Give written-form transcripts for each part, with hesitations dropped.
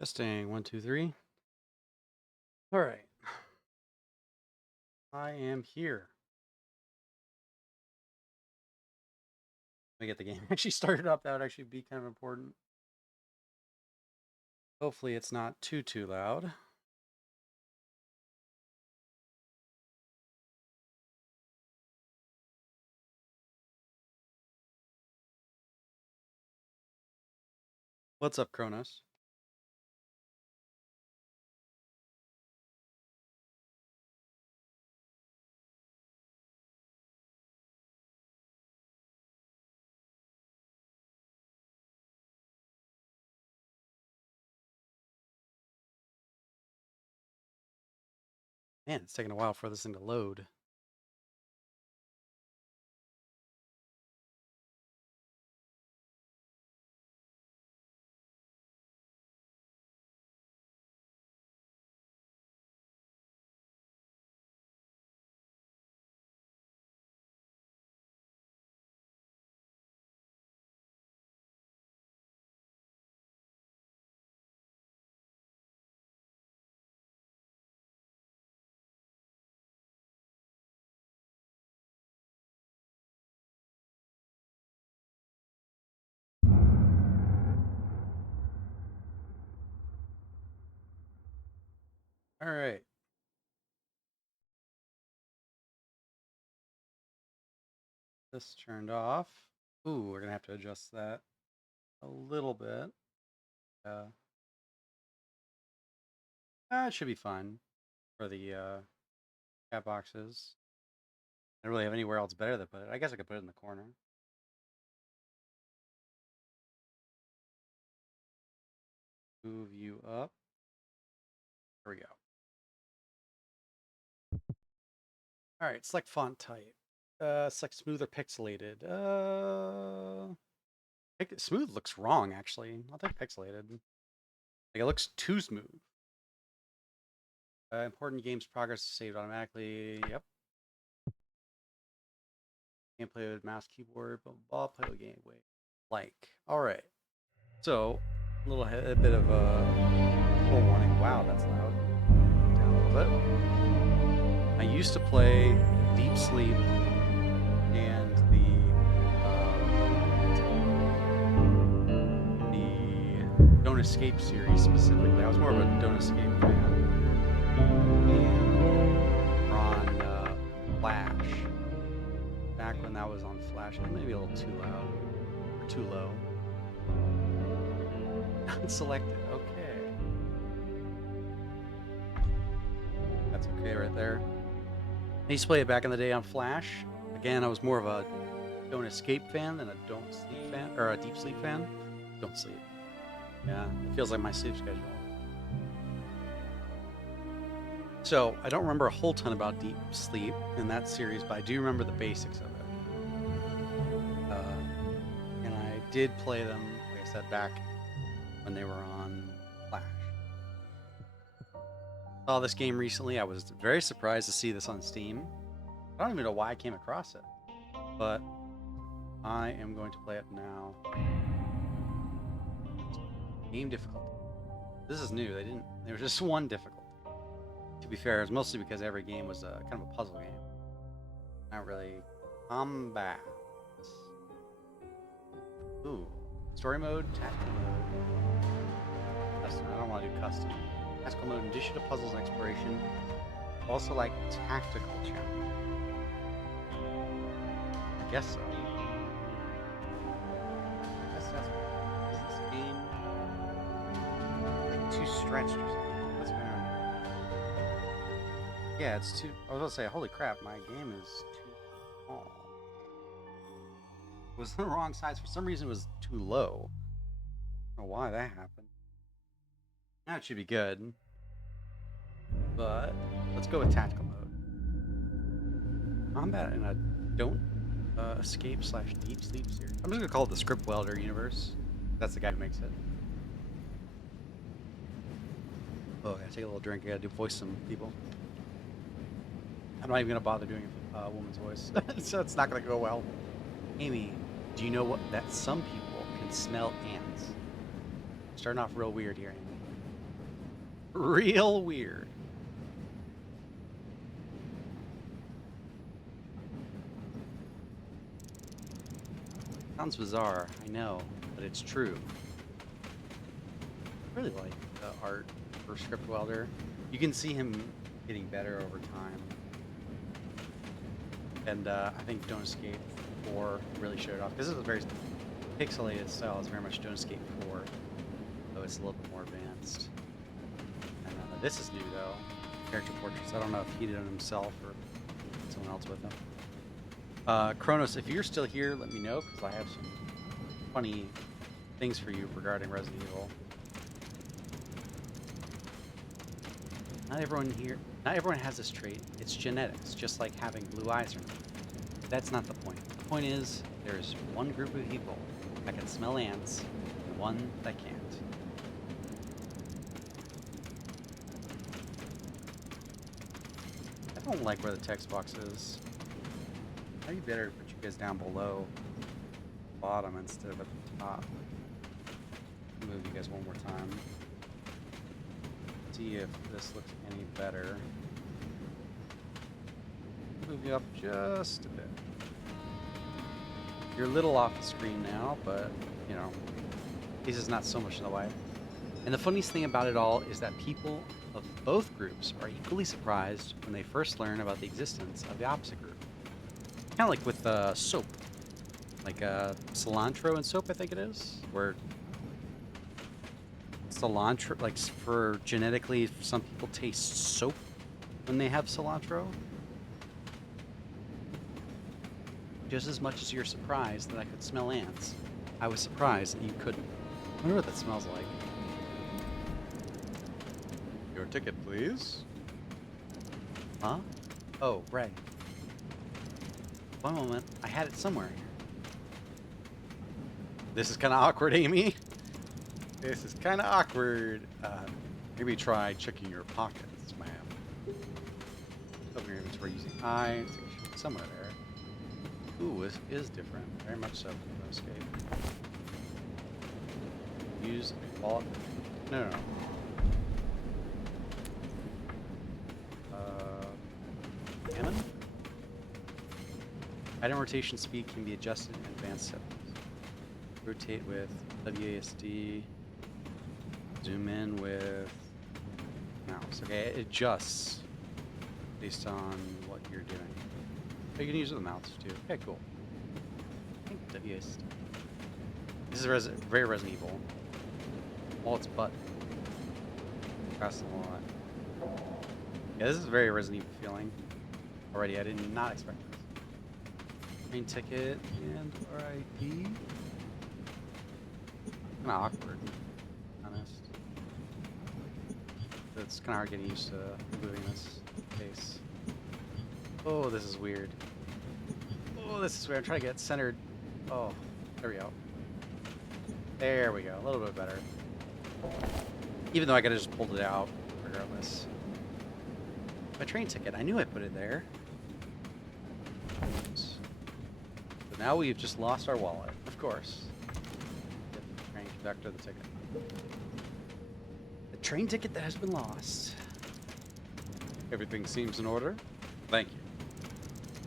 Testing 1, 2, 3. All right. I am here. Let me get the game actually started up. That would actually be kind of important. Hopefully it's not too loud. What's up, Kronos? Man, it's taking a while for this thing to load. All right. This turned off. Ooh, we're gonna have to adjust that a little bit. It should be fine for the cat boxes. I don't really have anywhere else better to put it. I guess I could put it in the corner. Move you up. There we go. All right, select font type. Select smooth or pixelated. Smooth looks wrong, actually. I'll take pixelated. Like, it looks too smooth. Important games progress saved automatically. Yep. Gameplay with mouse, keyboard, blah, blah, blah. Play the game. Wait. Like. All right. So, a bit of a warning. Wow, that's loud. Down a little bit. I used to play Deep Sleep and the Don't Escape series specifically. I was more of a Don't Escape fan. And on Flash. Back when that was on Flash, maybe a little too loud or too low. Unselected. Okay. That's okay right there. I used to play it back in the day on Flash. Again, I was more of a Don't Escape fan than a Don't Sleep fan, or a Deep Sleep fan. Don't sleep. Yeah, it feels like my sleep schedule. So, I don't remember a whole ton about Deep Sleep in that series, but I do remember the basics of it. And I did play them, like I said, back when they were on Flash. Saw this game recently. I was very surprised to see this on Steam. I don't even know why I came across it, but I am going to play it now. Game difficulty. This is new. There was just one difficulty. To be fair, it's mostly because every game was kind of a puzzle game. Not really combat. Ooh, story mode, tactical mode. Custom. I don't want to do custom. Tactical mode, in addition to puzzles and exploration, also like tactical challenge. I guess so. Is this game like too stretched or something? What's going on? Yeah, it's too. I was going to say, holy crap, my game is too small. It was the wrong size. For some reason, it was too low. I don't know why that happened. Now it should be good. But let's go with tactical mode. Combat in a Don't Escape / Deep Sleep series. I'm just gonna call it the Script Welder universe. That's the guy who makes it. Oh, I gotta take a little drink. I gotta voice some people. I'm not even gonna bother doing a woman's voice, so it's not gonna go well. Amy, do you know that some people can smell ants? Starting off real weird here, Amy. Real weird. Sounds bizarre, I know, but it's true. I really like the art for Script Welder. You can see him getting better over time. And I think Don't Escape 4 really showed it off. This is a very pixelated style. It's very much Don't Escape 4. So it's a little bit more advanced. And this is new, though. Character portraits. I don't know if he did it himself or someone else with him. Kronos, if you're still here, let me know, because I have some funny things for you regarding Resident Evil. Not everyone has this trait. It's genetics, just like having blue eyes or not. That's not the point. The point is, there's one group of people that can smell ants, and one that can't. I don't like where the text box is. Maybe better to put you guys down below the bottom instead of at the top. Move you guys one more time. See if this looks any better. Move you up just a bit. You're a little off the screen now, but this is not so much in the way. And the funniest thing about it all is that people of both groups are equally surprised when they first learn about the existence of the opposite group. Kind of like with soap. Like cilantro and soap, I think it is. Where cilantro, like for genetically, some people taste soap when they have cilantro. Just as much as you're surprised that I could smell ants, I was surprised that you couldn't. I wonder what that smells like. Your ticket, please. Huh? Oh, right. One moment. I had it somewhere here. This is kind of awkward, Amy. This is kind of awkward. Maybe try checking your pockets, ma'am. Open your inventory using I. Somewhere there. Ooh, this is different. Very much so. No escape. Use a wallet. No, no, no. Cannon? Item rotation speed can be adjusted in advanced settings. Rotate with WASD. Zoom in with mouse. Okay, it adjusts based on what you're doing. Oh, you can use it with the mouse too. Okay, cool. I think WASD. This is very Resident Evil. Oh, it's butt. Press a lot. Yeah, this is very Resident Evil feeling. Already, I did not expect this. Train ticket and RIP. Kind of awkward, to be honest. It's kind of hard getting used to moving this face. Oh, this is weird. Oh, this is weird. I'm trying to get centered. Oh, there we go. There we go. A little bit better. Even though I could have just pulled it out, regardless. My train ticket. I knew I put it there. So now we've just lost our wallet, of course. Get the train conductor the ticket. The train ticket that has been lost. Everything seems in order. Thank you.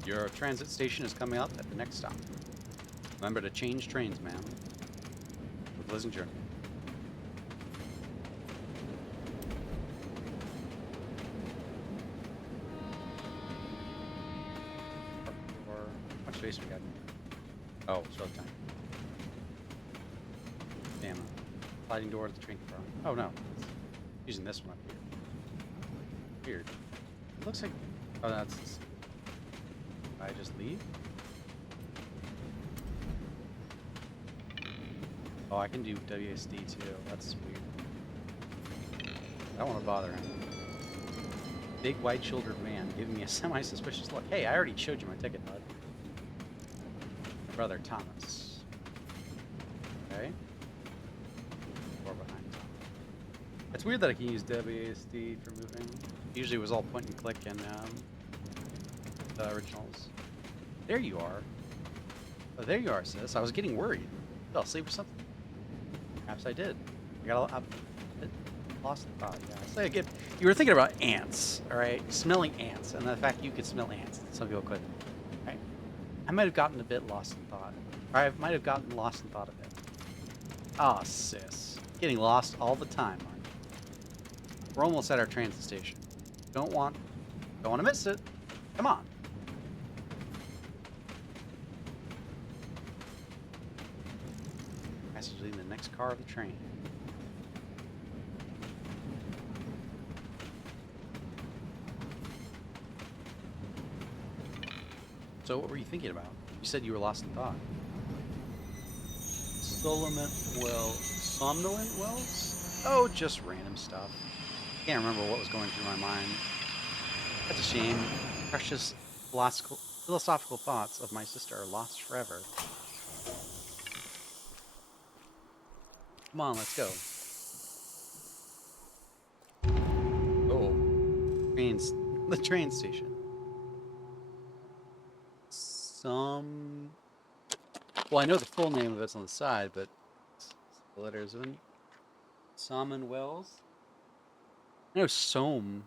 Your transit station is coming up at the next stop. Remember to change trains, ma'am. With pleasant journey. How much space we got? Oh, it's really tiny. Damn it. Sliding door to the train car. Oh no. It's using this one up here. Weird. It looks like. Oh, that's. I just leave? Oh, I can do WSD too. That's weird. I don't want to bother him. Big white-shouldered man giving me a semi-suspicious look. Hey, I already showed you my ticket, bud. My brother, Thomas. Okay. Or behind Thomas. It's weird that I can use WASD for moving. Usually it was all point and click in the originals. There you are. Oh, there you are, sis. I was getting worried. Fell asleep or something? Perhaps I did. I got a bit lost in thought, yeah. So again, you were thinking about ants, all right? Smelling ants, and the fact you could smell ants. Some people couldn't. Right? I might have gotten a bit lost in thought. Or I might have gotten lost in thought a bit. Ah, oh, sis. Getting lost all the time, aren't you? We're almost at our transit station. Don't want to miss it. Come on. Passengers leaving the next car of the train. So what were you thinking about? You said you were lost in thought. Somnolent wells? Oh, just random stuff. Can't remember what was going through my mind. That's a shame. Precious philosophical thoughts of my sister are lost forever. Come on, let's go. Oh, the train station. Well, I know the full name of it's on the side, but the letters of it. Salmon Wells. I know Soam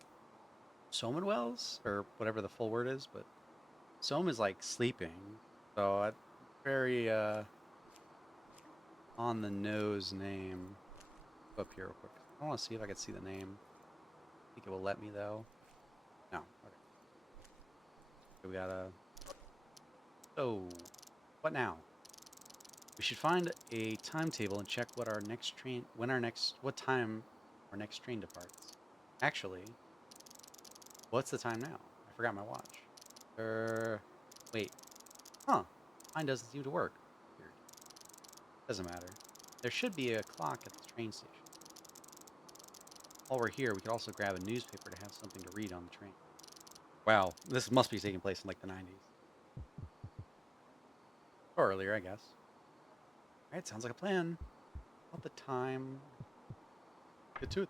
Wells, or whatever the full word is, but Soam is like sleeping. So very on the nose name. Go up here real quick. I want to see if I can see the name. think it will let me though. No. Okay. So we gotta. So, what now? We should find a timetable and check what what time our next train departs. Actually, what's the time now? I forgot my watch. Wait. Huh. Mine doesn't seem to work. Weird. Doesn't matter. There should be a clock at the train station. While we're here, we could also grab a newspaper to have something to read on the train. Wow, this must be taking place in like the 90s. Or earlier, I guess. Alright, sounds like a plan. About the time. Get to it.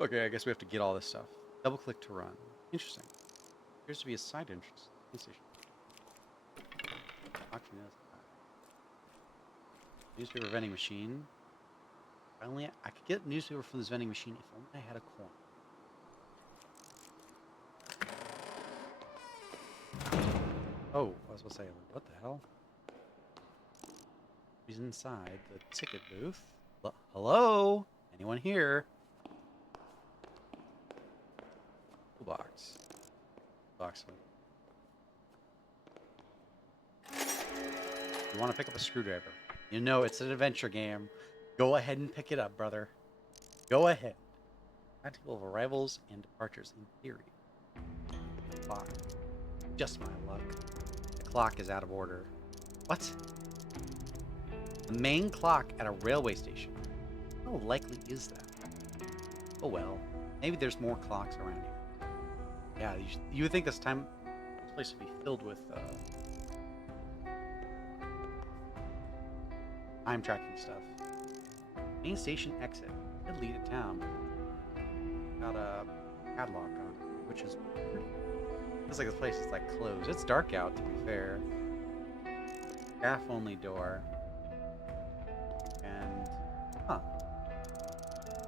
Okay, I guess we have to get all this stuff. Double click to run. Interesting. Appears to be a side entrance. Station. Newspaper vending machine. Finally, I could get newspaper from this vending machine if only I had a coin. Oh, I was supposed to say, what the hell? He's inside the ticket booth. Hello? Anyone here? Box. Box. You want to pick up a screwdriver? You know it's an adventure game. Go ahead and pick it up, brother. Go ahead. Timetable of arrivals and departures in theory. Clock. Just my luck. The clock is out of order. What? The main clock at a railway station. How likely is that? Oh well. Maybe there's more clocks around here. Yeah, you would think this place would be filled with time tracking stuff. Main station exit. Could lead to town. Got a padlock on it, which is pretty. Looks like this place is like closed. It's dark out, to be fair. Staff only door. And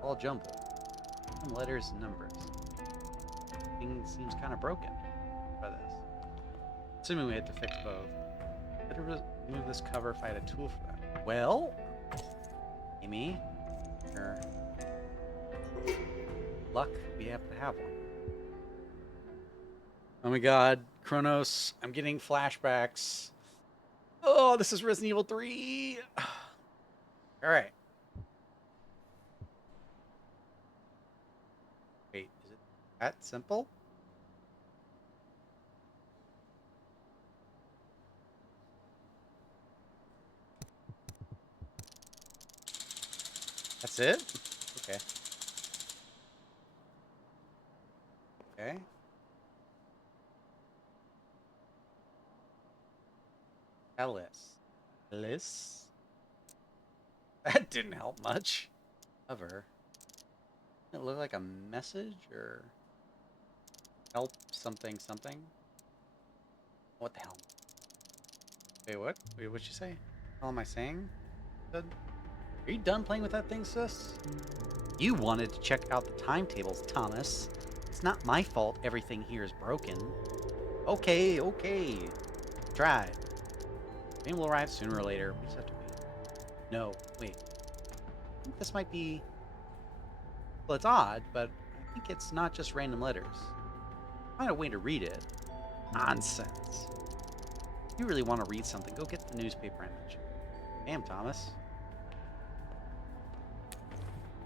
all jumbled. Some letters and numbers. Thing seems kind of broken by this. Assuming we had to fix both. Better remove this cover if I had a tool for that. Well, Amy, your luck, we have to have one. Oh my god, Kronos, I'm getting flashbacks. Oh, this is Resident Evil 3. Alright. Wait, is it that simple? That's it? Okay. Okay. Alice. That didn't help much. Cover. It look like a message or help something something. What the hell? Wait, what? Wait, what'd you say? What am I saying? Are you done playing with that thing, sis? You wanted to check out the timetables, Thomas. It's not my fault everything here is broken. Okay. Try. Train will arrive sooner or later. We just have to wait. No, wait. I think this might be... Well, it's odd, but I think it's not just random letters. Find a way to read it. Nonsense. If you really want to read something, go get the newspaper I mentioned. Damn, Thomas.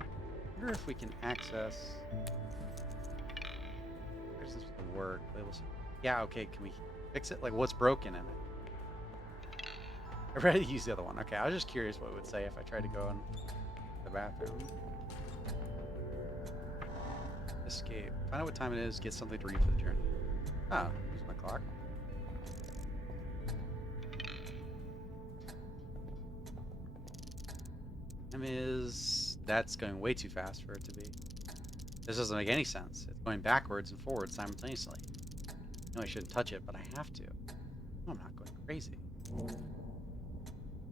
I wonder if we can access... Where's this work? Yeah, okay, can we fix it? Like, what's broken in it? I ready to use the other one. Okay, I was just curious what it would say if I tried to go in the bathroom. Escape. Find out what time it is, get something to read for the journey. Ah, here's my clock. Time is... That's going way too fast for it to be. This doesn't make any sense. It's going backwards and forwards simultaneously. I know I shouldn't touch it, but I have to. No, I'm not going crazy.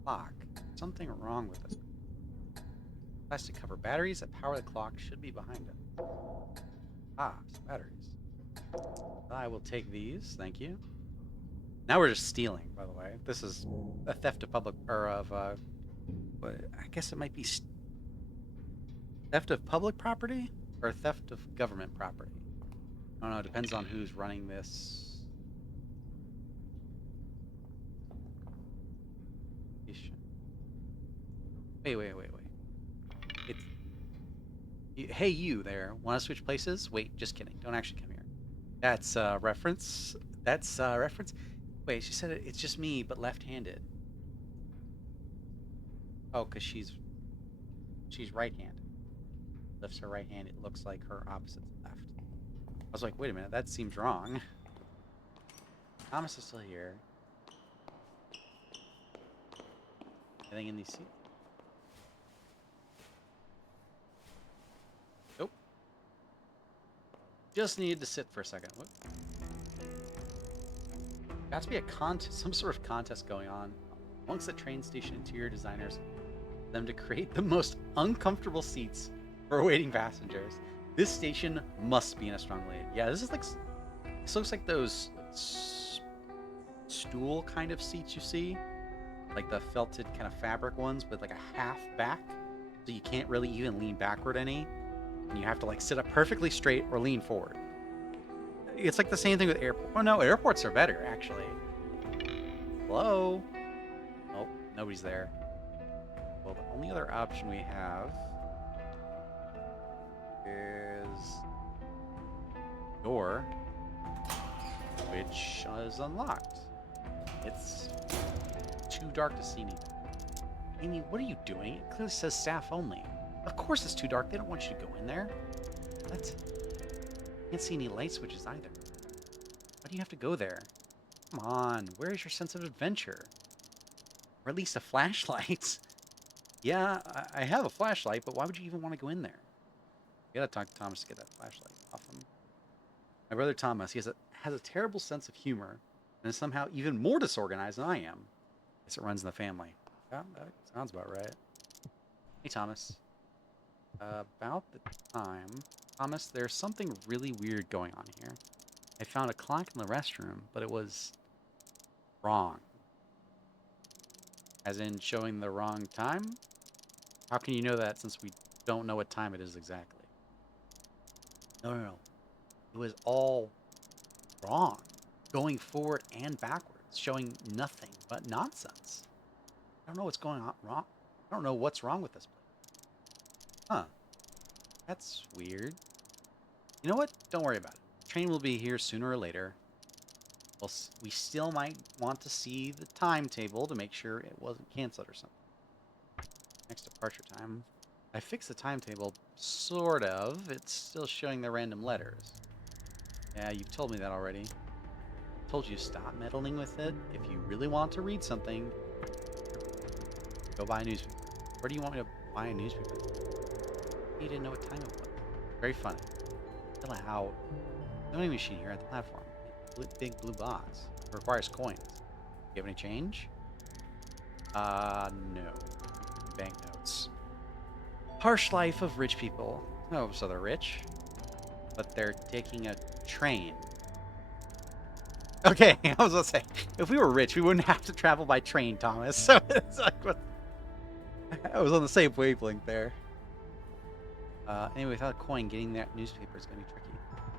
Clock. Something wrong with this. Plastic cover. Batteries that power the clock should be behind it. Ah, some batteries. I will take these, thank you. Now we're just stealing, by the way. This is a theft of public, or of, I guess it might be theft of public property? For theft of government property. I don't know, it depends on who's running this. Wait. Hey, you there. Want to switch places? Wait, just kidding. Don't actually come here. That's reference. That's reference. Wait, she said it's just me, but left-handed. Oh, because she's right-handed. Lifts her right hand. It looks like her opposite's left. I was like, wait a minute, that seems wrong. Thomas is still here. Anything in these seats? Nope. Just needed to sit for a second. Whoop. Got to be a some sort of contest going on amongst the train station interior designers for them to create the most uncomfortable seats for awaiting passengers. This station must be in a strong lead. Yeah, this looks like those stool kind of seats you see, like the felted kind of fabric ones with like a half back, so you can't really even lean backward any, and you have to like sit up perfectly straight or lean forward. It's like the same thing with airports. Oh no, airports are better actually. Hello? Nope, nobody's there. Well, the only other option we have is door, which is unlocked. It's too dark to see anything. Amy, what are you doing? It clearly says staff only. Of course it's too dark. They don't want you to go in there. What? Can't see any light switches either. Why do you have to go there? Come on, where is your sense of adventure? Or at least a flashlight. Yeah, I have a flashlight, but why would you even want to go in there? You gotta talk to Thomas to get that flashlight off him. My brother Thomas, has a terrible sense of humor and is somehow even more disorganized than I am. I guess it runs in the family. Yeah, that sounds about right. Hey, Thomas. About the time... Thomas, there's something really weird going on here. I found a clock in the restroom, but it was wrong. As in showing the wrong time? How can you know that since we don't know what time it is exactly? No. It was all wrong. Going forward and backwards, showing nothing but nonsense. I don't know what's going on wrong. I don't know what's wrong with this place. Huh. That's weird. You know what? Don't worry about it. The train will be here sooner or later. We still might want to see the timetable to make sure it wasn't canceled or something. Next departure time. I fixed the timetable, sort of. It's still showing the random letters. Yeah, you've told me that already. I told you to stop meddling with it. If you really want to read something, go buy a newspaper. Where do you want me to buy a newspaper? You didn't know what time it was. Very funny. Fill out. Vending machine here at the platform. Big blue box. It requires coins. Do you have any change? No. Banknotes. Harsh life of rich people. Oh, so they're rich? But they're taking a train. Okay, I was gonna say, if we were rich, we wouldn't have to travel by train, Thomas. So it's like, what? I was on the same wavelength there. Anyway, without a coin, getting that newspaper is gonna be tricky.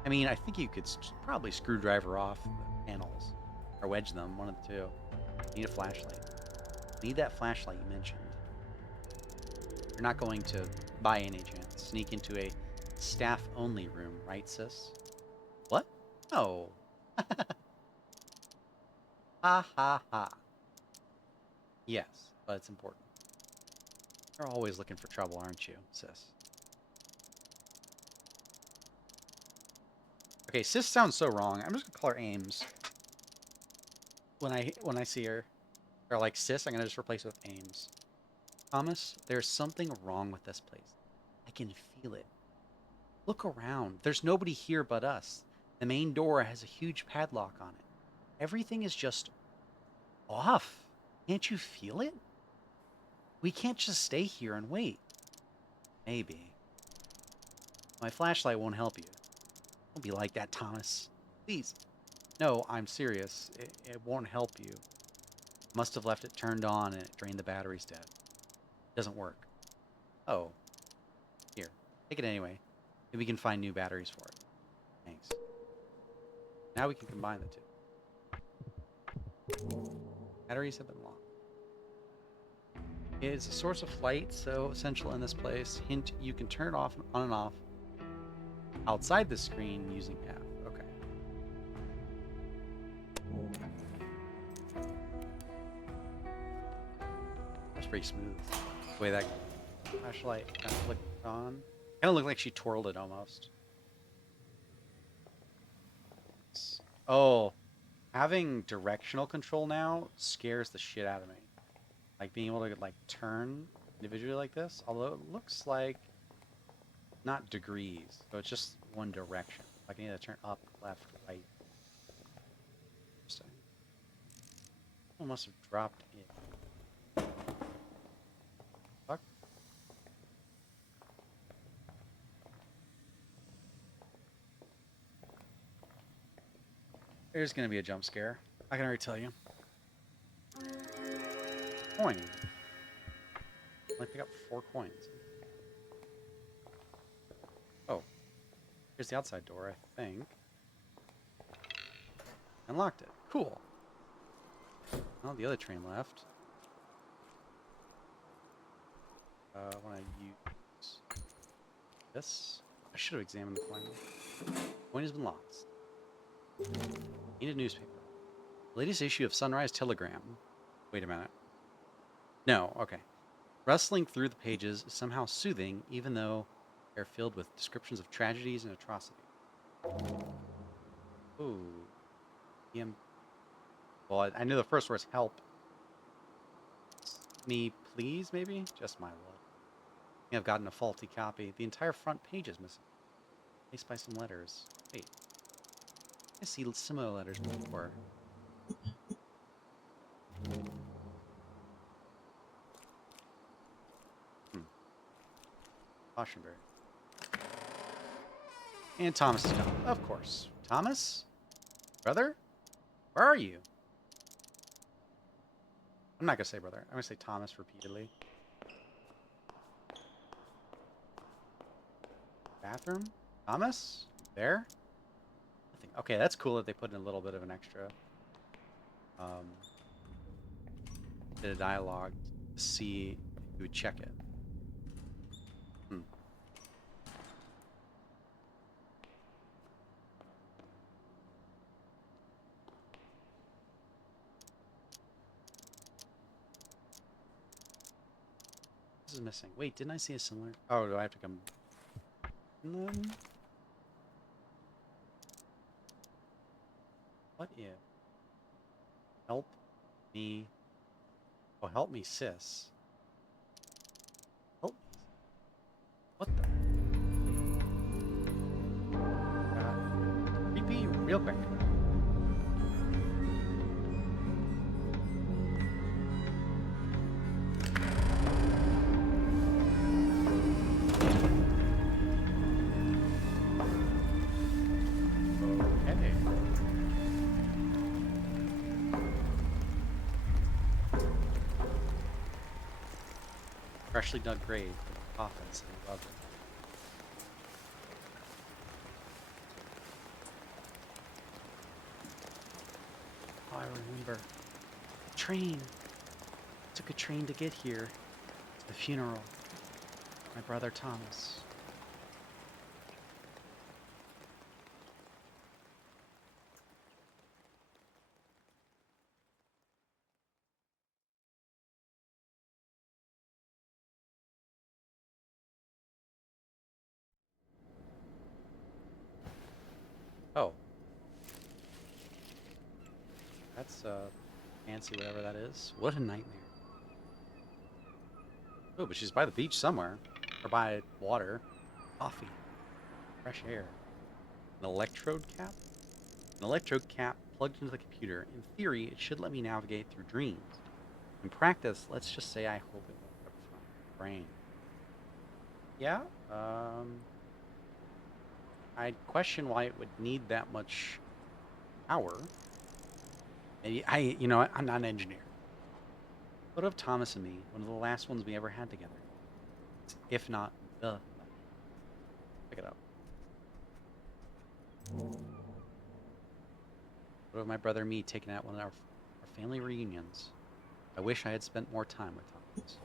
I mean, I think you could probably screwdriver off the panels. Or wedge them, one of the two. Need a flashlight. Need that flashlight you mentioned. You're not going to, by any chance, sneak into a staff-only room, right, sis? What? No. Ha ha ha. Yes, but it's important. You're always looking for trouble, aren't you, sis? Okay, sis sounds so wrong. I'm just gonna call her Ames. When I see her, or like sis, I'm gonna just replace it with Ames. Thomas, there's something wrong with this place. I can feel it. Look around. There's nobody here but us. The main door has a huge padlock on it. Everything is just off. Can't you feel it? We can't just stay here and wait. Maybe. My flashlight won't help you. Don't be like that, Thomas. Please. No, I'm serious. It won't help you. Must have left it turned on and it drained the batteries dead. Doesn't work. Oh. Here. Take it anyway. Maybe we can find new batteries for it. Thanks. Now we can combine the two. Batteries have been locked. It is a source of light, so essential in this place. Hint, you can turn it off on and off outside the screen using F. Okay. That's pretty smooth. The way that flashlight kind of flicked on. Kind of looked like she twirled it almost. Oh, having directional control now scares the shit out of me. Like being able to like turn individually like this, although it looks like not degrees, so it's just one direction. Like I need to turn up, left, right. Interesting. Someone must have dropped it. Fuck. There's gonna be a jump scare. I can already tell you. Coin. I pick up 4 coins. Oh, here's the outside door, I think. Unlocked it. Cool. Well, the other train left. I want to use this. I should have examined the coin. Coin has been lost. Need a newspaper. Latest issue of Sunrise Telegram. Wait a minute. No, okay. Rustling through the pages is somehow soothing, even though they're filled with descriptions of tragedies and atrocity. Ooh. Well, I knew the first word's help. Me, please, maybe? Just my luck. I think I've gotten a faulty copy. The entire front page is missing. Placed by some letters. Wait. I see similar letters before. Cautionberry. And Thomas is gone. Of course. Thomas? Brother? Where are you? I'm not going to say brother. I'm going to say Thomas repeatedly. Bathroom? Thomas? There? Nothing. Okay, that's cool that they put in a little bit of an extra bit of dialogue to see if you would check it. This is missing. Wait, didn't I see a similar? Oh, do I have to come? What if? Help me. Oh, help me, sis. Help me. What the? Creepy, real quick. Freshly dug grave for the coffins and above it. Oh, I remember. Train. Took a train to get here. To the funeral. My brother Thomas. Oh. That's fancy, whatever that is. What a nightmare. Oh, but she's by the beach somewhere. Or by water. Coffee. Fresh air. An electrode cap? An electrode cap plugged into the computer. In theory, it should let me navigate through dreams. In practice, let's just say I hope it won't affect my brain. Yeah, I'd question why it would need that much power. Maybe you know what, I'm not an engineer. What of Thomas and me, one of the last ones we ever had together? If not the. Pick it up. What of my brother and me taking out one of our family reunions? I wish I had spent more time with Thomas.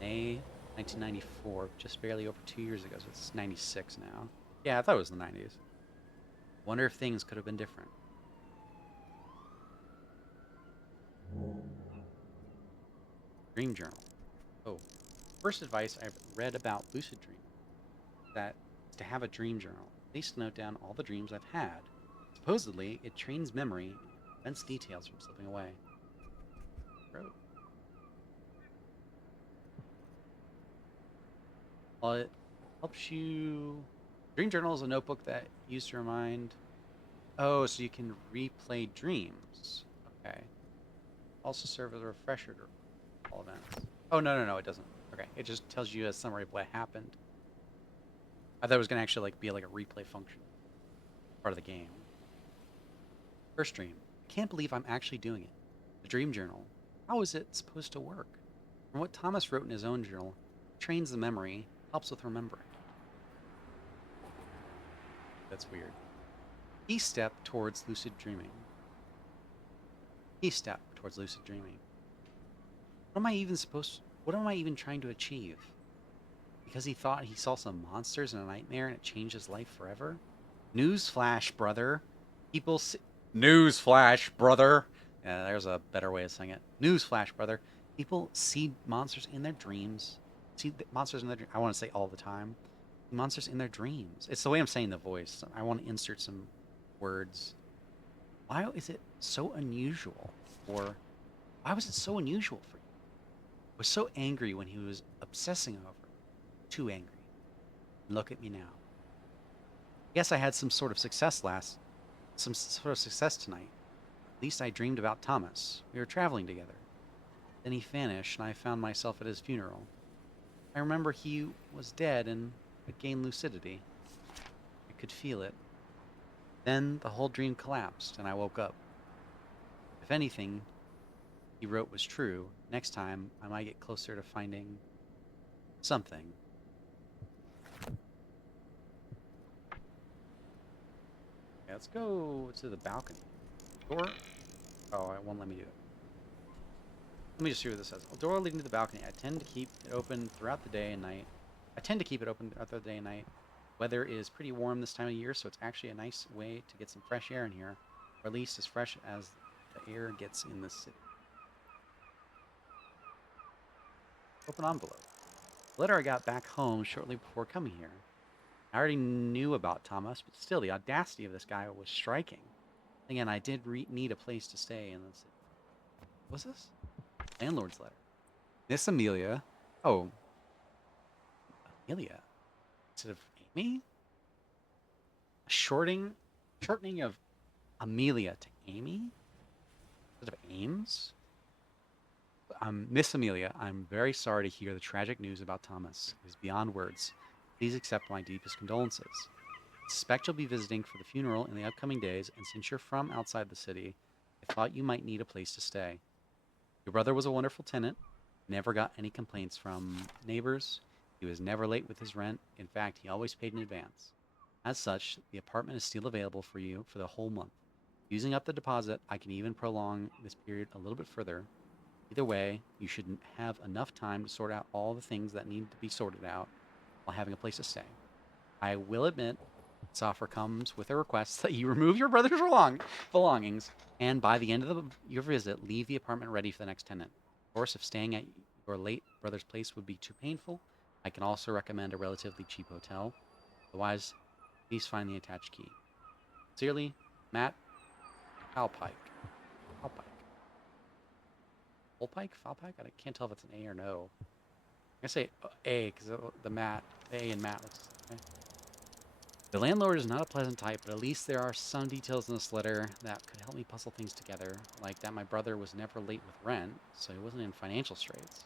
May 1994, just barely over 2 years ago, so it's 96 now. Yeah, I thought it was the 90s. Wonder if things could have been different. Dream journal. Oh, first advice I've read about lucid dreaming that is to have a dream journal, at least note down all the dreams I've had. Supposedly, it trains memory and prevents details from slipping away. Bro. Well, it helps you. Dream journal is a notebook that you use to remind. Oh, so you can replay dreams. Okay. Also serve as a refresher to all events. Oh, no, it doesn't. Okay, it just tells you a summary of what happened. I thought it was going to actually be like a replay function, part of the game. First dream. I can't believe I'm actually doing it. The dream journal. How is it supposed to work? From what Thomas wrote in his own journal, it trains the memory, helps with remembering. That's weird. Key step towards lucid dreaming. Key step towards lucid dreaming. What am I even trying to achieve? Because he thought he saw some monsters in a nightmare and it changed his life forever? Newsflash, brother. Newsflash, brother. Yeah, there's a better way of saying it. Newsflash, brother. People see monsters in their dreams. Monsters in their dreams. I want to say all the time. Monsters in their dreams. It's the way I'm saying the voice. I want to insert some words. Why is it so unusual? Or why was it so unusual for you? I was so angry when he was obsessing over it. Too angry. Look at me now. Yes, I had some sort of success tonight. At least I dreamed about Thomas. We were traveling together. Then he vanished, and I found myself at his funeral. I remember he was dead and had gained lucidity. I could feel it. Then the whole dream collapsed, and I woke up. If anything he wrote was true, next time I might get closer to finding something. Okay, let's go to the balcony. Door? Oh, it won't let me do it. Let me just see what this says. A door leading to the balcony. I tend to keep it open throughout the day and night. Weather is pretty warm this time of year, so it's actually a nice way to get some fresh air in here. Or at least as fresh as the air gets in the city. Open envelope. The letter I got back home shortly before coming here. I already knew about Thomas, but still, the audacity of this guy was striking. Again, I did need a place to stay in the city. What's this? Landlord's letter. Miss Amelia. Oh. Amelia. Instead of Amy? A shortening of Amelia to Amy? Instead of Ames? Miss Amelia, I'm very sorry to hear the tragic news about Thomas. It is beyond words. Please accept my deepest condolences. I suspect you'll be visiting for the funeral in the upcoming days, and since you're from outside the city, I thought you might need a place to stay. Your brother was a wonderful tenant, never got any complaints from neighbors. He was never late with his rent. In fact, he always paid in advance. As such, the apartment is still available for you for the whole month. Using up the deposit, I can even prolong this period a little bit further. Either way, you should have enough time to sort out all the things that need to be sorted out while having a place to stay. I will admit, this offer comes with a request that you remove your brother's belongings, and by the end of your visit, leave the apartment ready for the next tenant. Of course, if staying at your late brother's place would be too painful, I can also recommend a relatively cheap hotel. Otherwise, please find the attached key. Sincerely, Matt Falpike. Falpike? I can't tell if it's an A or an O. I'm gonna say A because the Matt, A and Matt looks okay. The landlord is not a pleasant type, but at least there are some details in this letter that could help me puzzle things together, like that my brother was never late with rent, so he wasn't in financial straits.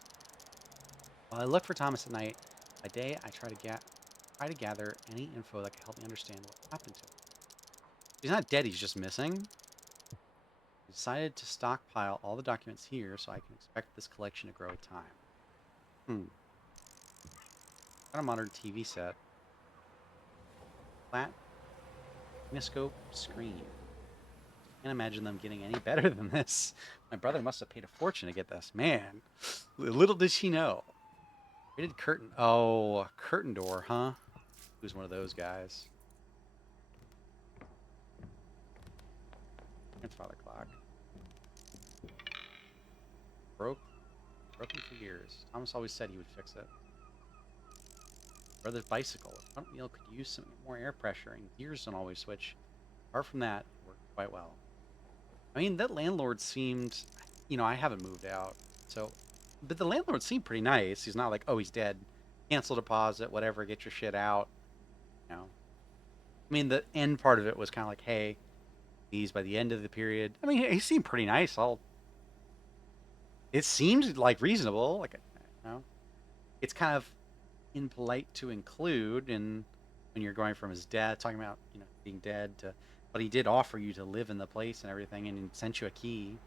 While I look for Thomas at night, by day I try to gather any info that can help me understand what happened to him. He's not dead, he's just missing. I decided to stockpile all the documents here so I can expect this collection to grow with time. Got a modern TV set. Flat Kinescope screen. Can't imagine them getting any better than this. My brother must have paid a fortune to get this. Man, little did she know. Rated curtain. Oh, curtain door, huh? Who's one of those guys? Grandfather clock. Broken for years. Thomas always said he would fix it. Brother's bicycle. The front wheel could use some more air pressure, and gears don't always switch. Apart from that, it worked quite well. I mean, that landlord seemed, I haven't moved out, so, but the landlord seemed pretty nice. He's not like, oh, he's dead. Cancel deposit, whatever, get your shit out. I mean, the end part of it was kind of like, hey, he's by the end of the period. I mean, he seemed pretty nice. It seemed like reasonable. Like, it's kind of impolite to include in when you're going from his death, talking about, being dead to, but he did offer you to live in the place and everything and sent you a key.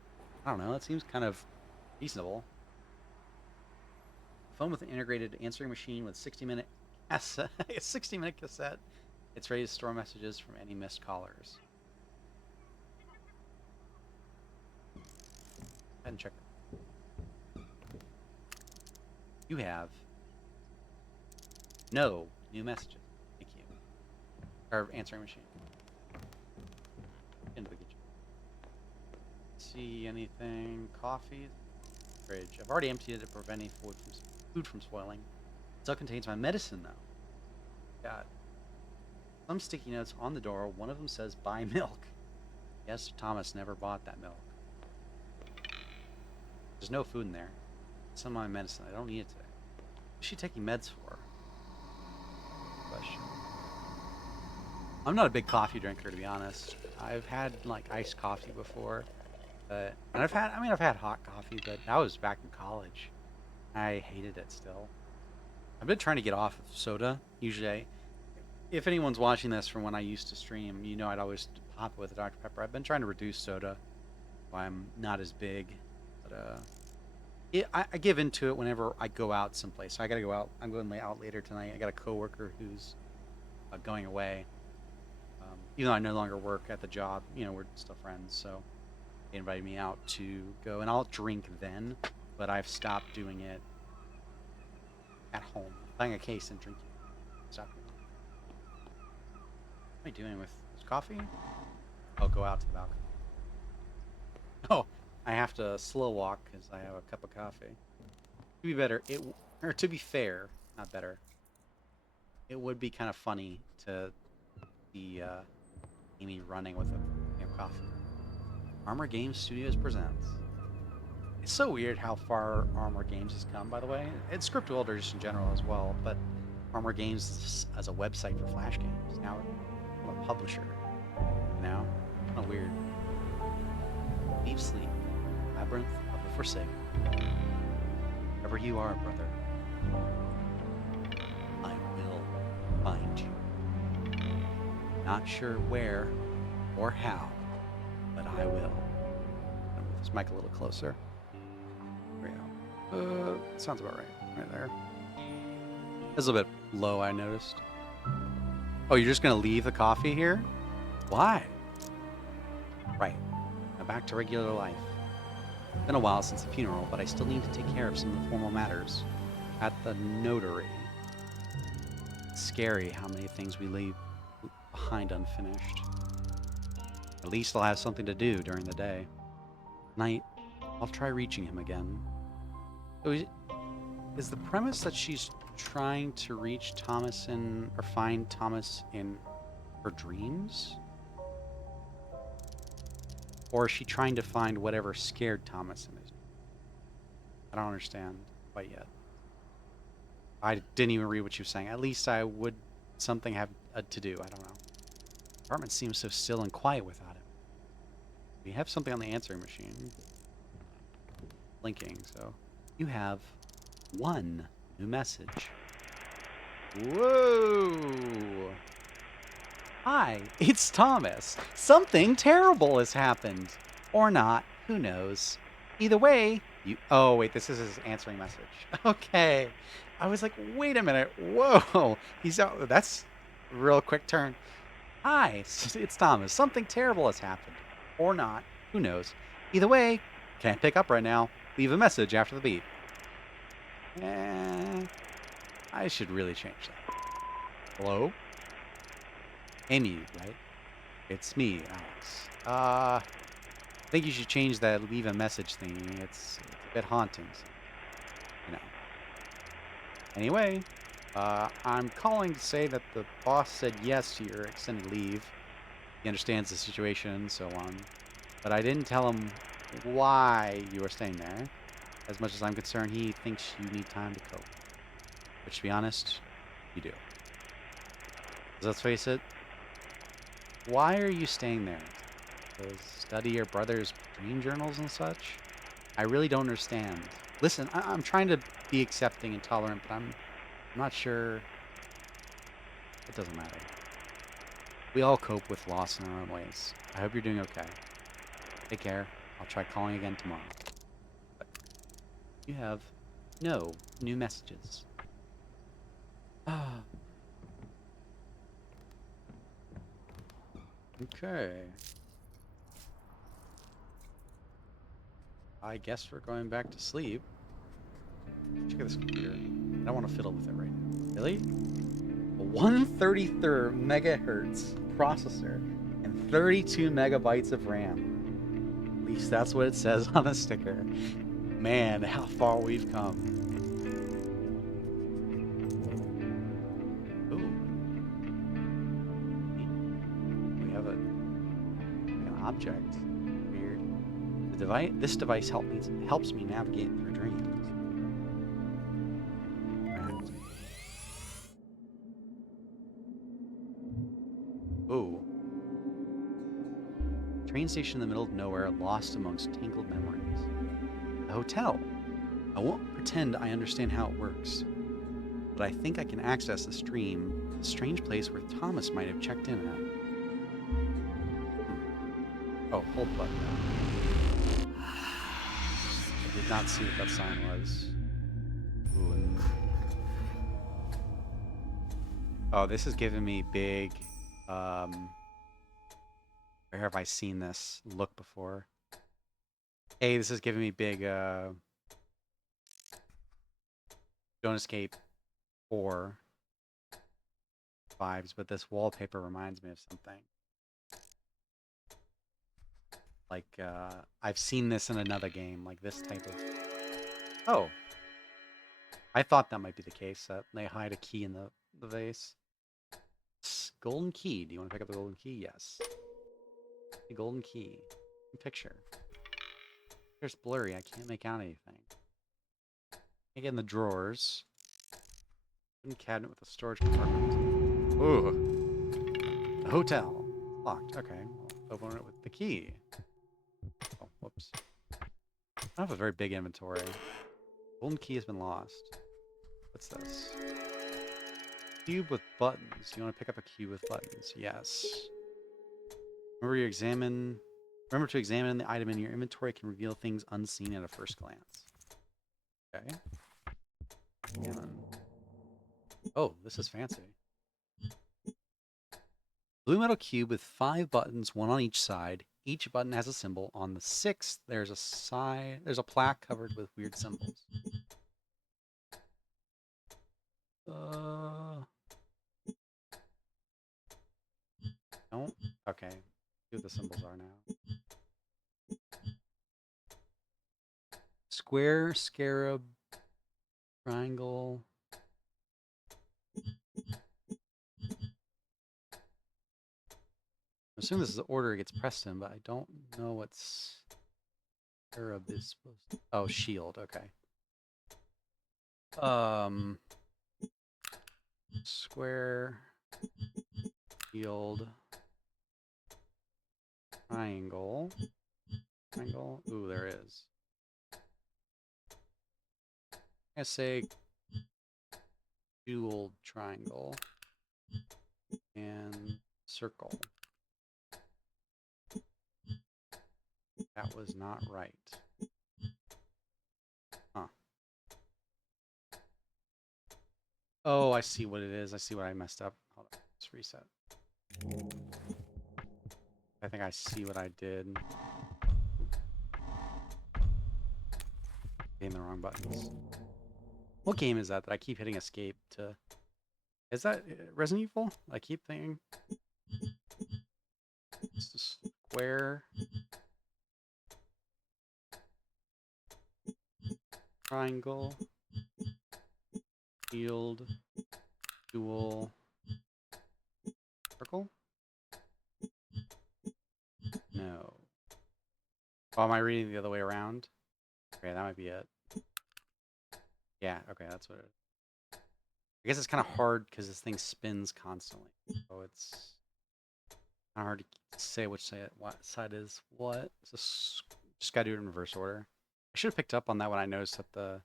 I don't know. It seems kind of reasonable. Phone with an integrated answering machine with 60-minute cassette. A 60-minute cassette. It's ready to store messages from any missed callers. Go ahead and check it. You have no new messages. Thank you. Or answering machine. Into the kitchen. See anything? Coffee? Fridge. I've already emptied it to prevent any food from spoiling. It still contains my medicine, though. Got some sticky notes on the door. One of them says, buy milk. Yes, Thomas never bought that milk. There's no food in there. Some of my medicine. I don't need it today. What's she taking meds for? Question. I'm not a big coffee drinker, to be honest. I've had like iced coffee before, and I've had hot coffee, but that was back in college. I hated it still. I've been trying to get off of soda. Usually, if anyone's watching this from when I used to stream, I'd always pop it with a Dr. Pepper. I've been trying to reduce soda, why I'm not as big, but I give into it whenever I go out someplace. So I gotta go out. I'm going out later tonight. I got a coworker who's going away. Even though I no longer work at the job, we're still friends. So they invited me out to go, and I'll drink then. But I've stopped doing it at home. Buying a case and drinking. Stop. What am I doing with this coffee? I'll go out to the balcony. Oh, I have to slow walk because I have a cup of coffee. To be better, to be fair, not better. It would be kind of funny to be Amy running with a coffee. Armor Games Studios presents. It's so weird how far Armor Games has come, by the way. It's script builders in general as well, but Armor Games as a website for Flash games. Now I'm a publisher. Now, kind of weird. Deep sleep. Labyrinth of the Forsaken. Wherever you are, brother, I will find you. Not sure where or how, but I will. I'll move this mic a little closer. There we go. Sounds about right there. It's a little bit low, I noticed. Oh, you're just gonna leave the coffee here? Why? Right. Now back to regular life. It's been a while since the funeral, but I still need to take care of some of the formal matters at the notary. It's scary how many things we leave behind unfinished. At least I'll have something to do during the day. Night, I'll try reaching him again. So is the premise that she's trying to reach Thomas or find Thomas in her dreams? Or is she trying to find whatever scared Thomas in his... I don't understand quite yet. I didn't even read what she was saying. At least I would something have to do. I don't know. The apartment seems so still and quiet without him. We have something on the answering machine. Blinking, so... You have one new message. Whoa! Hi, it's Thomas. Something terrible has happened. Or not, who knows. Either way, you... Oh, wait, this is his answering message. Okay. I was like, wait a minute. Whoa. He's out. That's a real quick turn. Hi, it's Thomas. Something terrible has happened. Or not. Who knows? Either way, can't pick up right now. Leave a message after the beep. I should really change that. Hello? Amy, right? It's me, Alex. I think you should change that leave a message thing. It's a bit haunting, so, you know. Anyway, I'm calling to say that the boss said yes to your extended leave. He understands the situation and so on. But I didn't tell him why you were staying there. As much as I'm concerned, he thinks you need time to cope. Which, to be honest, you do. 'Cause let's face it, why are you staying there? To study your brother's dream journals and such? I really don't understand. Listen, I'm trying to be accepting and tolerant, but I'm not sure. It doesn't matter. We all cope with loss in our own ways. I hope you're doing okay. Take care. I'll try calling again tomorrow. But you have no new messages. Okay. I guess we're going back to sleep. Check out this computer. I don't want to fiddle with it right now. Really? A 133rd megahertz processor and 32 megabytes of RAM. At least that's what it says on the sticker. Man, how far we've come. Ooh. We have an object. Weird. This device helps me navigate through dreams. Ooh. Train station in the middle of nowhere, lost amongst tangled memories. A hotel. I won't pretend I understand how it works, but I think I can access the stream, a strange place where Thomas might have checked in at. Oh, hold the button down. I did not see what that sign was. Ooh. Oh, this is giving me big, where have I seen this look before? Hey, this is giving me big, Don't Escape 4 vibes, but this wallpaper reminds me of something. Like, I've seen this in another game, like this type of... Oh. I thought that might be the case, that they hide a key in the vase. Golden key. Do you want to pick up the golden key? Yes. The golden key. Picture. It's blurry. I can't make out anything. Get in the drawers. Wooden cabinet with a storage compartment. Ooh. The hotel. Locked. Okay. We'll open it with the key. Oh, whoops. I have a very big inventory. Golden key has been lost. What's this? Cube with buttons. You want to pick up a cube with buttons? Yes. Remember to examine the item in your inventory can reveal things unseen at a first glance. Okay. Oh, this is fancy. Blue metal cube with 5 buttons, 1 on each side. Each button has a symbol. On the 6th, there's a plaque covered with weird symbols. Don't? Okay. See what the symbols are now. Square, scarab, triangle. I assume this is the order it gets pressed in, but I don't know what scarab is supposed to... Oh, shield. Okay. Square, shield, triangle. Triangle. Ooh, there is. I'm gonna say dual triangle and circle. That was not right. Huh. Oh, I see what it is. I see what I messed up. Hold on. Let's reset. I think I see what I did. Hitting the wrong buttons. What game is that I keep hitting escape to? Is that Resident Evil? I keep thinking. Square. Triangle. Shield. Dual. Circle? No. Oh, am I reading the other way around? Okay, that might be it. Yeah, okay, that's what it is. I guess it's kind of hard because this thing spins constantly. So it's kind of hard to say which side, what side is what. So just gotta do it in reverse order. I should have picked up on that when I noticed that the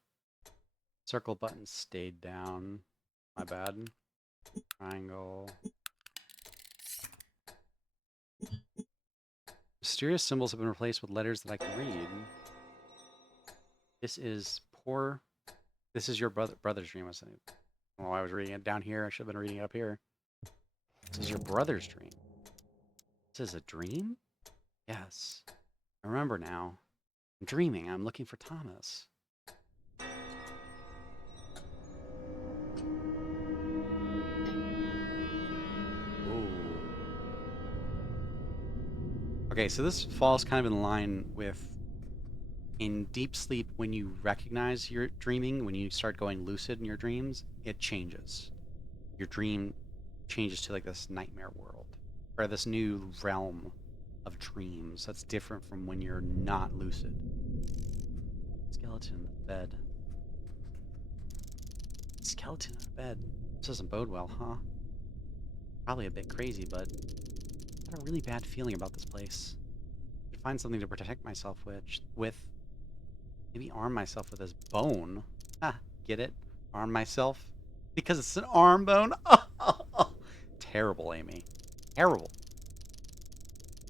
circle button stayed down. My bad. Triangle. Mysterious symbols have been replaced with letters that I can read. This is poor. This is your brother's dream. I don't know why I was reading it down here. I should have been reading it up here. This is your brother's dream. This is a dream? Yes. I remember now. I'm dreaming. I'm looking for Thomas. Ooh. Okay, so this falls kind of in line with in deep sleep, when you recognize you're dreaming, when you start going lucid in your dreams, it changes. Your dream changes to like this nightmare world, or this new realm of dreams that's different from when you're not lucid. Skeleton in the bed. Skeleton in the bed. This doesn't bode well, huh? Probably a bit crazy, but I got a really bad feeling about this place. I should find something to protect myself with. Maybe arm myself with this bone. Ah, get it? Arm myself? Because it's an arm bone? Terrible, Amy. Terrible.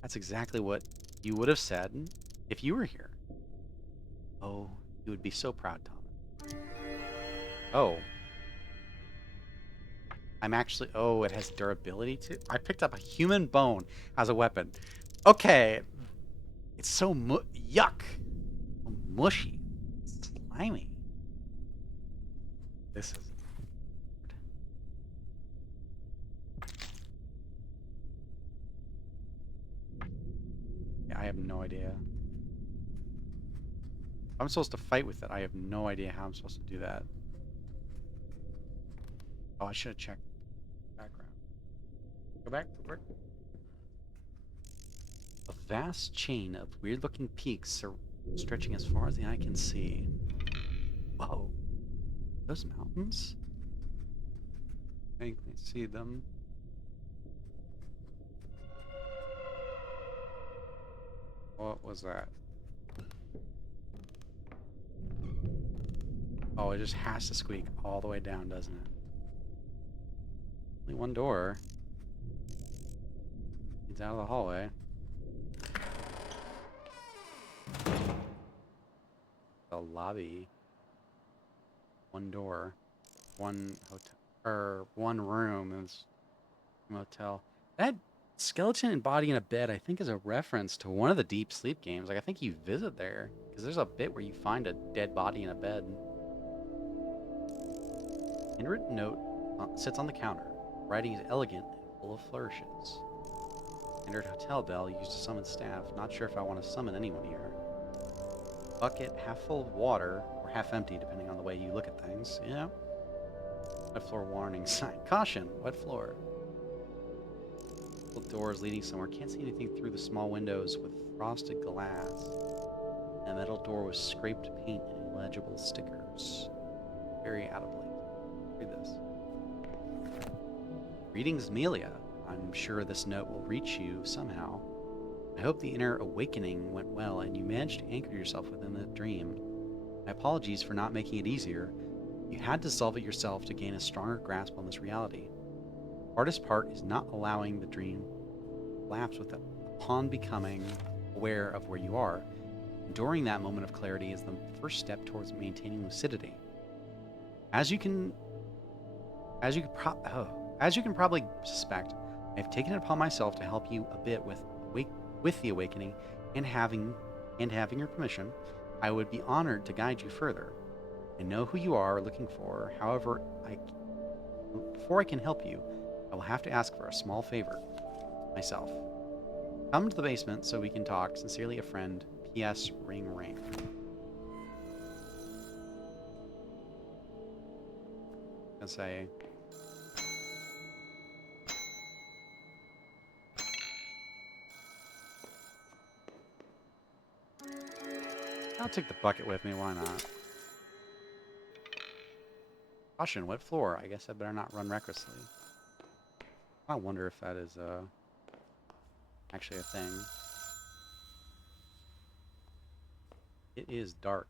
That's exactly what you would have said if you were here. Oh, you would be so proud, Thomas. Oh. I'm actually... Oh, it has durability too? I picked up a human bone as a weapon. Okay. It's so yuck. So mushy. Slimy. This is... Yeah, I have no idea. I'm supposed to fight with it. I have no idea how I'm supposed to do that. Oh, I should have checked the background. Go back. A vast chain of weird-looking peaks are stretching as far as the eye can see. Whoa. Those mountains? I think I see them. What was that? Oh, it just has to squeak all the way down, doesn't it? Only one door. Leads out of the hallway. The lobby. One door. One hotel. Or one room. It's a motel. That skeleton and body in a bed, I think, is a reference to one of the deep sleep games. Like, I think you visit there. Because there's a bit where you find a dead body in a bed. Handwritten note sits on the counter. Writing is elegant and full of flourishes. Standard hotel bell used to summon staff. Not sure if I want to summon anyone here. Bucket half full of water, or half empty, depending on the way you look at things. Yeah. Wet floor warning sign. Caution, wet floor. Doors leading somewhere. Can't see anything through the small windows with frosted glass. A metal door with scraped paint and illegible stickers. Very out of place. Read this. Greetings, Amelia. I'm sure this note will reach you somehow. I hope the inner awakening went well and you managed to anchor yourself within the dream. My apologies for not making it easier. You had to solve it yourself to gain a stronger grasp on this reality. The hardest part is not allowing the dream to lapse upon becoming aware of where you are. Enduring that moment of clarity is the first step towards maintaining lucidity. As you can probably suspect, I have taken it upon myself to help you a bit with with the awakening and having your permission, I would be honored to guide you further. I know who you are looking for. However, before I can help you, I will have to ask for a small favor myself. Come to the basement so we can talk. Sincerely, a friend. P.S. Ring ring. I'll say. I'll take the bucket with me. Why not? Caution, wet floor. I guess I better not run recklessly. I wonder if that is actually a thing. It is dark.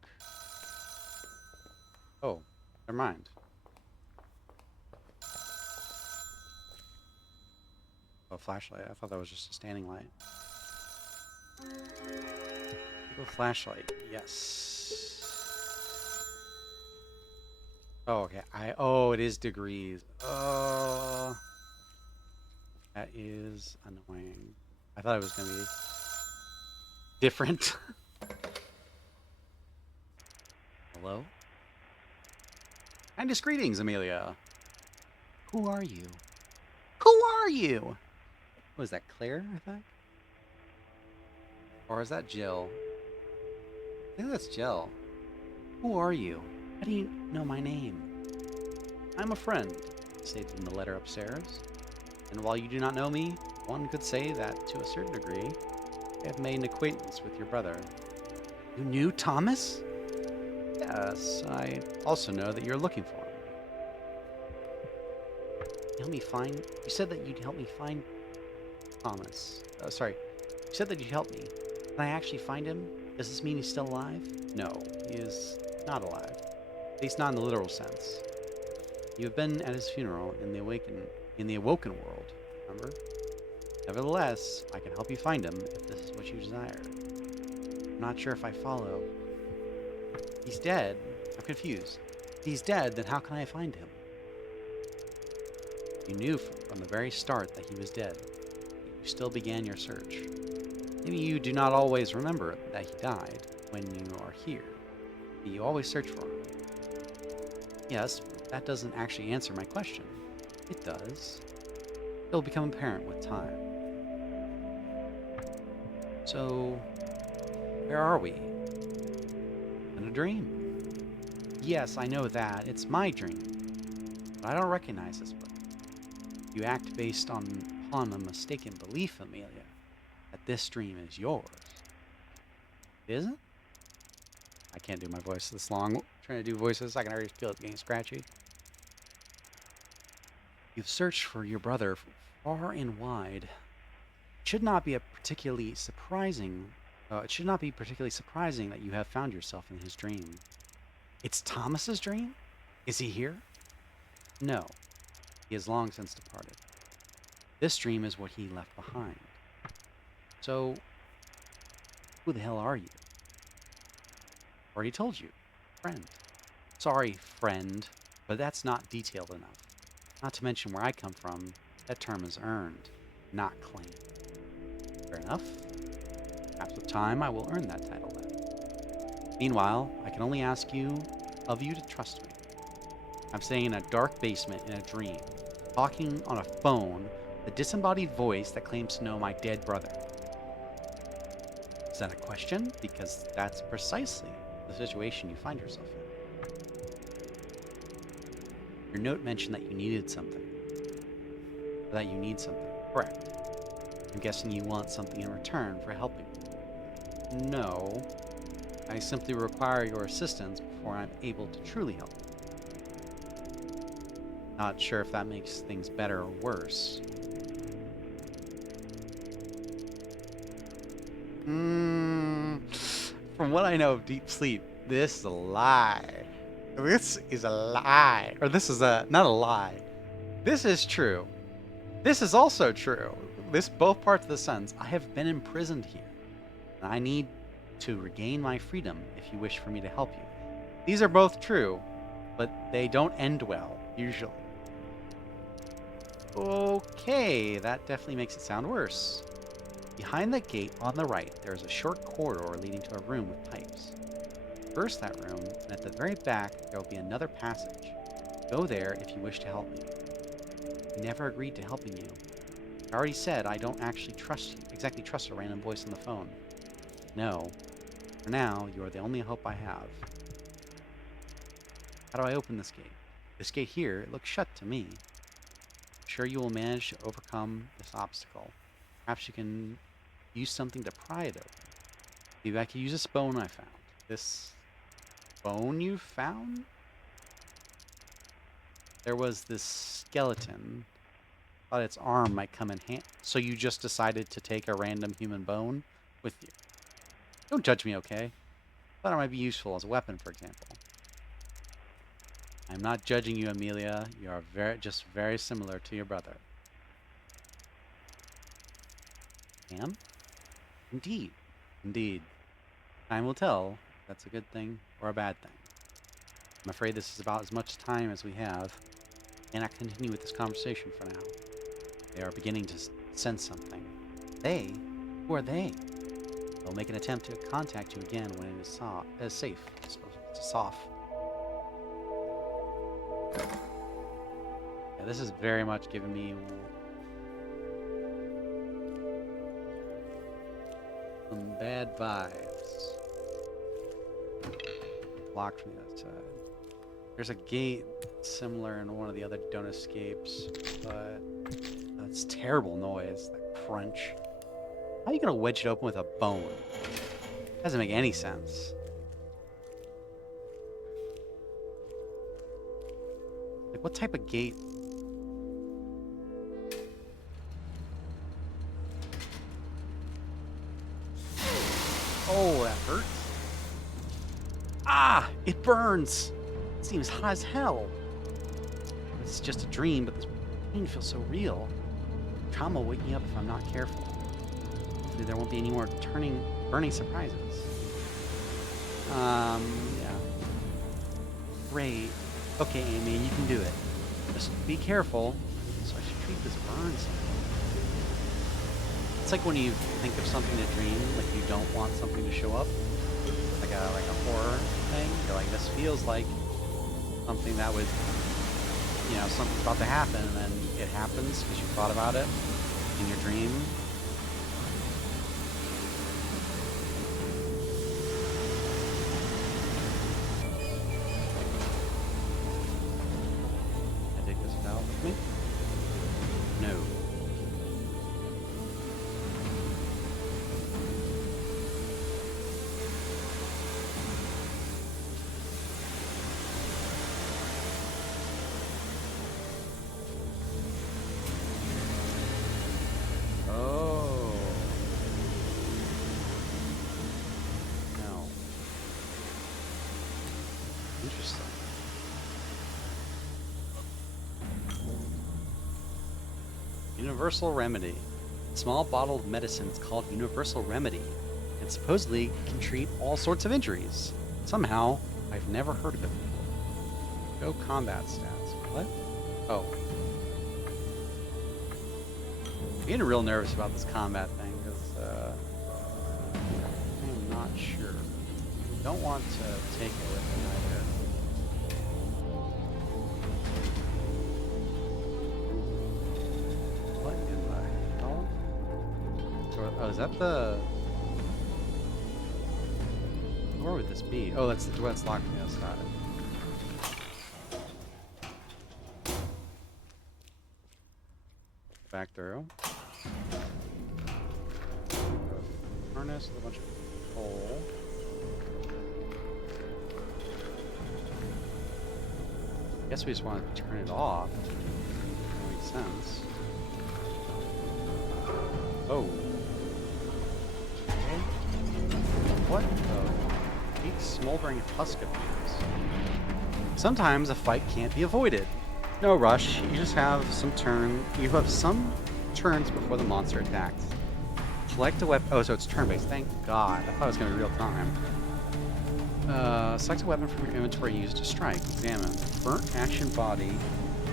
Oh, never mind. Oh, flashlight. I thought that was just a standing light. Flashlight. Yes. Oh, okay. Oh, it is degrees. Oh. That is annoying. I thought it was going to be different. Hello? Kindest greetings, Amelia. Who are you? Who are you? Was that Claire, I think? Or is that Jill? I think that's Jill. Who are you? How do you know my name? I'm a friend, stated in the letter upstairs. And while you do not know me, one could say that, to a certain degree, I have made an acquaintance with your brother. You knew Thomas? Yes, I also know that you're looking for him. Help me find... You said that you'd help me find Thomas. Sorry. You said that you'd help me. Can I actually find him? Does this mean he's still alive? No, he is not alive. At least not in the literal sense. You have been at his funeral in the awoken world, remember? Nevertheless, I can help you find him if this is what you desire. I'm not sure if I follow. He's dead. I'm confused. If he's dead, then how can I find him? You knew from the very start that he was dead. You still began your search. Maybe you do not always remember that he died when you are here, but you always search for him. Yes, that doesn't actually answer my question. It does. It'll become apparent with time. So, where are we? In a dream. Yes, I know that. It's my dream. But I don't recognize this book. You act based upon a mistaken belief, Amelia, that this dream is yours. Is it? I can't do my voice this long. Trying to do voices, I can already feel it getting scratchy. You've searched for your brother far and wide. It should not be particularly surprising that you have found yourself in his dream. It's Thomas's dream? Is he here? No. He has long since departed. This dream is what he left behind. So, who the hell are you? Already told you. Friend. Sorry, friend, but that's not detailed enough. Not to mention where I come from, that term is earned, not claimed. Fair enough. Perhaps with time I will earn that title then. Meanwhile, I can only ask of you to trust me. I'm staying in a dark basement in a dream, talking on a phone, the disembodied voice that claims to know my dead brother. Is that a question? Because that's precisely the situation you find yourself in. Your note mentioned that you needed something. That you need something. Correct. I'm guessing you want something in return for helping me. No. I simply require your assistance before I'm able to truly help you. Not sure if that makes things better or worse. From what I know of deep sleep, this is a lie. This is a lie. Or this is not a lie. This is true. This is also true. Both parts of the sentence. I have been imprisoned here. And I need to regain my freedom if you wish for me to help you. These are both true, but they don't end well, usually. Okay, that definitely makes it sound worse. Behind the gate on the right, there is a short corridor leading to a room with pipes. First that room, and at the very back, there will be another passage. Go there if you wish to help me. I never agreed to helping you. I already said I don't actually exactly trust a random voice on the phone. No. For now, you are the only hope I have. How do I open this gate? This gate here, it looks shut to me. I'm sure you will manage to overcome this obstacle. Perhaps you can use something to pry it open. Maybe I could use this bone I found. This bone you found? There was this skeleton. Thought its arm might come in handy. So you just decided to take a random human bone with you. Don't judge me, okay? Thought it might be useful as a weapon, for example. I'm not judging you, Amelia. You are just very similar to your brother. Am? Indeed. Indeed. Time will tell if that's a good thing or a bad thing. I'm afraid this is about as much time as we have. I cannot continue with this conversation for now. They are beginning to sense something. They? Who are they? They'll make an attempt to contact you again when it is safe. It's soft. Yeah, this is very much giving me some bad vibes. Locked from the outside. There's a gate similar in one of the other Don't Escapes, but that's terrible noise, that crunch. How are you gonna wedge it open with a bone? Doesn't make any sense. Like, what type of gate? Oh, that hurts. Ah, it burns. It seems hot as hell. This is just a dream, but this pain feels so real. Trauma will wake me up if I'm not careful. Hopefully there won't be any more burning surprises. Yeah. Great. Okay, Amy, you can do it. Just be careful. So I should treat this burn something. It's like when you think of something to dream, like you don't want something to show up. Like a horror thing. You're like, this feels like something that would, you know, something's about to happen, and then it happens because you thought about it in your dream. I take this out with me? No. Interesting. Universal Remedy. A small bottle of medicine is called Universal Remedy, and supposedly can treat all sorts of injuries. Somehow, I've never heard of it before. Go combat stats. What? Oh. I'm getting real nervous about this combat thing, because I'm not sure. Don't want to take it with me either. What in the hell? Oh, is that the... Where would this be? Oh, that's the door that's locked from the outside. Back through. Harness with a bunch of coal. Guess we just want to turn it off. That makes sense. Oh. Okay. What the? Deep smoldering husk appears. Sometimes a fight can't be avoided. No rush. You just have some turns before the monster attacks. Select a weapon. Oh, so it's turn-based. Thank God. I thought it was going to be real time. Select a weapon from your inventory used to strike. Examine. Burnt ashen body,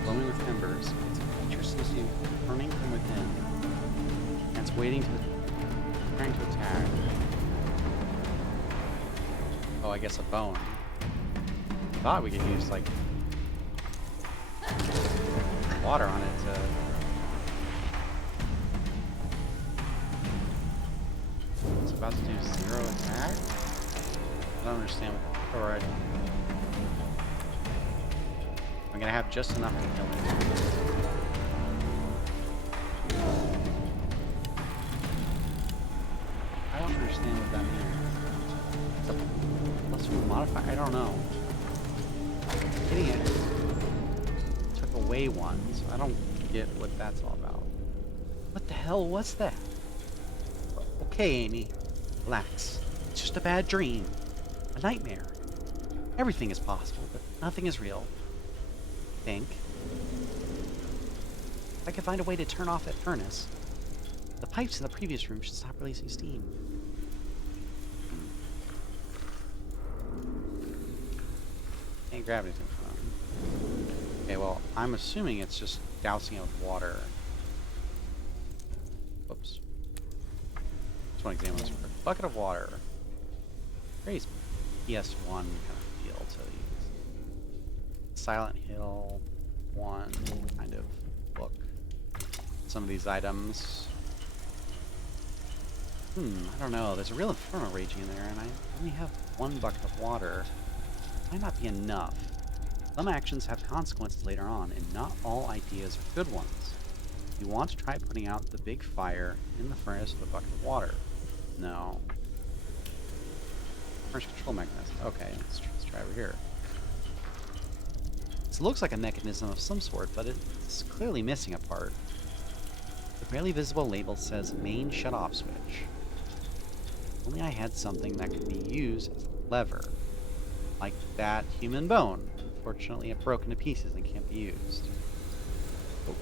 glowing with embers. Its feature seems to be burning from within. And it's waiting to Trying to attack. Oh, I guess a bone. Thought we could use like water on it to. It's about to do 0 attack? I don't understand what. Alright. I'm gonna have just enough to kill it. I don't understand what that means. It's a plus 1 modifier? I don't know. Hitting it took away 1, so I don't get what that's all about. What the hell was that? Okay, Amy. Relax. It's just a bad dream. A nightmare. Everything is possible, but nothing is real. Think. If I could find a way to turn off that furnace, the pipes in the previous room should stop releasing steam. Can't grab anything from them. Okay, well, I'm assuming it's just dousing it with water. Whoops. Just want to examine this. Bucket of water. Very PS1 kind of feel to these. Silent Hill 1 kind of look. Some of these items. I don't know. There's a real inferno raging in there, and I only have 1 bucket of water. It might not be enough. Some actions have consequences later on, and not all ideas are good ones. You want to try putting out the big fire in the furnace with a bucket of water. No. Furnace control mechanism. Okay, let's try over here. This looks like a mechanism of some sort, but it's clearly missing a part. The barely visible label says main shut-off switch. If only I had something that could be used as a lever. Like that human bone. Unfortunately, it broke into pieces and can't be used. Oh.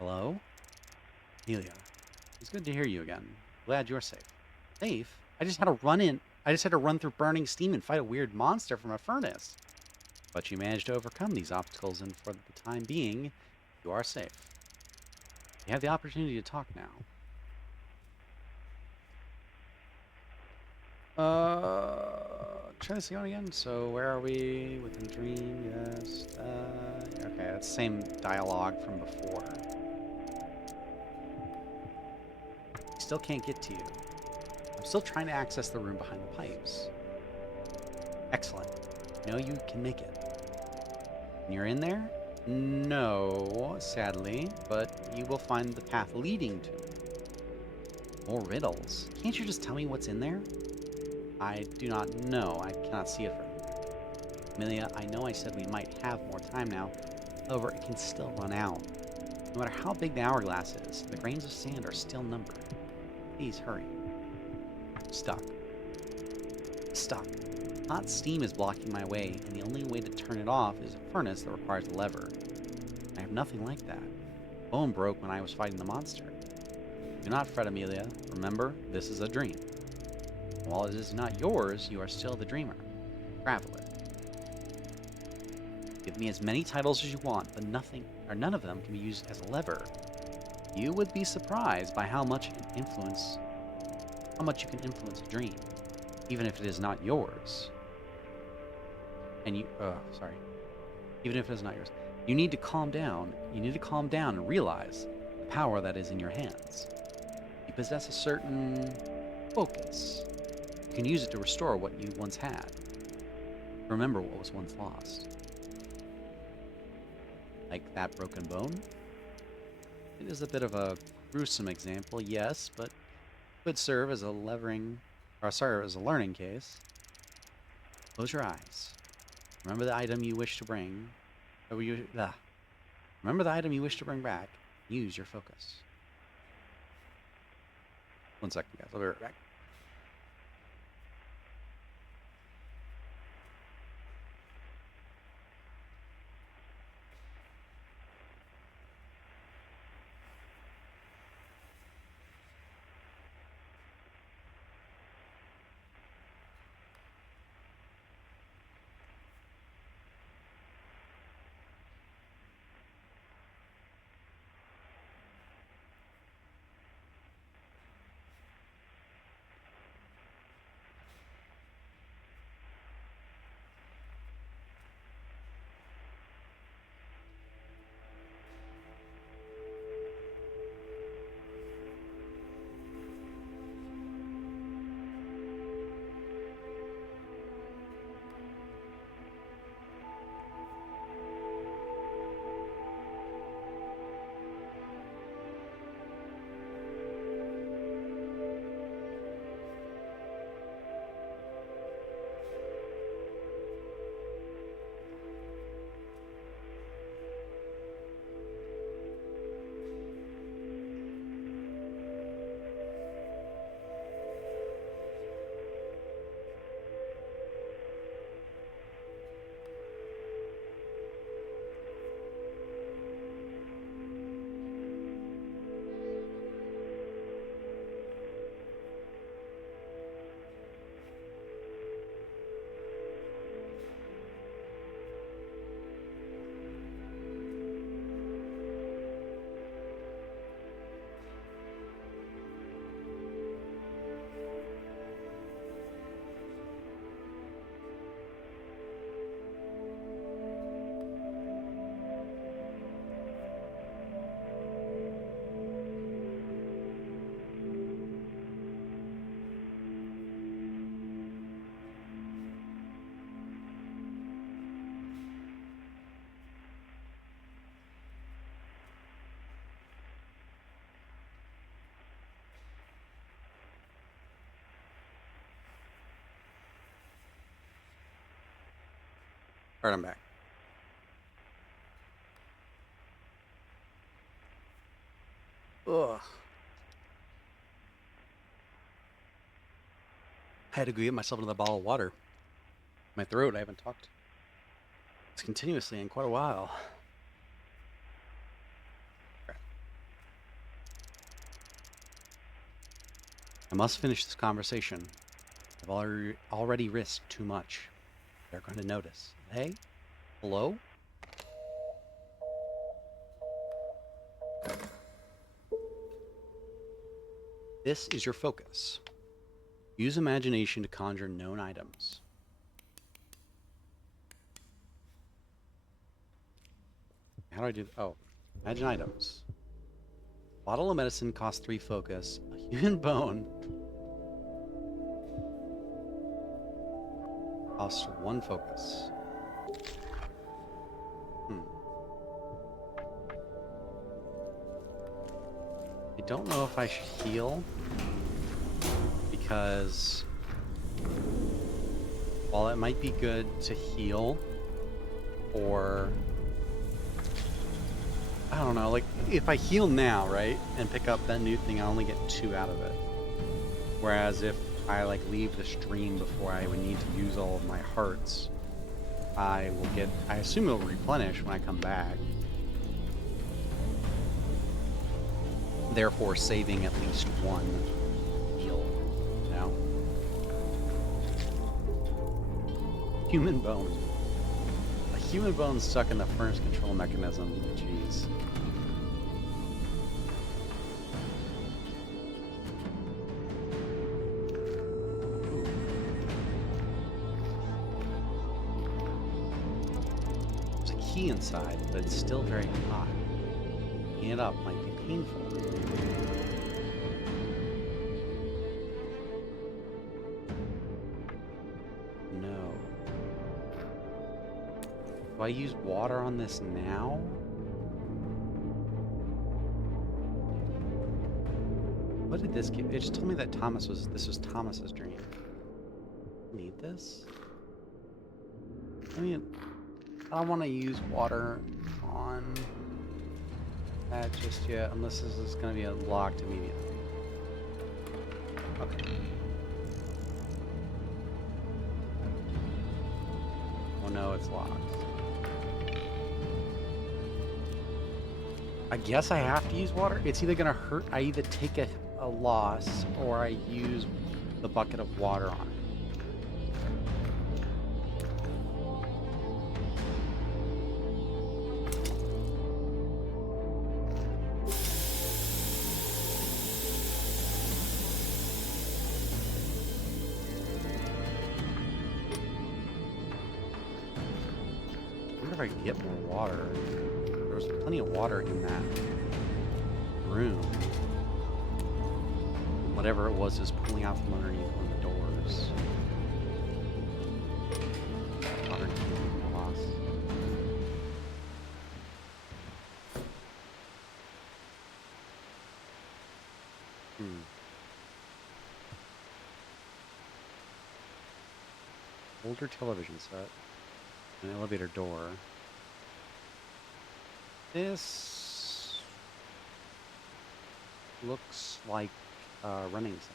Hello? Amelia. It's good to hear you again. Glad you're safe. Safe? I just had to run through burning steam and fight a weird monster from a furnace. But you managed to overcome these obstacles, and for the time being, you are safe. You have the opportunity to talk now. Try this again. So where are we? Within dream, yes. Okay, that's the same dialogue from before. Still can't get to you. I'm still trying to access the room behind the pipes. Excellent. I know you can make it. And you're in there? No, sadly, but you will find the path leading to it. More riddles. Can't you just tell me what's in there? I do not know. I cannot see it from here. Amelia, I know I said we might have more time now. However, it can still run out. No matter how big the hourglass is, the grains of sand are still numbered. Please hurry. Stuck. Stuck. Hot steam is blocking my way, and the only way to turn it off is a furnace that requires a lever. I have nothing like that. Bone broke when I was fighting the monster. Do not fret, Amelia. Remember, this is a dream. While it is not yours, you are still the dreamer. Traveler. Give me as many titles as you want, but none of them can be used as a lever. You would be surprised by how much you can influence a dream, even if it is not yours. And even if it is not yours. You need to calm down. You need to calm down and realize the power that is in your hands. You possess a certain focus. You can use it to restore what you once had. Remember what was once lost. Like that broken bone? It is a bit of a gruesome example, yes, but could serve as a learning case. Close your eyes. Remember the item you wish to bring. Remember the item you wish to bring back. Use your focus. 1 second, guys. I'll be right back. Alright, I'm back. Ugh. I had to go get myself another bottle of water. My throat, I haven't talked continuously in quite a while. I must finish this conversation. I've already risked too much. They're going to notice. Hey? Hello? This is your focus. Use imagination to conjure known items. How do I do? Oh, imagine items. Bottle of medicine costs 3 focus. A human bone costs 1 focus. I don't know if I should heal, because while it might be good to heal, or I don't know, like if I heal now, right, and pick up that new thing, I only get 2 out of it. Whereas if I like leave the stream before I would need to use all of my hearts, I assume it'll replenish when I come back. Therefore saving at least 1 heal, you know? Human bone. A human bone stuck in the furnace control mechanism. Jeez. There's a key inside, but it's still very hot. Picking it up might be painful. No. Do I use water on this now? What did this give? It just told me that this was Thomas's dream. Need this? I mean, I don't want to use water on that just yet, unless this is going to be unlocked immediately. Okay. Oh no, it's locked. I guess I have to use water. It's either going to hurt, I either take a loss, or I use the bucket of water on it. If I could get more water. There was plenty of water in that room. Whatever it was is pulling out from underneath one of the doors. Water loss. Older television set. An elevator door. This looks like a running section.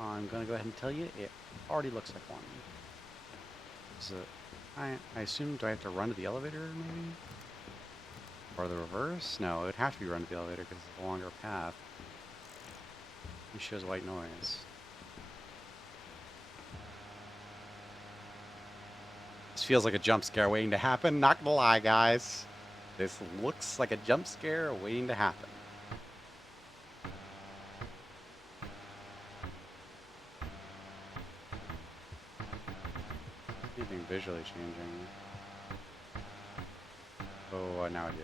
I'm gonna go ahead and tell you, it already looks like one. Is it? I assume, do I have to run to the elevator, maybe? Or the reverse? No, it would have to be run to the elevator because it's a longer path. It shows white noise. This feels like a jump scare waiting to happen. Not gonna lie, guys. This looks like a jump scare waiting to happen. Anything visually changing? Oh, now I do.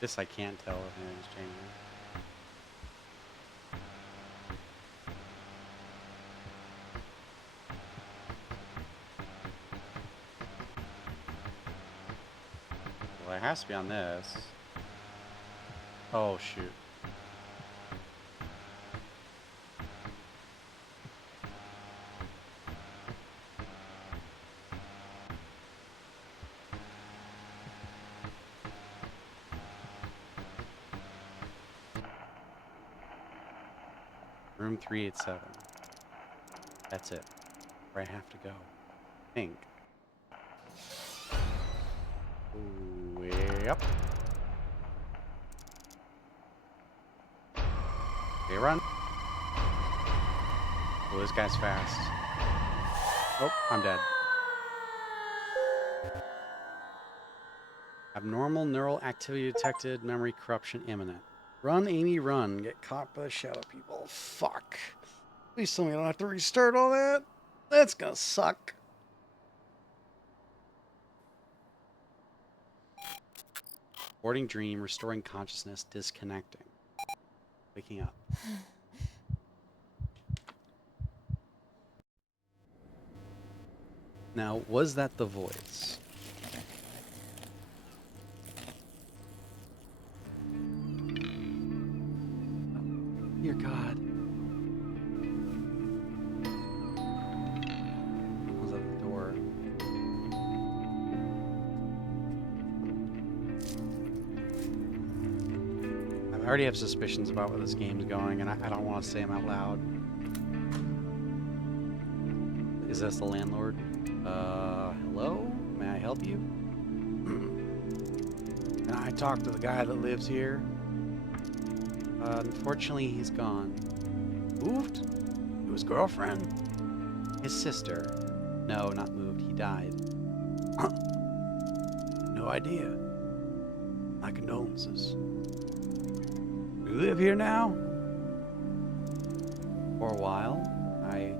This I can't tell if anything's changing. it has to be on this. Oh, shoot. Room 387. That's it. Where I have to go. I think. Ooh, yep. Okay, run. Oh, this guy's fast. Oh, I'm dead. Abnormal neural activity detected. Memory corruption imminent. Run, Amy, run. Get caught by the shadow people. Fuck. Please tell me I don't have to restart all that. That's gonna suck. Boarding dream, restoring consciousness, disconnecting. Waking up. Now, was that the voice? Oh, dear God. Close up the door. I already have suspicions about where this game's going, and I don't want to say them out loud. Is this the landlord? Hello? May I help you? Can I talk to the guy that lives here? Unfortunately, he's gone. Moved? To his girlfriend? His sister. No, not moved. He died. Huh. No idea. My condolences. You live here now? For a while. I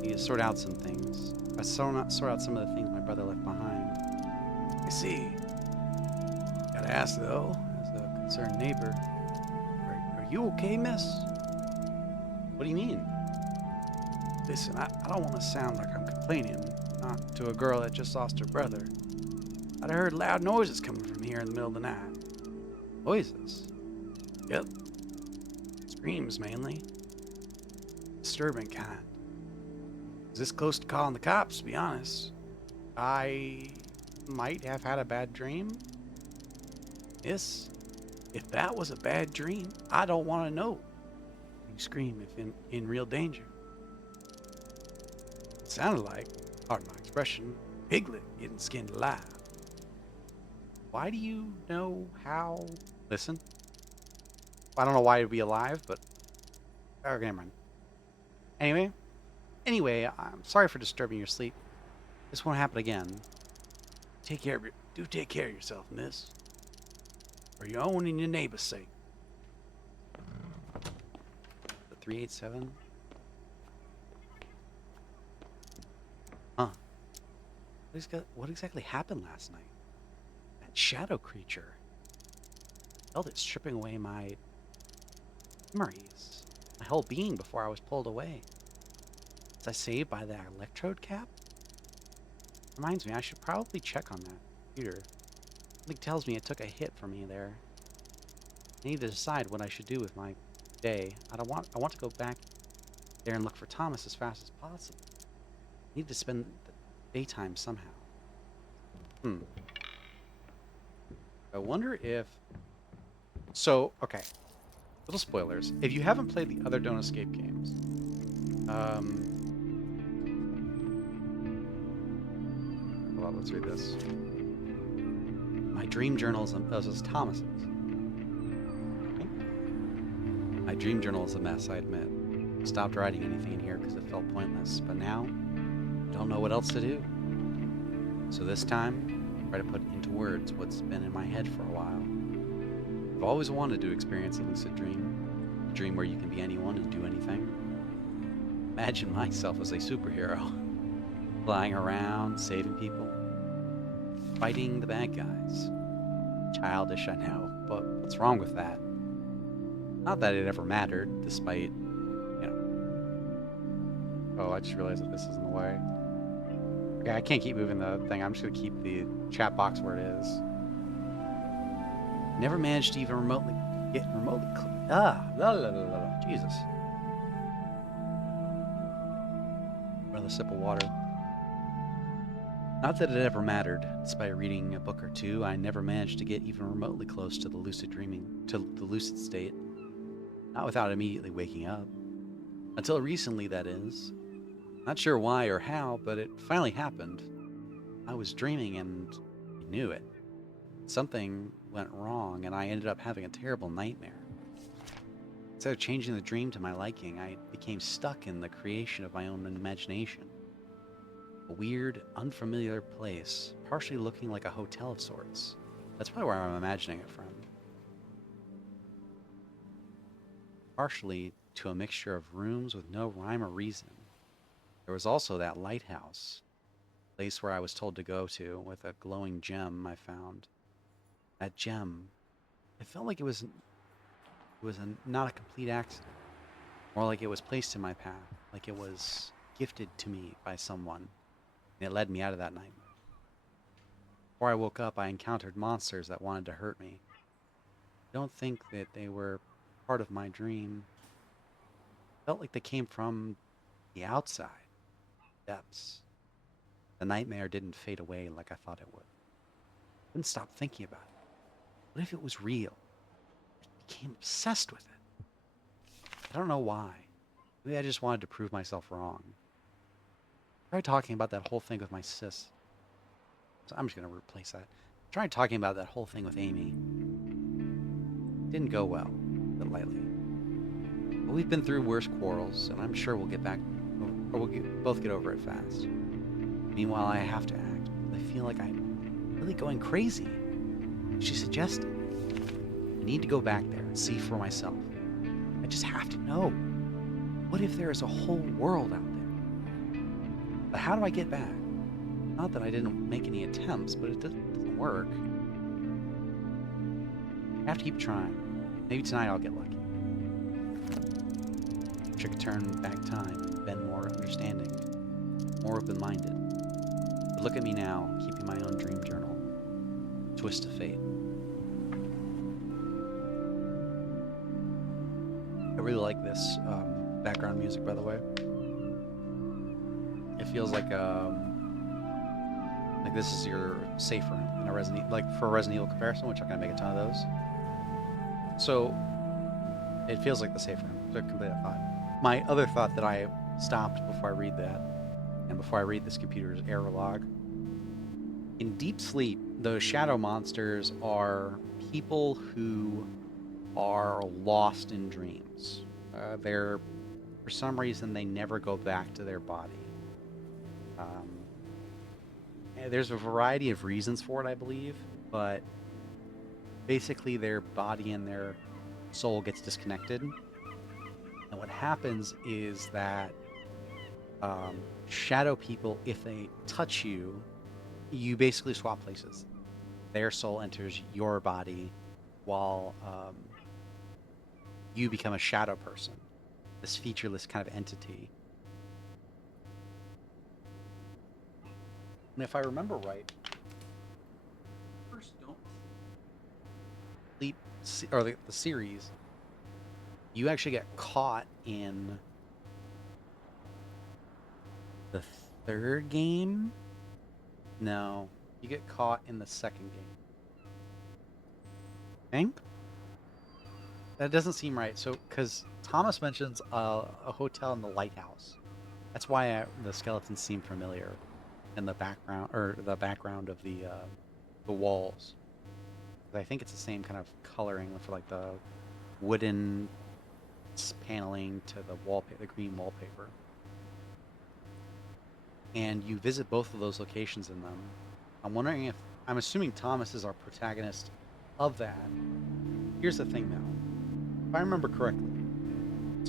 need to sort out some things. I sort out some of the things my brother left behind. I see. Gotta ask though, as a concerned neighbor, are you okay, miss? What do you mean? Listen, I don't want to sound like I'm complaining, not to a girl that just lost her brother. I'd heard loud noises coming from here in the middle of the night. Noises? Yep. Screams, mainly. Disturbing kind. Was this close to calling the cops, to be honest? I might have had a bad dream. Yes. If that was a bad dream, I don't want to know. You scream if in real danger. It sounded like, pardon my expression, piglet getting skinned alive. Why do you know how? Listen. I don't know why it'd be alive, but okay, never mind. Anyway, I'm sorry for disturbing your sleep. This won't happen again. Take care of yourself, miss. For your own and your neighbor's sake. The 387. Huh. What exactly happened last night? That shadow creature. I felt it stripping away my memories. My whole being before I was pulled away. Was I saved by that electrode cap? Reminds me, I should probably check on that computer. Something tells me it took a hit for me there. I need to decide what I should do with my day. I want to go back there and look for Thomas as fast as possible. I need to spend the daytime somehow. I wonder if... So, okay. Little spoilers. If you haven't played the other Don't Escape games, hold on, let's read this. My dream journal is Thomas's. Okay. My dream journal is a mess, I admit. I stopped writing anything in here because it felt pointless, but now I don't know what else to do. So this time, I try to put into words what's been in my head for a while. I've always wanted to experience a lucid dream. A dream where you can be anyone and do anything. Imagine myself as a superhero. Flying around, saving people. Fighting the bad guys. Childish, I know, but what's wrong with that? Not that it ever mattered, despite, Oh, I just realized that this is in the way. Okay, I can't keep moving the thing. I'm just going to keep the chat box where it is. Never managed to even get remotely Jesus. Another sip of water. Not that it ever mattered. Despite reading a book or two, I never managed to get even remotely close to the lucid state. Not without immediately waking up. Until recently, that is. Not sure why or how, but it finally happened. I was dreaming and I knew it. Something went wrong and I ended up having a terrible nightmare. Instead of changing the dream to my liking, I became stuck in the creation of my own imagination. A weird, unfamiliar place, partially looking like a hotel of sorts. That's probably where I'm imagining it from. Partially to a mixture of rooms with no rhyme or reason. There was also that lighthouse, place where I was told to go to, with a glowing gem I found. That gem, it felt like it was not a complete accident. More like it was placed in my path, like it was gifted to me by someone. And it led me out of that nightmare. Before I woke up, I encountered monsters that wanted to hurt me. I don't think that they were part of my dream. It felt like they came from the outside, depths. The nightmare didn't fade away like I thought it would. I couldn't stop thinking about it. What if it was real? I became obsessed with it. I don't know why. Maybe I just wanted to prove myself wrong. I tried talking about that whole thing with my sis. So I'm just going to replace that. I tried talking about that whole thing with Amy. It didn't go well, but lightly. But we've been through worse quarrels, and I'm sure we'll get back, or both get over it fast. Meanwhile, I have to act. I feel like I'm really going crazy. She suggested I need to go back there and see for myself. I just have to know. What if there is a whole world out there? But how do I get back? Not that I didn't make any attempts, but it doesn't work. I have to keep trying. Maybe tonight I'll get lucky. Wish I could turn back time, been more understanding, more open-minded. But look at me now, keeping my own dream journal. Twist of fate. I really like this background music, by the way. It feels like this is your safe room in a Resident, for a Resident Evil comparison, which I'm gonna make a ton of those. So it feels like the safe room. So complete that thought. My other thought that I stopped before I read that, and before I read this computer's error log. In deep sleep, those shadow monsters are people who are lost in dreams. For some reason, they never go back to their body. There's a variety of reasons for it, I believe, but basically their body and their soul gets disconnected. And what happens is that shadow people, if they touch you, you basically swap places. Their soul enters your body while you become a shadow person, this featureless kind of entity. And if I remember right, first don't sleep, or the series, you actually get caught in the third game. No, you get caught in the second game. Think? That doesn't seem right. So, because Thomas mentions a hotel in the lighthouse, that's why the skeletons seem familiar, in the background, or the background of the walls. I think it's the same kind of coloring for like the wooden paneling to the wallpaper, the green wallpaper. And you visit both of those locations in them. I'm assuming Thomas is our protagonist of that. Here's the thing though. If I remember correctly,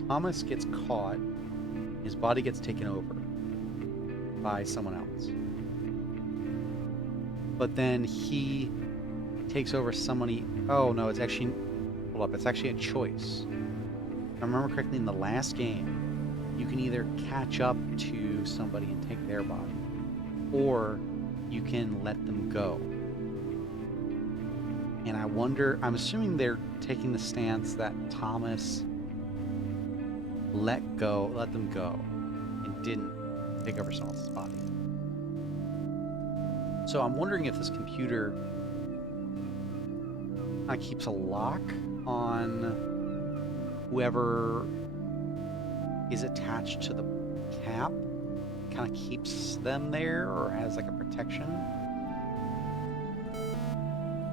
Thomas gets caught, his body gets taken over by someone else. But then he takes over somebody. Oh no, it's actually, hold up, it's actually a choice. If I remember correctly, in the last game, you can either catch up to somebody and take their body, or you can let them go. And I wonder, I'm assuming they're taking the stance that Thomas let them go, and didn't take over someone else's body. So I'm wondering if this computer keeps a lock on whoever is attached to the cap, kind of keeps them there, or has like a protection.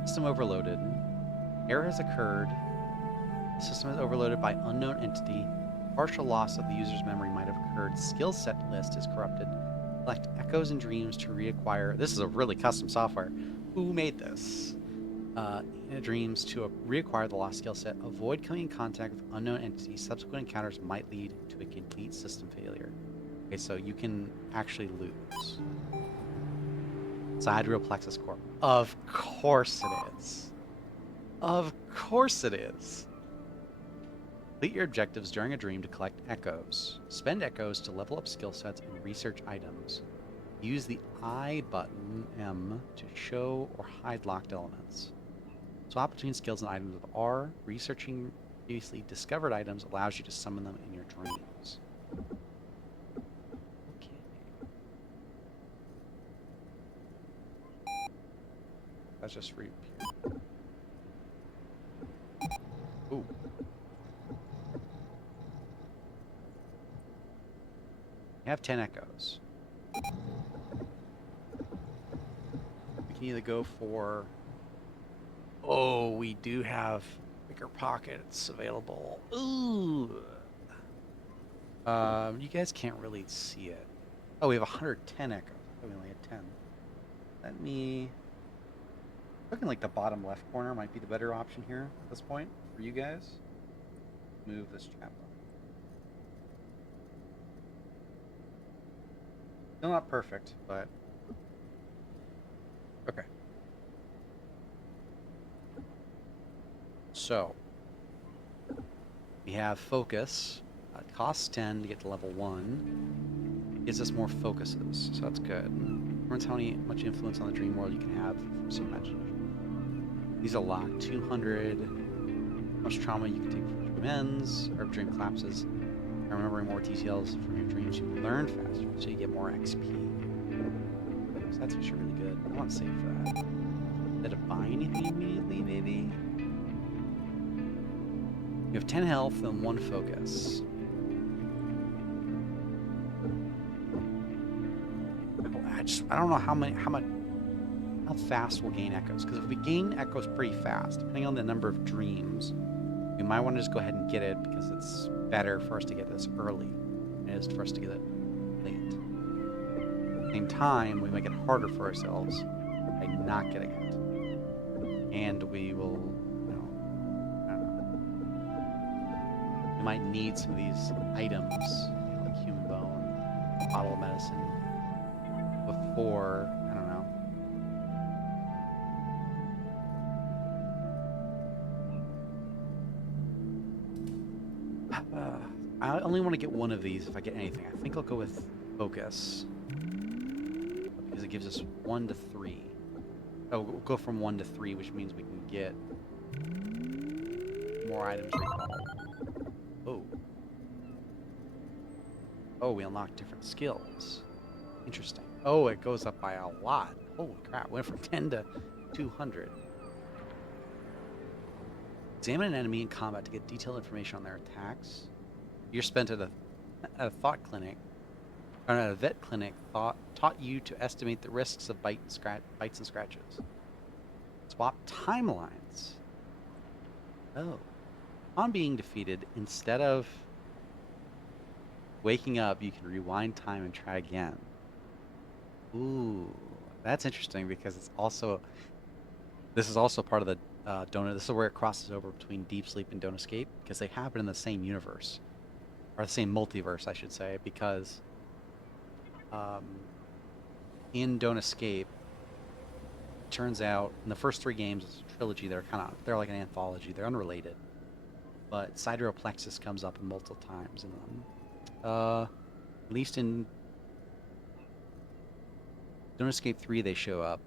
System overloaded. Error has occurred. The system is overloaded by unknown entity. Partial loss of the user's memory might have occurred. Skill set list is corrupted. Select echoes and dreams to reacquire. This is a really custom software. Who made this? Dreams to reacquire the lost skill set. Avoid coming in contact with unknown entities. Subsequent encounters might lead to a complete system failure. Okay, so you can actually lose. Sidereal plexus core. Of course it is. Of course it is. Complete your objectives during a dream to collect echoes. Spend echoes to level up skill sets and research items. Use the I button, M, to show or hide locked elements. Swap between skills and items with R. Researching previously discovered items allows you to summon them in your dreams. Okay. Let's just read here. Ooh. We have 10 echoes. We can either go for... Oh, we do have bigger pockets available. Ooh. You guys can't really see it. Oh, we have 110 echoes. Oh, we only had 10. Let me... Looking like the bottom left corner might be the better option here at this point for you guys. Move this chat button. Still not perfect, but okay. So we have focus. It costs 10 to get to level 1. Gives us more focuses, so that's good. Learns how much influence on the dream world you can have from some imagination. These are locked. 200. How much trauma you can take from dream ends or dream collapses. Remembering more details from your dreams, you learn faster, so you get more XP. So that's actually really good. I want to save for that. Instead of buying anything immediately, maybe? You have 10 health and 1 focus. I don't know how fast we'll gain echoes. Because if we gain echoes pretty fast, depending on the number of dreams, we might want to just go ahead and get it because it's better for us to get this early than it is for us to get it late. At the same time, we make it harder for ourselves by not getting it. And we will, I don't know. We might need some of these items, like human bone, bottle of medicine, before, I don't know. I only want to get one of these if I get anything. I think I'll go with focus because it gives us 1 to 3. Oh, we'll go from 1 to 3, which means we can get more items recall. Oh. Oh, we unlocked different skills. Interesting. Oh, it goes up by a lot. Holy crap. Went from 10 to 200. Examine an enemy in combat to get detailed information on their attacks. You're spent at a thought clinic, or at a vet clinic, taught you to estimate the risks of bites and scratches. Swap timelines. Oh. On being defeated, instead of waking up, you can rewind time and try again. Ooh, that's interesting because it's also... This is also part of the Don't... This is where it crosses over between Deep Sleep and Don't Escape, because they happen in the same universe. Or the same multiverse, I should say, because in Don't Escape, it turns out in the first 3 games, it's a trilogy. They're like an anthology. They're unrelated, but Sidereal Plexus comes up multiple times in them. At least in Don't Escape 3, they show up.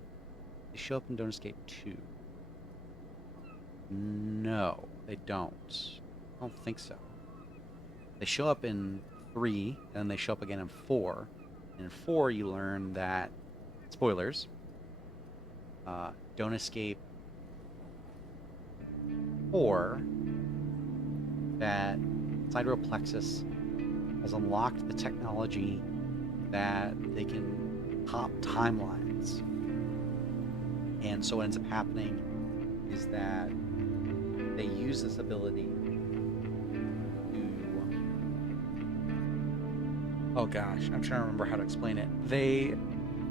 They show up in Don't Escape 2. No, they don't. I don't think so. They show up in 3, and then they show up again in 4. And in 4, you learn that, spoilers, don't escape, or that Sidereal Plexus has unlocked the technology that they can hop timelines. And so what ends up happening is that they use this ability to... Oh gosh, I'm trying to remember how to explain it. They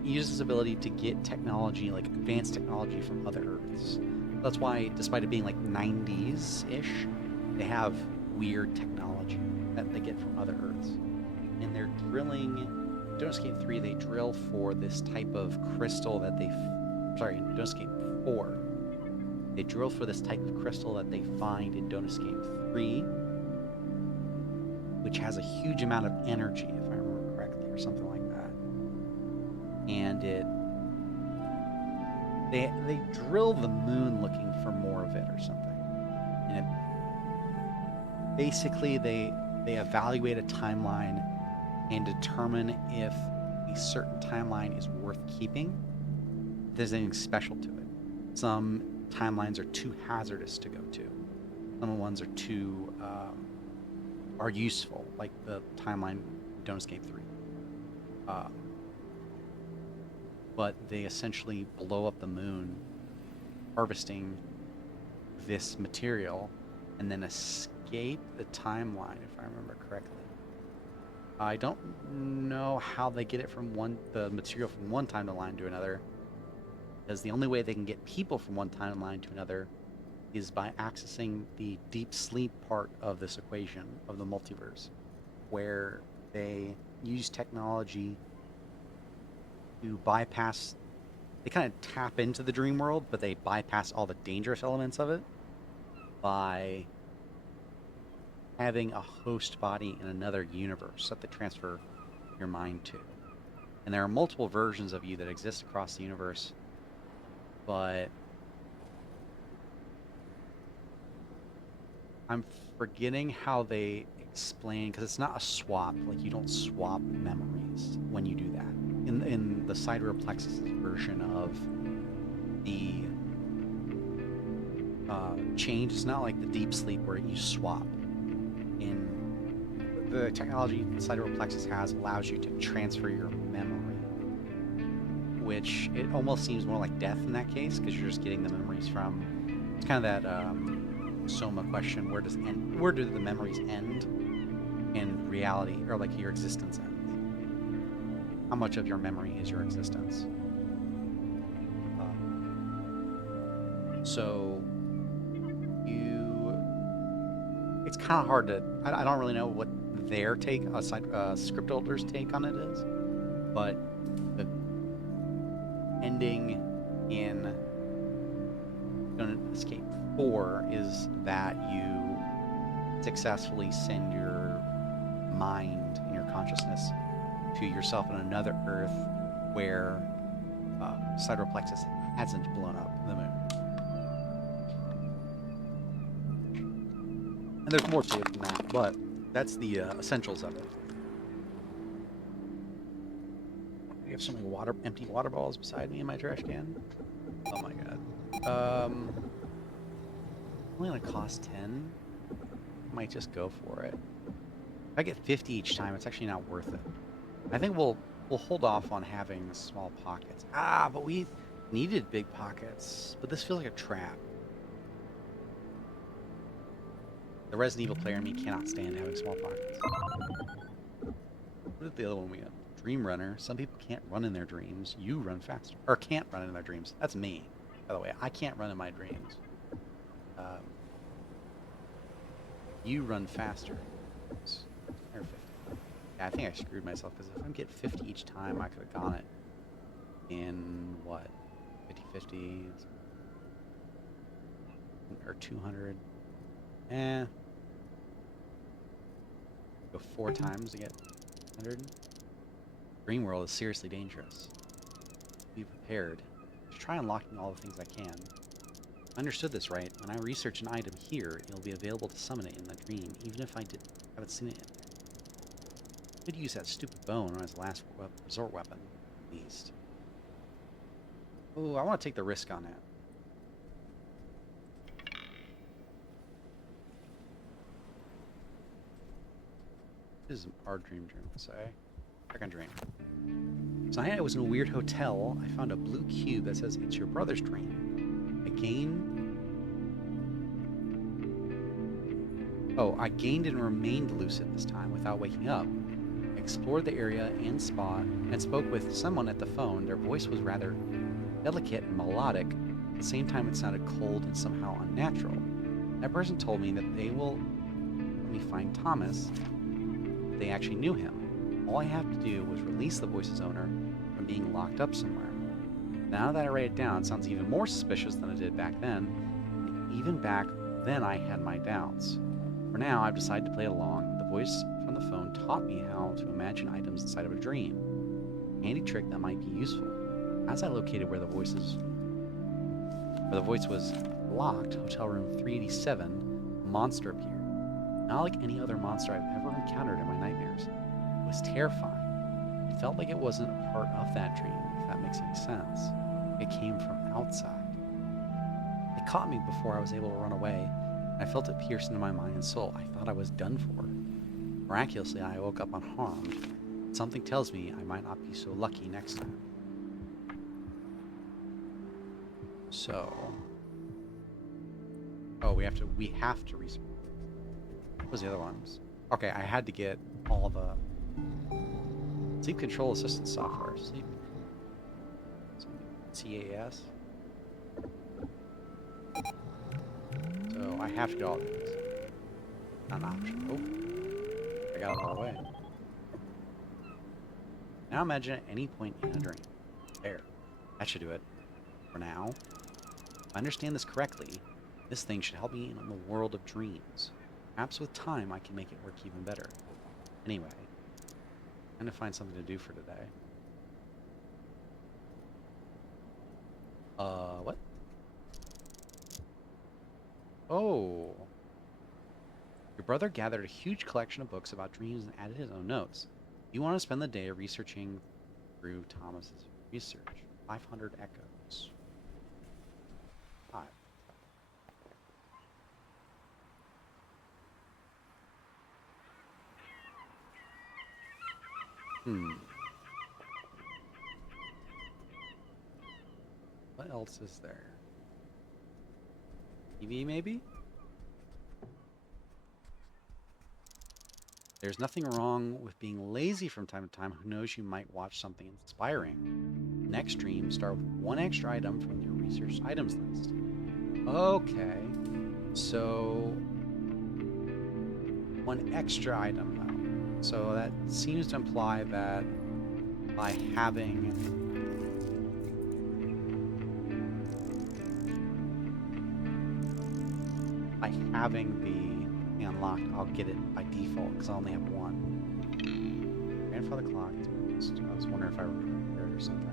use this ability to get technology, like advanced technology from other Earths. That's why, despite it being like 90s-ish, they have weird technology that they get from other Earths. And they're drilling... Don't Escape 3, they drill for this type of crystal that they... Sorry, in Don't Escape 4. They drill for this type of crystal that they find in Don't Escape 3, which has a huge amount of energy, if I remember correctly, or something like that. And they drill the moon looking for more of it or something. And basically they evaluate a timeline and determine if a certain timeline is worth keeping. If there's anything special to it. Some timelines are too hazardous to go to. Some ones are too are useful, like the timeline Don't Escape 3. But they essentially blow up the moon, harvesting this material, and then escape the timeline, if I remember correctly. I don't know how they get it from the material from one timeline to another, because the only way they can get people from one timeline to another is by accessing the deep sleep part of this equation of the multiverse, where they use technology to bypass... They kind of tap into the dream world, but they bypass all the dangerous elements of it by having a host body in another universe that they transfer your mind to. And there are multiple versions of you that exist across the universe, but I'm forgetting how they explain, because it's not a swap. Like, you don't swap memories when you do that. In the Sidereal Plexus version of the change, it's not like the deep sleep where you swap. In the technology the Sidereal Plexus has allows you to transfer your memory, which it almost seems more like death in that case, because you're just getting the memories from... It's kind of that Soma question: where do the memories end in reality, or like your existence ends? How much of your memory is your existence? So it's kind of hard to... I don't really know what their take, script holder's take on it is, but the ending in Don't Escape 4 is that you successfully send your mind and your consciousness to yourself on another Earth where Sidereal Plexus hasn't blown up the moon. And there's more to it than that, but that's the essentials of it. I have so many empty water bottles beside me in my trash can. Oh my god. Only gonna cost 10. Might just go for it. If I get 50 each time, it's actually not worth it. I think we'll hold off on having small pockets. But we needed big pockets. But this feels like a trap. The Resident Evil player in me cannot stand having small pockets. What is the other one we got? Dream Runner. Some people can't run in their dreams. You run faster. Or can't run in their dreams. That's me, by the way. I can't run in my dreams. You run faster. Perfect. Yeah, I think I screwed myself, because if I get 50 each time, I could have gone it in, what, 50-50? Or 200. Go 4 times to get 100. Dream World is seriously dangerous. Be prepared. Just try unlocking all the things I can. I understood this right. When I research an item here, it'll be available to summon it in the dream, even if I haven't seen it yet. I could use that stupid bone as last resort weapon, at least. Oh, I want to take the risk on that. This is our dream, say. Second dream. So I was in a weird hotel. I found a blue cube that says it's your brother's dream. I gained and remained lucid this time without waking up. I explored the area and spoke with someone at the phone. Their voice was rather delicate and melodic. At the same time, it sounded cold and somehow unnatural. That person told me that they will help me find Thomas. They actually knew him. All I have to do was release the voice's owner from being locked up somewhere. Now that I write it down, it sounds even more suspicious than it did back then. And even back then, I had my doubts. For now, I've decided to play along. The voice from the phone taught me how to imagine items inside of a dream. A handy trick that might be useful. As I located where the voice was locked, hotel room 387, a monster appeared. Not like any other monster I've ever encountered in my nightmares. It was terrifying. It felt like it wasn't a part of that dream, if that makes any sense. It came from outside. It caught me before I was able to run away, and I felt it pierce into my mind and soul. I thought I was done for. Miraculously, I woke up unharmed. Something tells me I might not be so lucky next time. So... Oh, we have to research. What was the other ones? Okay, I had to get all the sleep control assistance software. Sleep CAS. So I have to get all these. Not an option. Oh, I got it all the way. Now imagine at any point in a dream. There. That should do it. For now. If I understand this correctly, this thing should help me in the world of dreams. Perhaps with time I can make it work even better. Anyway, I'm going to find something to do for today. What? Oh. Your brother gathered a huge collection of books about dreams and added his own notes. You want to spend the day researching through Thomas's research. 500 echoes. 5. What else is there? TV, maybe? There's nothing wrong with being lazy from time to time. Who knows, you might watch something inspiring. Next stream, start with one extra item from your research items list. Okay. So, one extra item, though. So that seems to imply that by having the unlocked, I'll get it by default because I only have one. Grandfather clock is boost. I was wondering if I repaired or something.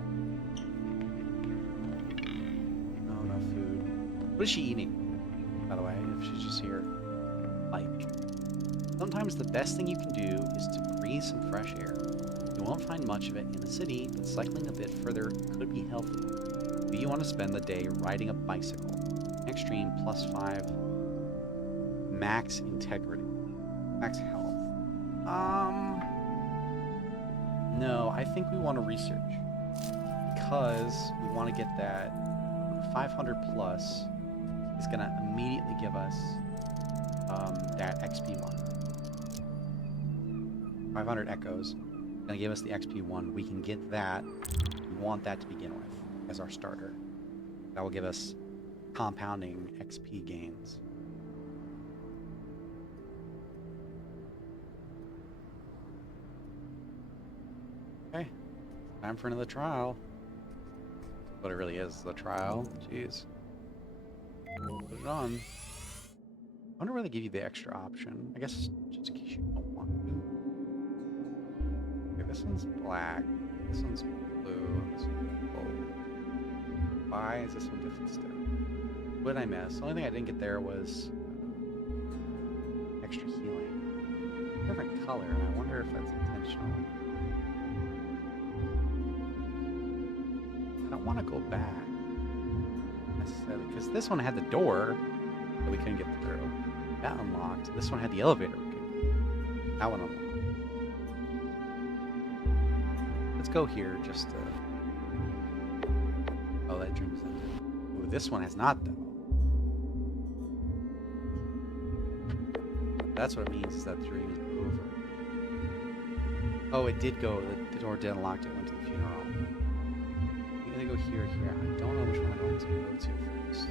No, no food. What is she eating, by the way, if she's just here? Like, sometimes the best thing you can do is to breathe some fresh air. You won't find much of it in the city, but cycling a bit further could be helpful. Do you want to spend the day riding a bicycle? Extreme +5 max integrity. Max health. No, I think we want to research. Because we want to get that 500 plus is going to immediately give us that XP one. 500 echoes. Going to give us the XP one. We can get that. We want that to begin with as our starter. That will give us compounding XP gains. Okay, time for another trial. What it really is, the trial. Jeez. Put it on. I wonder where they give you the extra option. I guess just in case you don't want to. Okay, this one's black. This one's blue. This one's gold. Why is this one different still? What did I miss? The only thing I didn't get there was extra healing. Different color, and I wonder if that's intentional. I don't want to go back necessarily, because this one had the door that we couldn't get through. That unlocked. This one had the elevator we couldn't get through. That one unlocked. Let's go here just to... Oh, that dream is ended. Ooh, this one has not, though. That's what it means, is that the dream is over. Oh, it did go. The door did unlock. It went to the funeral. I'm gonna go here, here. I don't know which one I'm going to go to first.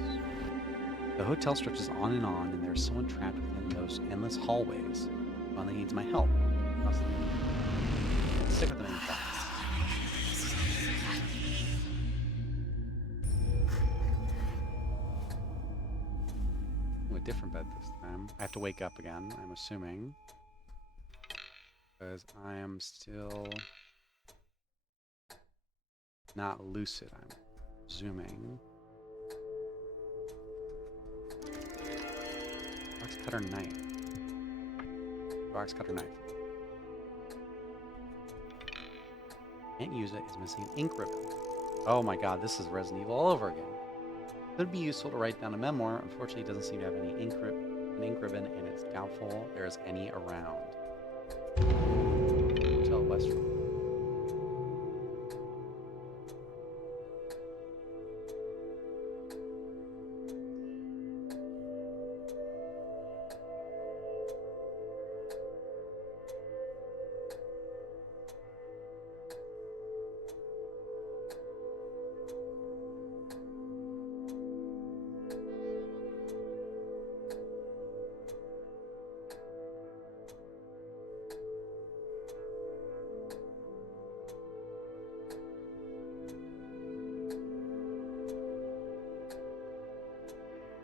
The hotel stretches on, and there's someone trapped within those endless hallways. One that needs my help. Stick with the main plot. A different bed this time. I have to wake up again, I'm assuming. Because I am still not lucid, I'm presuming. Box cutter knife. Box cutter knife. Can't use it, it's missing an ink ribbon. Oh my god, this is Resident Evil all over again. Could be useful to write down a memoir. Unfortunately, it doesn't seem to have any ink ribbon, and it's doubtful there is any around. Hotel Western.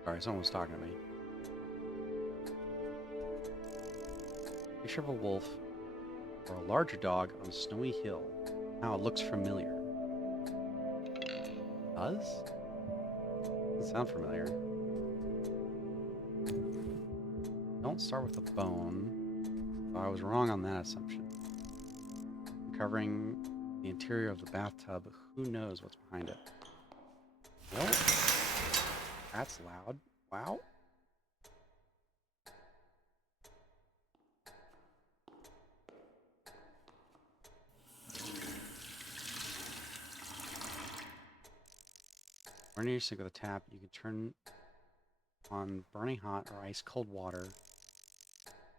Sorry, someone was talking to me. Picture of a wolf or a larger dog on a snowy hill. Now it looks familiar. Does? Doesn't sound familiar. Don't start with a bone. Oh, I was wrong on that assumption. Covering the interior of the bathtub. Who knows what's behind it? Nope. That's loud. Wow. When you sink with a tap, you can turn on burning hot or ice cold water,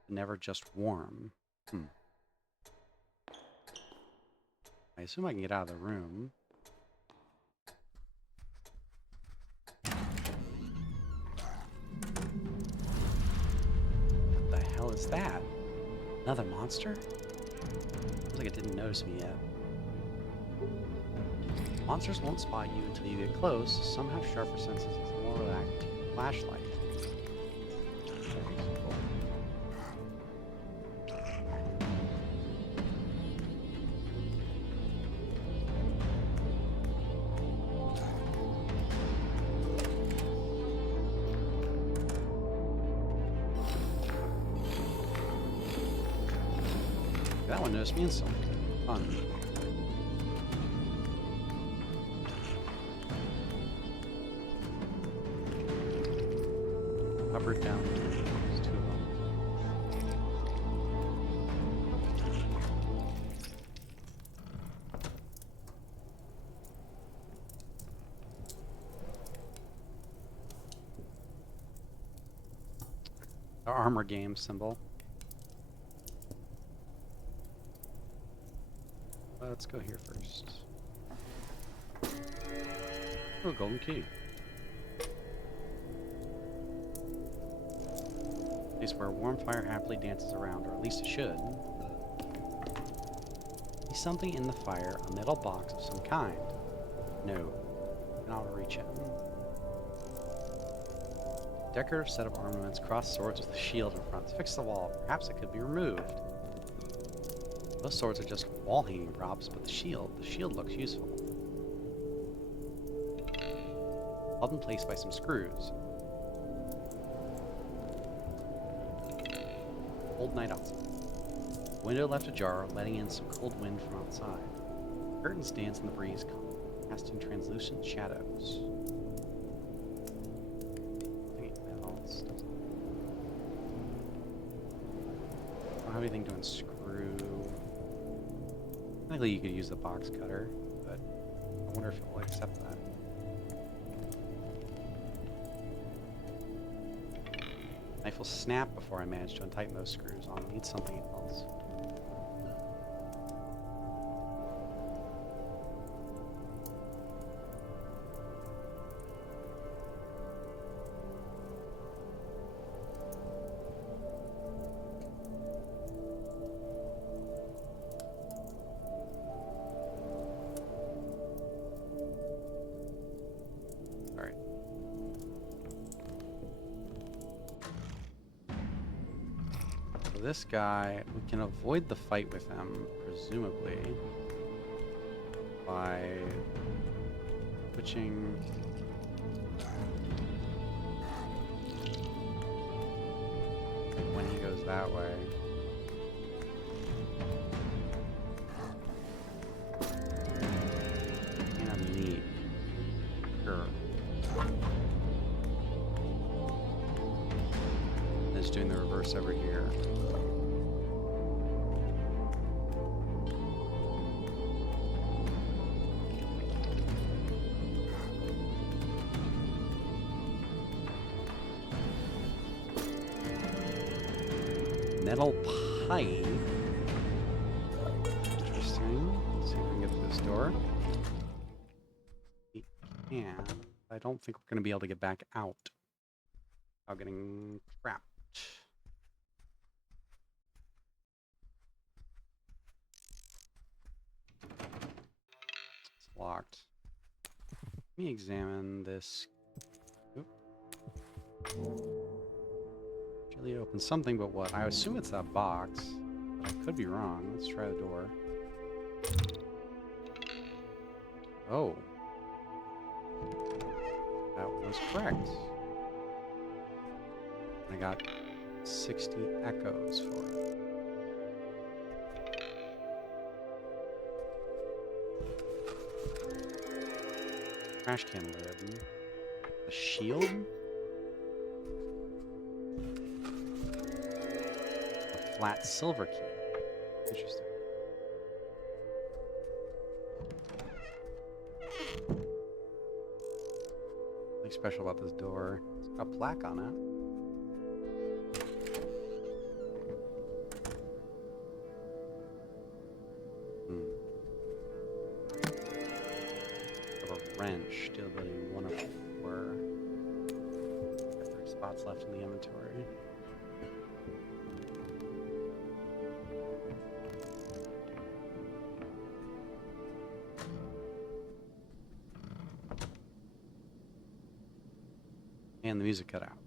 never just warm. I assume I can get out of the room. What is that? Another monster? Looks like it didn't notice me yet. Monsters won't spot you until you get close. Some have sharper senses and more relaxed flashlight. That one noticed me instantly. Fun. Up or down. It's too long. The armor game symbol. Let's go here first. Oh, golden key. Place where a warm fire happily dances around, or at least it should. See something in the fire, a metal box of some kind. No, cannot reach it. Decorative set of armaments, crossed swords with a shield in front. Fix the wall. Perhaps it could be removed. Those swords are just wall-hanging props, but the shield looks useful. Held in place by some screws. cold night outside. The window left ajar, letting in some cold wind from outside. Curtains dance in the breeze, casting translucent shadows. Nothing else. I don't have anything to unscrew. Technically, you could use the box cutter, but I wonder if it will accept that. Knife will snap before I manage to untighten those screws. I'll need something else. This guy, we can avoid the fight with him, presumably, by switching when he goes that way. And neat. Sure. And it's doing the reverse over here. Metal pipe. Interesting. Let's see if we can get through this door. We can. I don't think we're going to be able to get back out without getting trapped. It's locked. Let me examine this. Oop. It opens something, but what? I assume it's that box, but I could be wrong. Let's try the door. Oh. That was correct. I got 60 echoes for it. Trash can lid. A shield? Flat silver key. Interesting. Nothing special about this door. It's got a plaque on it. Have a wrench. Still building 1 of 4. Got 3 spots left in the inventory. And the music cut out.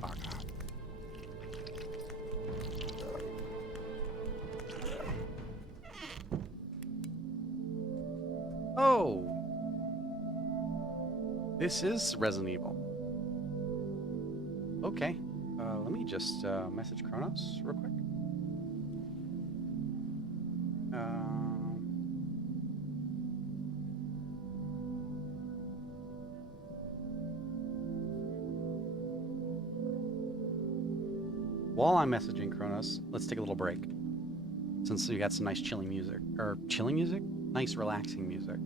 Fuck. Oh! This is Resident Evil. Okay. Let me just message Kronos real quick. While I'm messaging Kronos, let's take a little break. Since we got some nice chilling music. Or chilling music? Nice relaxing music.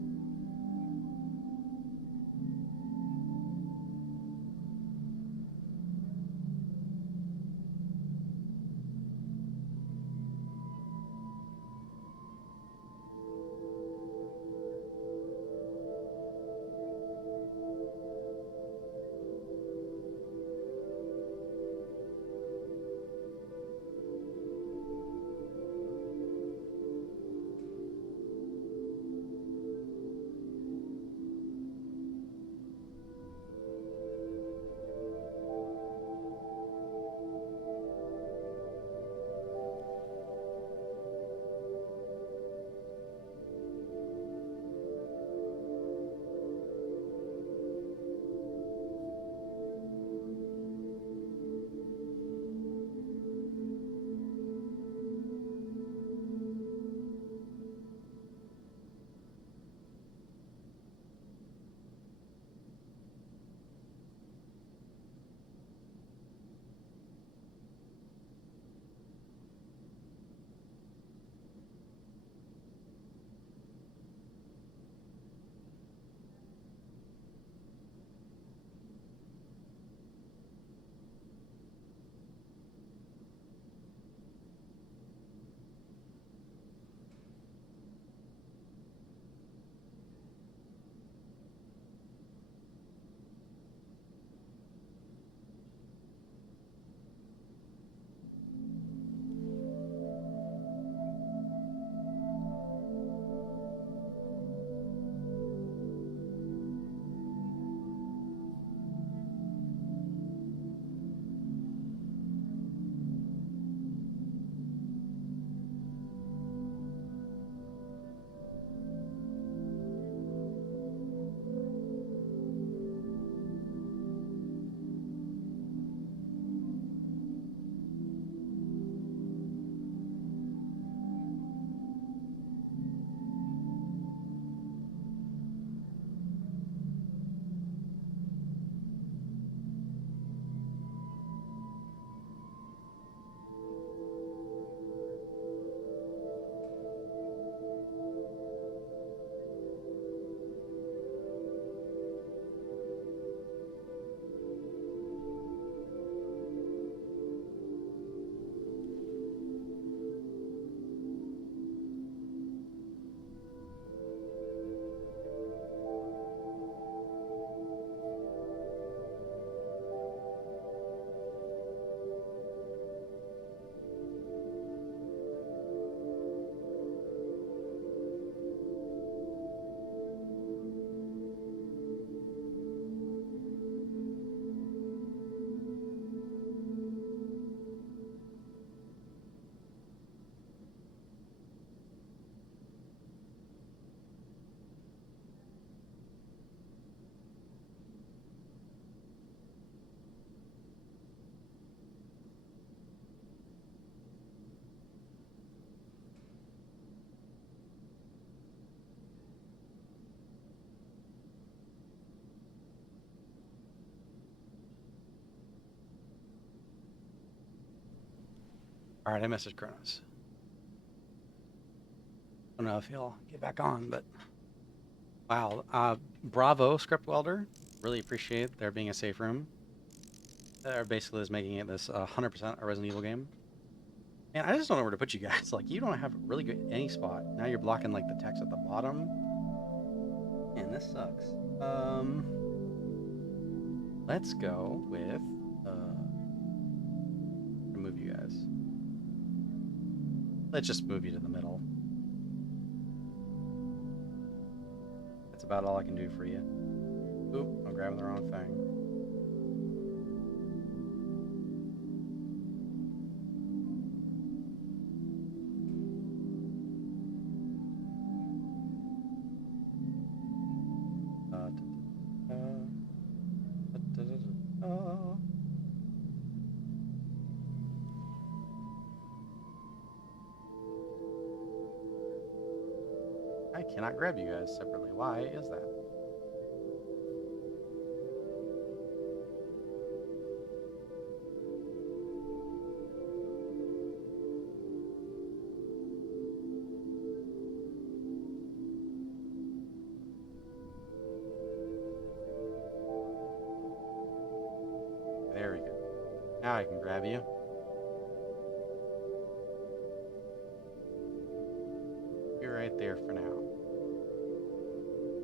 Alright, I messaged Kronos. I don't know if he'll get back on, but wow. Bravo, Script Welder. Really appreciate there being a safe room. Basically is making it this 100% a Resident Evil game. Man, I just don't know where to put you guys. Like, you don't have really good any spot. Now you're blocking like the text at the bottom. And this sucks. Let's go with remove you guys. Let's just move you to the middle. That's about all I can do for you. Oop, I'm grabbing the wrong thing. I cannot grab you guys separately. Why is that? There we go. Now I can grab you. You're right there for now.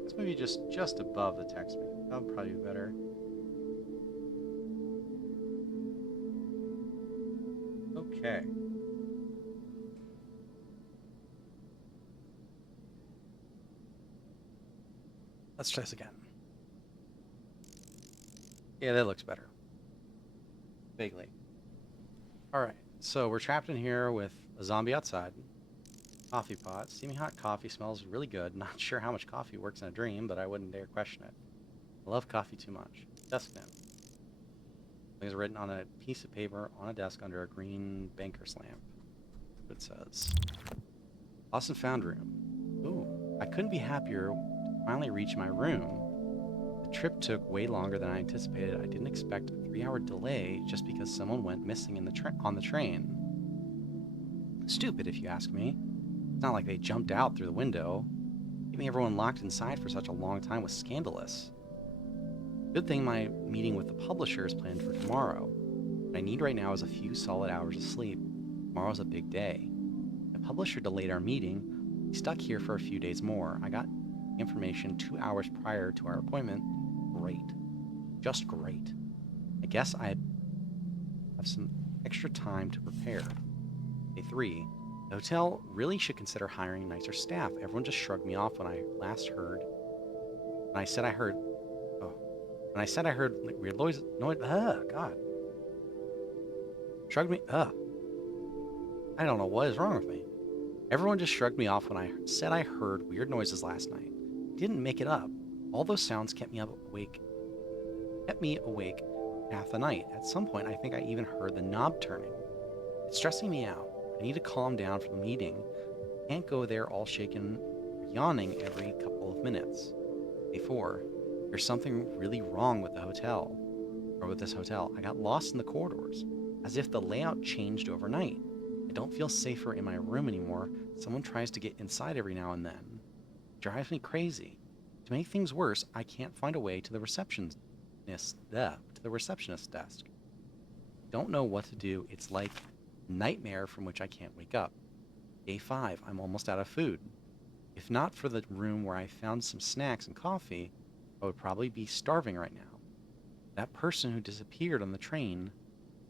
Let's move you just above the text maybe. That would probably be better. Okay. Let's try this again. Yeah, that looks better. Vaguely. Alright, so we're trapped in here with a zombie outside. Coffee pot. Steaming hot coffee smells really good. Not sure how much coffee works in a dream, but I wouldn't dare question it. I love coffee too much. Desk note. Things written on a piece of paper on a desk under a green banker's lamp. It says, Lost and found room. Ooh, I couldn't be happier to finally reach my room. The trip took way longer than I anticipated. I didn't expect a 3-hour delay just because someone went missing in on the train. Stupid, if you ask me. It's not like they jumped out through the window. Keeping everyone locked inside for such a long time was scandalous. Good thing my meeting with the publisher is planned for tomorrow. What I need right now is a few solid hours of sleep. Tomorrow's a big day. The publisher delayed our meeting. We stuck here for a few days more. I got information 2 hours prior to our appointment. Great. Just great. I guess I have some extra time to prepare. Day 3. The hotel really should consider hiring nicer staff. Everyone just shrugged me off when I last heard. When I said I heard like, weird noise. God. Shrugged me. I don't know what is wrong with me. Everyone just shrugged me off when I said I heard weird noises last night. I didn't make it up. All those sounds kept me awake half the night. At some point, I think I even heard the knob turning. It's stressing me out. I need to calm down for the meeting. I can't go there all shaken or yawning every couple of minutes. Day 4. There's something really wrong with the hotel. Or with this hotel. I got lost in the corridors. As if the layout changed overnight. I don't feel safer in my room anymore. Someone tries to get inside every now and then. It drives me crazy. To make things worse, I can't find a way to the receptionist's desk. Don't know what to do. It's like nightmare from which I can't wake up. Day 5, I'm almost out of food. If not for the room where I found some snacks and coffee, I would probably be starving right now. That person who disappeared on the train,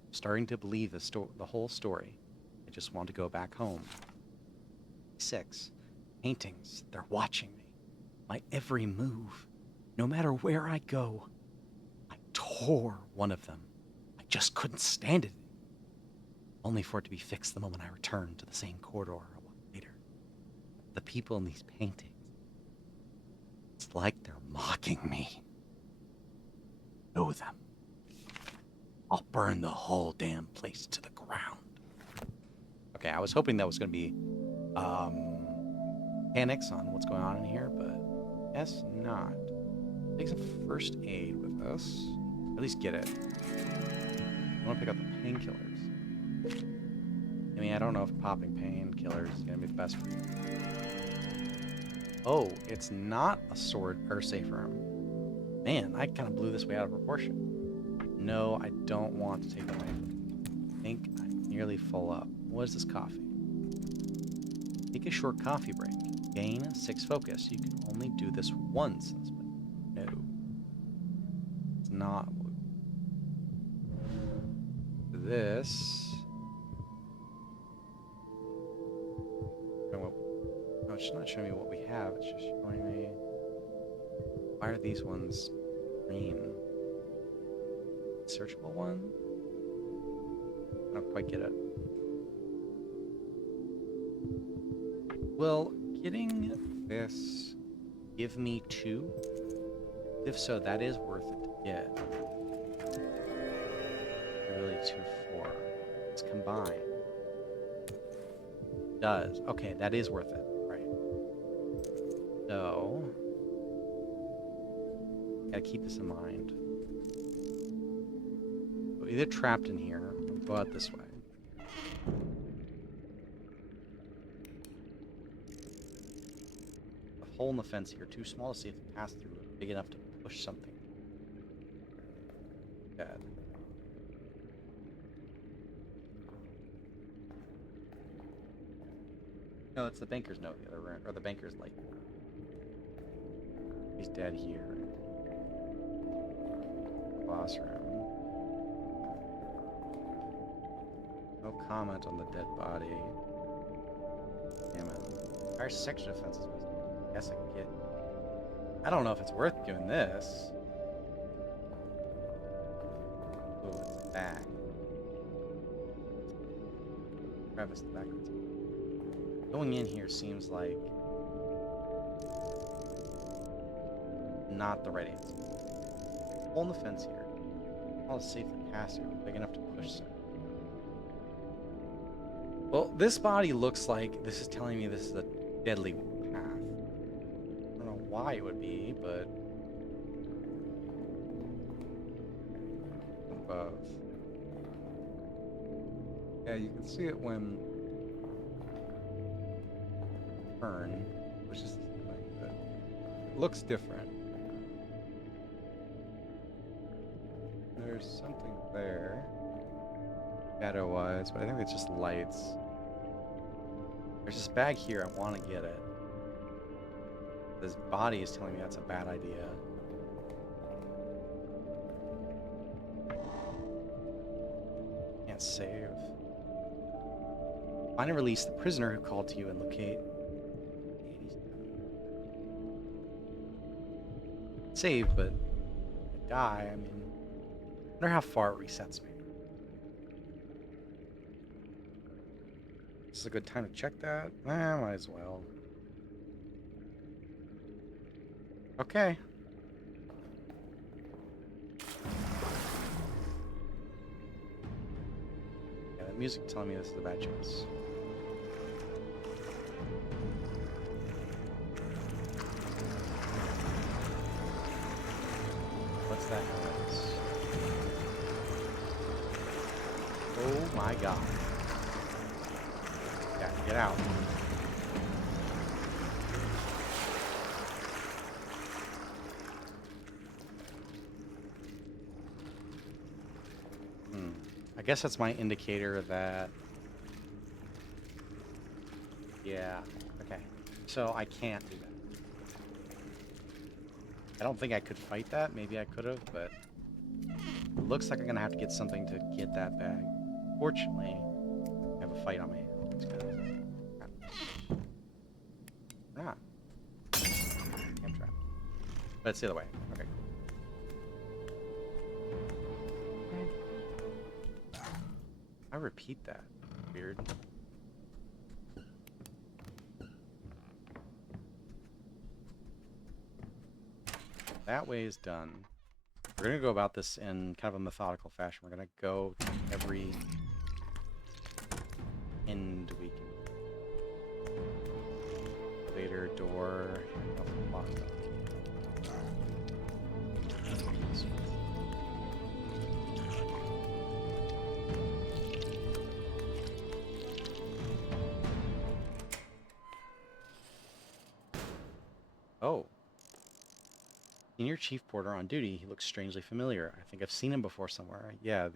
I'm starting to believe the whole story. I just want to go back home. 6. Paintings. They're watching me. My every move. No matter where I go. I tore one of them. I just couldn't stand it. Only for it to be fixed the moment I returned to the same corridor a while later. The people in these paintings, it's like they're mocking me. Know them. I'll burn the whole damn place to the ground. Okay, I was hoping that was going to be panics on what's going on in here, but guess not. Take some first aid with us. At least get it. I want to pick up the painkillers. Let me I don't know if popping painkillers is gonna be the best for you. Oh, it's not a sword or safe room. Man, I kind of blew this way out of proportion. No, I don't want to take away. I think I'm nearly full up. What is this coffee? Take a short coffee break. Gain 6 focus. You can only do this once. No. It's not. This. No, it's not showing me what we have. It's just showing me. Why are these ones green? Searchable one? I don't quite get it. Will getting this give me 2? If so, that is worth it to get. Really 2, 4. Let's combine. Does. Okay, that is worth it. Right. So, gotta keep this in mind. We're either trapped in here, or go out this way. A hole in the fence here, too small to see if it passed through, but big enough to push something. Bad. No, it's the banker's note, the other room, or the banker's light. He's dead here. Boss room. No comment on the dead body. Damn it. Entire section of fences was. I guess I can get. I don't know if it's worth doing this. Oh, it's the back. Crevice the back. Going in here seems like not the right answer. Hole in the fence here. I'll safely pass through, big enough to push some. Well, this body looks like this is telling me this is a deadly path. I don't know why it would be, but above. Yeah, you can see it when turn, which is like that. It looks different. There's something there, shadow-wise, but I think it's just lights. There's this bag here. I want to get it. This body is telling me that's a bad idea. Can't save. Find and release the prisoner who called to you and locate. Save, but I die. I mean, I wonder how far it resets me. This is a good time to check that. Might as well. Okay. Yeah, that music telling me this is a bad choice. What's that noise? Oh my god. Yeah, get out. I guess that's my indicator that... Yeah, okay. So I can't do that. I don't think I could fight that. Maybe I could have, but it looks like I'm gonna have to get something to get that bag. Fortunately, I have a fight on my hands. Ah. I'm trapped. But it's the other way. Okay. I repeat that. Weird. That way is done. We're going to go about this in kind of a methodical fashion. We're going to go to every end we can. Elevator, door, nothing locked up. Oh. Senior Chief Porter on duty. He looks strangely familiar. I think I've seen him before somewhere. Yeah,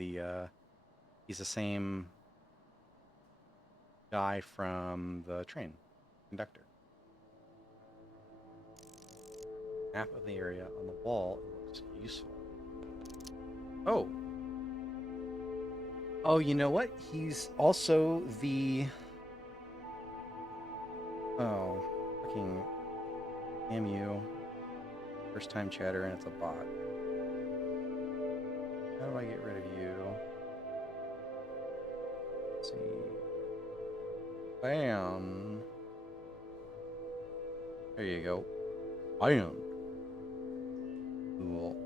he's the same guy from the train. Conductor. Map of the area on the wall. It looks useful. Oh. Oh, you know what? He's also the... Oh, fucking... Damn you. First time chatter and it's a bot. How do I get rid of you? Let's see. Bam. There you go. Bam. Cool.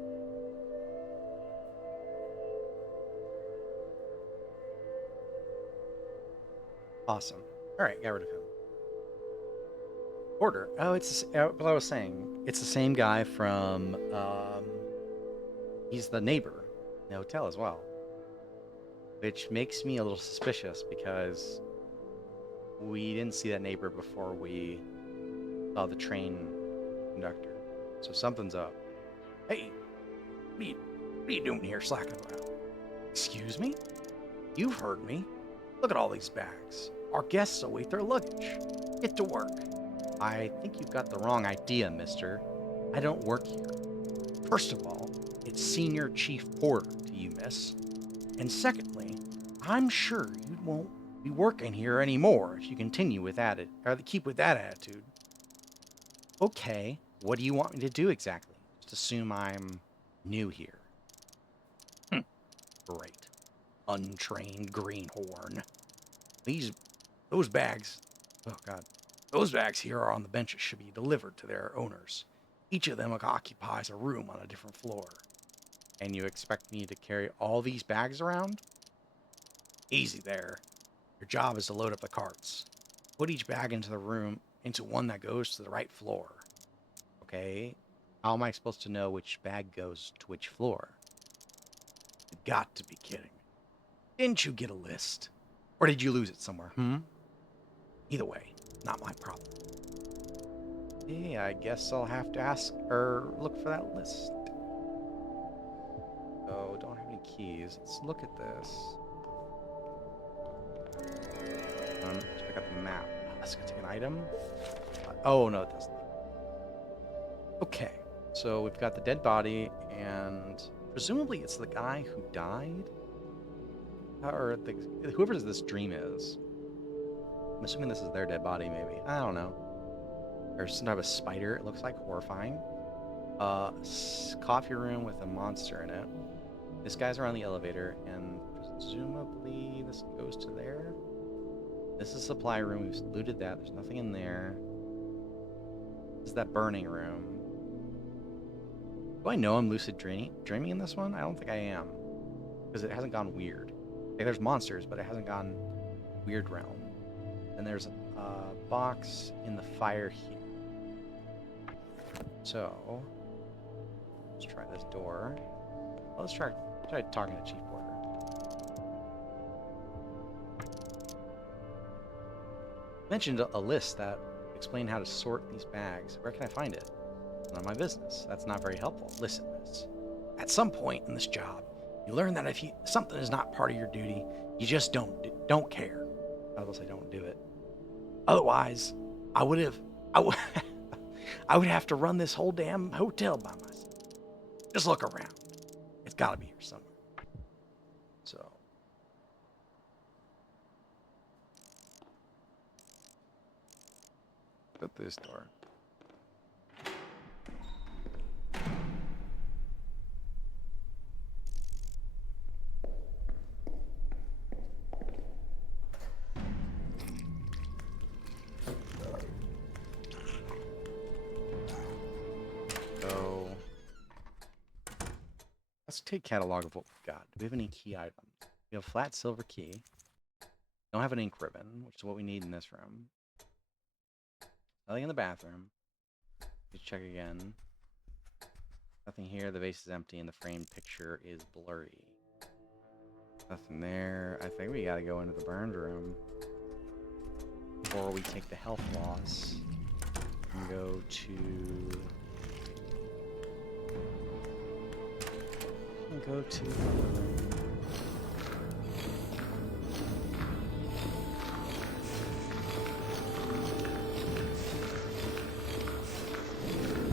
Awesome. Alright, got rid of him. Porter. Oh, it's what I was saying. It's the same guy from he's the neighbor in the hotel as well. Which makes me a little suspicious because we didn't see that neighbor before we saw the train conductor. So something's up. Hey, what are you doing here slacking around? Excuse me? You've heard me. Look at all these bags. Our guests await their luggage. Get to work. I think you've got the wrong idea, mister. I don't work here. First of all, it's Senior Chief Porter to you, miss. And secondly, I'm sure you won't be working here anymore if you continue with that, or keep with that attitude. Okay, what do you want me to do exactly? Just assume I'm new here. Great. Untrained greenhorn. Those bags, oh God. Those bags here are on the benches should be delivered to their owners. Each of them occupies a room on a different floor. And you expect me to carry all these bags around? Easy there. Your job is to load up the carts. Put each bag into the room, into one that goes to the right floor. Okay? How am I supposed to know which bag goes to which floor? You've got to be kidding me. Didn't you get a list? Or did you lose it somewhere? Either way, not my problem. Yeah, I guess I'll have to ask or look for that list. Oh, don't have any keys. Let's look at this. Check out the map. Let's go take an item. Oh, no, it doesn't. Okay, so we've got the dead body, and presumably it's the guy who died? Or whoever this dream is. I'm assuming this is their dead body, maybe. I don't know. There's some type of spider. It looks like horrifying. Coffee room with a monster in it. This guy's around the elevator, and presumably this goes to there. This is supply room. We've looted that. There's nothing in there. This is that burning room. Do I know I'm lucid dreaming in this one? I don't think I am. Because it hasn't gone weird. Okay, there's monsters, but it hasn't gone weird realm. And there's a box in the fire here. So, let's try this door. Well, let's try talking to Chief Porter. Mentioned a list that explained how to sort these bags. Where can I find it? None of my business. That's not very helpful. Listen, miss. At some point in this job, you learn that if something is not part of your duty, you just don't care. I was gonna say don't do it. Otherwise, I would have to run this whole damn hotel by myself. Just look around. It's got to be here somewhere. So. At this door. So let's take catalog of what we've got. Do we have any key items? We have a flat silver key. Don't have an ink ribbon, which is what we need in this room. Nothing in the bathroom. Let's check again. Nothing here. The vase is empty and the framed picture is blurry. Nothing there. I think we gotta go into the burned room. Or we take the health loss. And go to... Go to...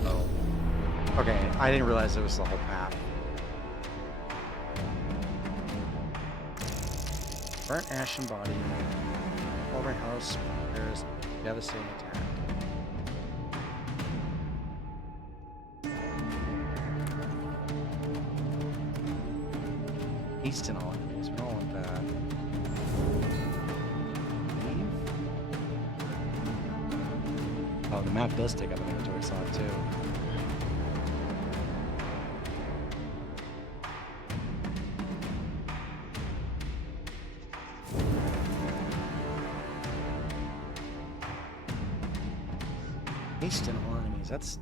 Oh. Okay, I didn't realize it was the whole path. Burnt ashen body. Over house. There's devastating attack. Haste in all enemies. We don't want that. Leave? Oh, the map does take up an inventory slot too. Haste in all enemies. That's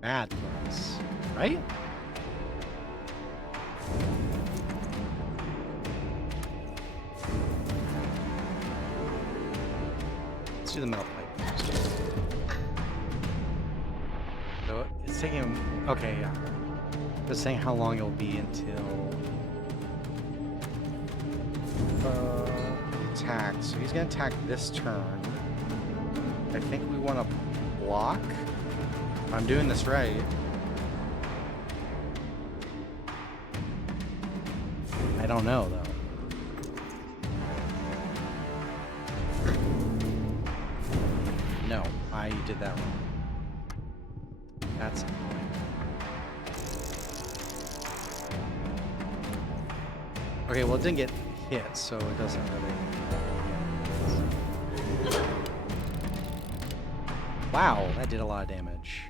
bad for us, right? Let's do the metal pipe first. So it's taking. Okay, yeah. Just saying how long it'll be until attack. So he's gonna attack this turn. I think we want to block. If I'm doing this right. I don't know though. No, I did that wrong. That's annoying. Okay, well it didn't get hit, so it doesn't really. Wow, that did a lot of damage.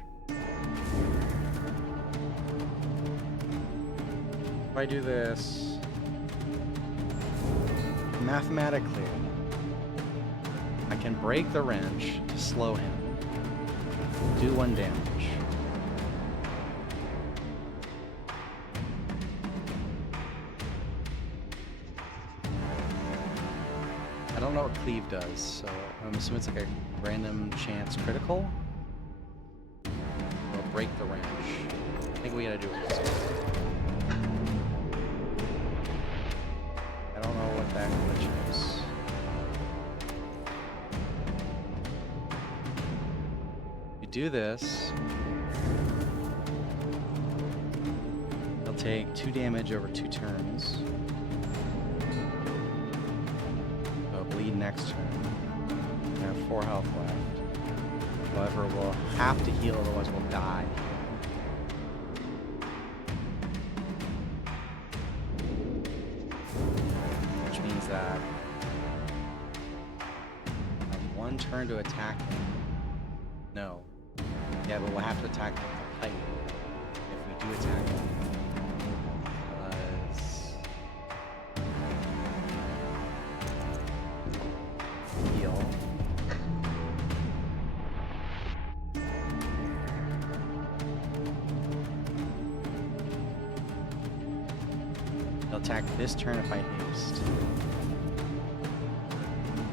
If I do this mathematically, I can break the wrench to slow him, do 1 damage. I don't know what cleave does, so I'm assuming it's like a random chance critical. Or break the wrench. I think we gotta do it this way. I don't know what that glitch is. You do this, he'll take 2 damage over 2 turns. So bleed next turn. We have 4 health left. However, we'll have to heal, otherwise we'll die. Which means that I have 1 turn to attack him. No. Yeah, but we'll have to attack him with the pipe if we do attack him. Because heal. He'll attack this turn if I haste.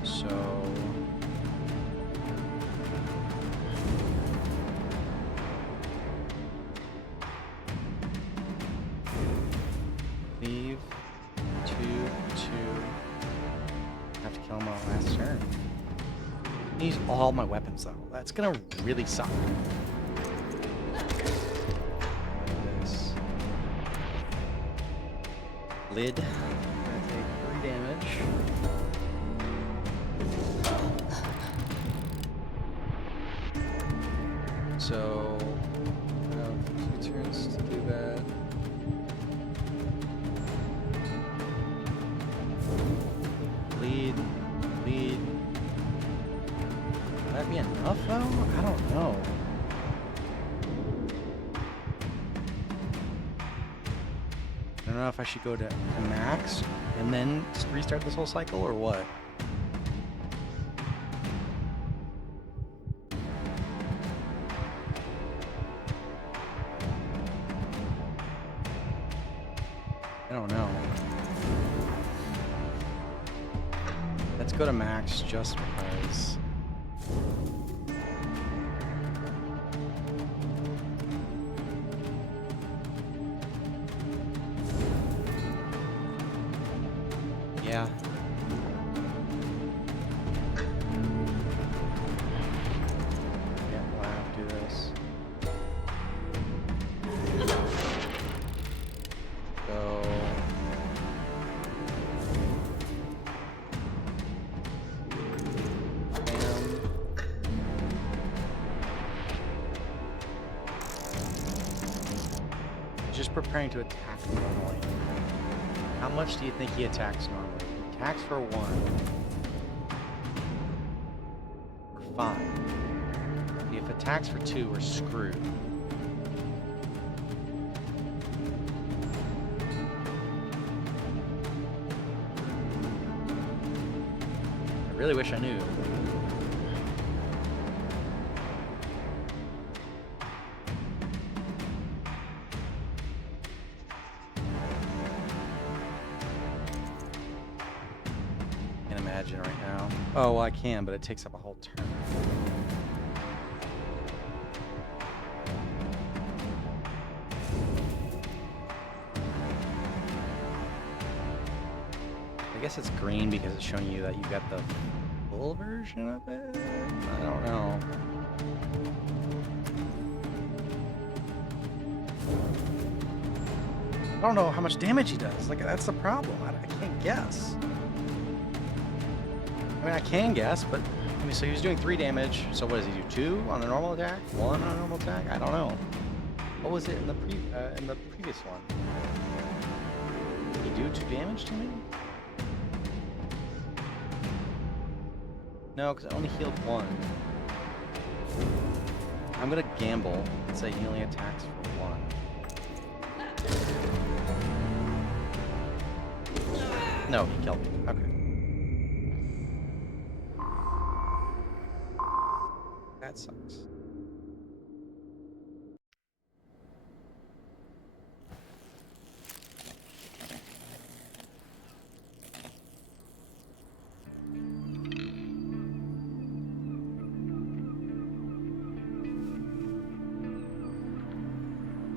So leave 2, 2. Have to kill him on last turn. I use all my weapons though. That's gonna really suck. This lid. Gonna take 3 damage. So I have 2 turns to do that. Bleed. Bleed. Will that be enough though? I don't know. I don't know if I should go to max and then restart this whole cycle or what. I don't know. Let's go to max just because. just preparing to attack normally. How much do you think he attacks normally? He attacks for 1. For 5. If attacks for 2, we're screwed. I really wish I knew. Can't imagine right now. Oh, well, I can, but it takes up a whole turn. I guess it's green because it's showing you that you got the full version of it? I don't know. I don't know how much damage he does. Like, that's the problem. I can't guess. I mean, I can guess, but... I mean, so he was doing 3 damage. So what does he do? 2 on a normal attack? 1 on a normal attack? I don't know. What was it in the previous one? Did he do 2 damage to me? No, because I only healed 1. I'm gonna gamble and say he only attacks for 1. No, he killed me. Okay. That sucks.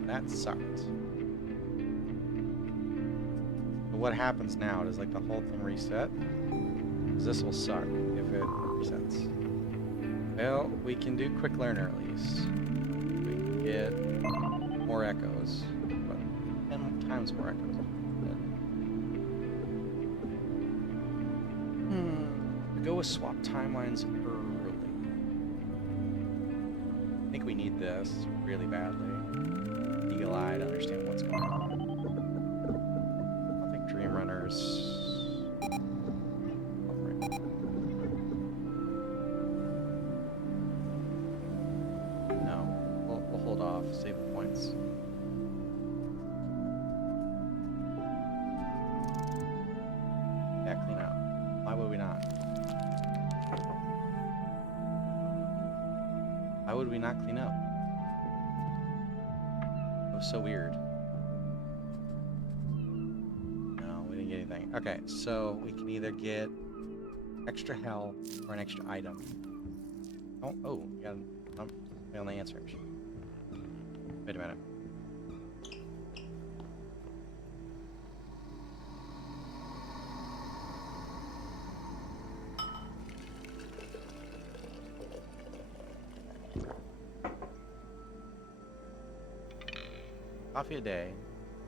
That sucked. But what happens now? Does like the whole thing reset? Because this will suck if it resets. Well, we can do quick learner at least. We can get more echoes, but 10 times more echoes. Go with swap timelines early. I think we need this really badly. Eagle-eyed, understand what's going on. I think Dream Runners. No, we'll hold off. Save the points. Yeah, clean up. Why would we not? Why would we not clean up? So weird. No, we didn't get anything. Okay, so we can either get extra health or an extra item. Oh, we got on the answering machine. Wait a minute. Coffee a day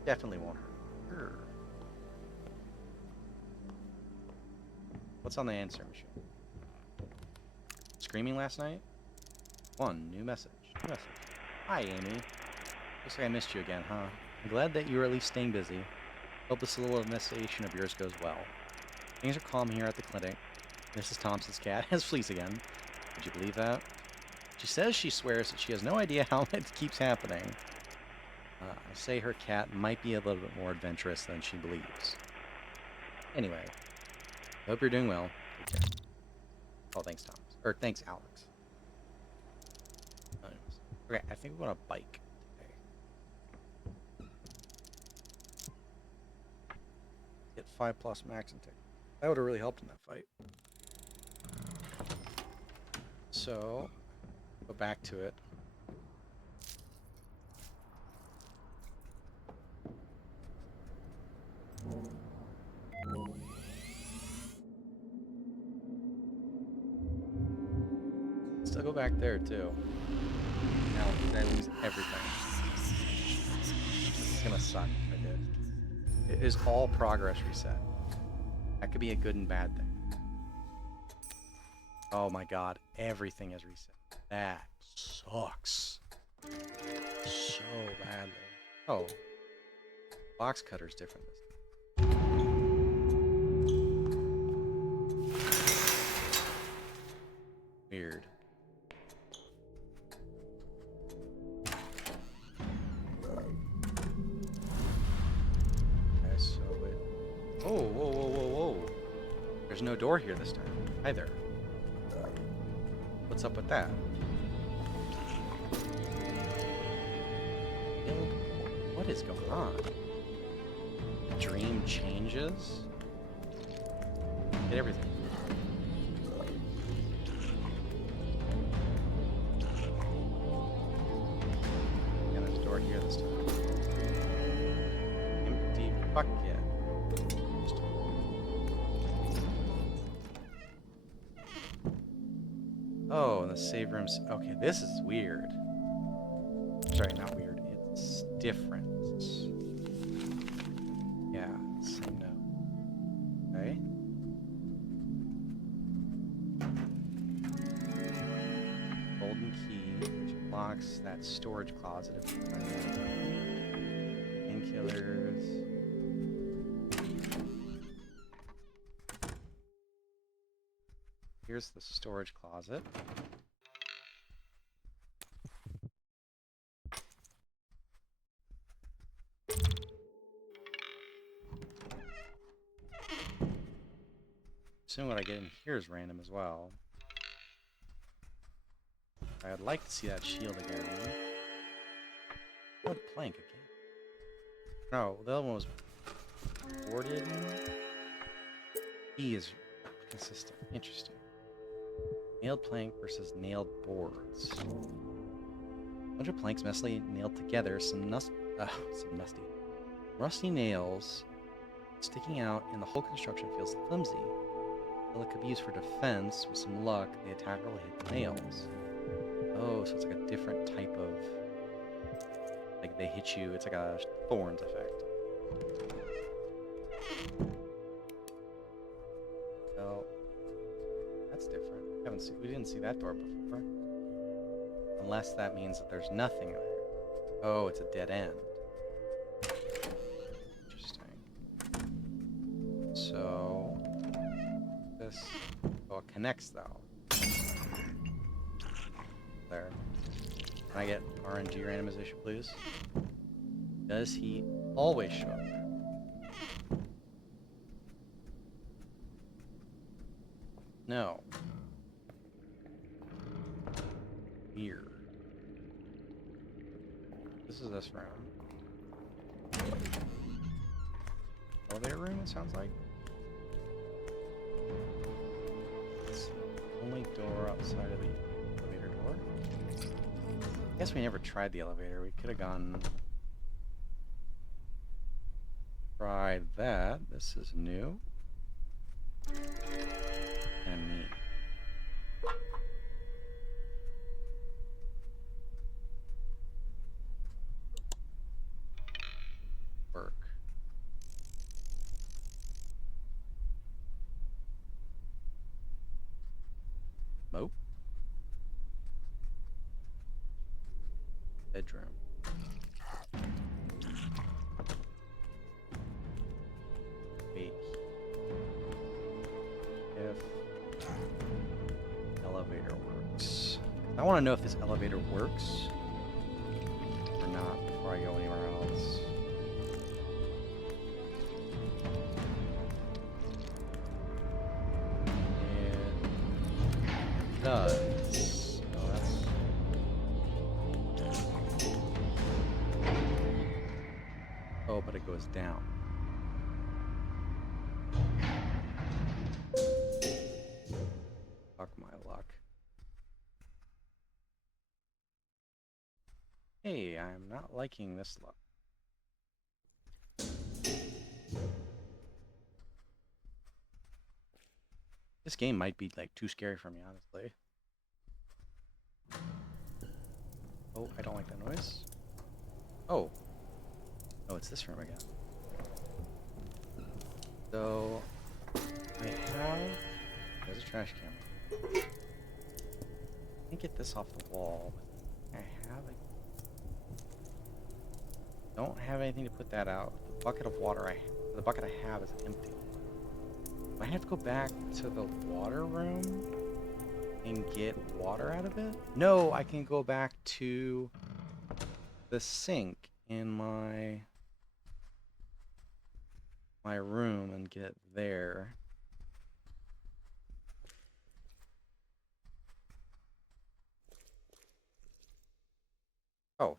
definitely won't hurt. What's on the answer machine? Screaming last night? 1 new message. Hi, Amy. Looks like I missed you again, huh? I'm glad that you were at least staying busy. Hope this little investigation of yours goes well. Things are calm here at the clinic. Mrs. Thompson's cat has fleas again. Would you believe that? She says she swears that she has no idea how it keeps happening. I say her cat might be a little bit more adventurous than she believes. Anyway, hope you're doing well. Take care. Oh, thanks, Thomas. Or thanks, Alex. Okay, I think we want a bike today. Get 5+ max and take. That would have really helped in that fight. So, go back to it. Still go back there too. Now did I lose everything? It's gonna suck if I did. It is all progress reset. That could be a good and bad thing. Oh my god, everything is reset. That sucks. So badly. Oh, Box cutter's different this time. Weird. Okay, so it... Oh, whoa, whoa, whoa, whoa. There's no door here this time, either. What's up with that? What is going on? The dream changes? Get everything. And there's a door here this time. Empty bucket. Oh, and the save rooms. Okay, this is weird. Sorry, not weird. It's different. Yeah, same note. Okay. Golden key, which unlocks that storage closet if you find it. Painkillers. Here's the storage closet. Assuming what I get in here is random as well. I'd like to see that shield again. What plank again? No, the other one was boarded. E is consistent. Interesting. Nailed plank versus nailed boards. A bunch of planks messily nailed together. Some rusty nails sticking out, and the whole construction feels flimsy. Well, it could be used for defense. With some luck, the attacker will hit the nails. Oh, so it's like a different type of... Like, they hit you, it's like a thorns effect. Well, that's different. We didn't see that door before. Unless that means that there's nothing there. Oh, it's a dead end. Interesting. So... This... Well, it connects, though. There. Can I get RNG randomization, please? Does he always show up there? No. Weird. This is this room. Elevator room, it sounds like. It's the only door outside of the elevator door. I guess we never tried the elevator. We could have gone... Tried that. This is new. And neat. Work. Nope. Bedroom. Wait. If elevator works. I want to know if this elevator works or not before I go anywhere else. It does. Oh, that's... Oh, but it goes down. Fuck my luck. Hey, I'm not liking this luck. This game might be like too scary for me, honestly. Oh, I don't like that noise. Oh. Oh, it's this room again. So, I have... There's a trash can. I can't get this off the wall, but I have a... Don't have anything to put that out. bucket of water the bucket I have is empty. Do I have to go back to the water room and get water out of it? No, I can go back to the sink in my room and get it there. Oh.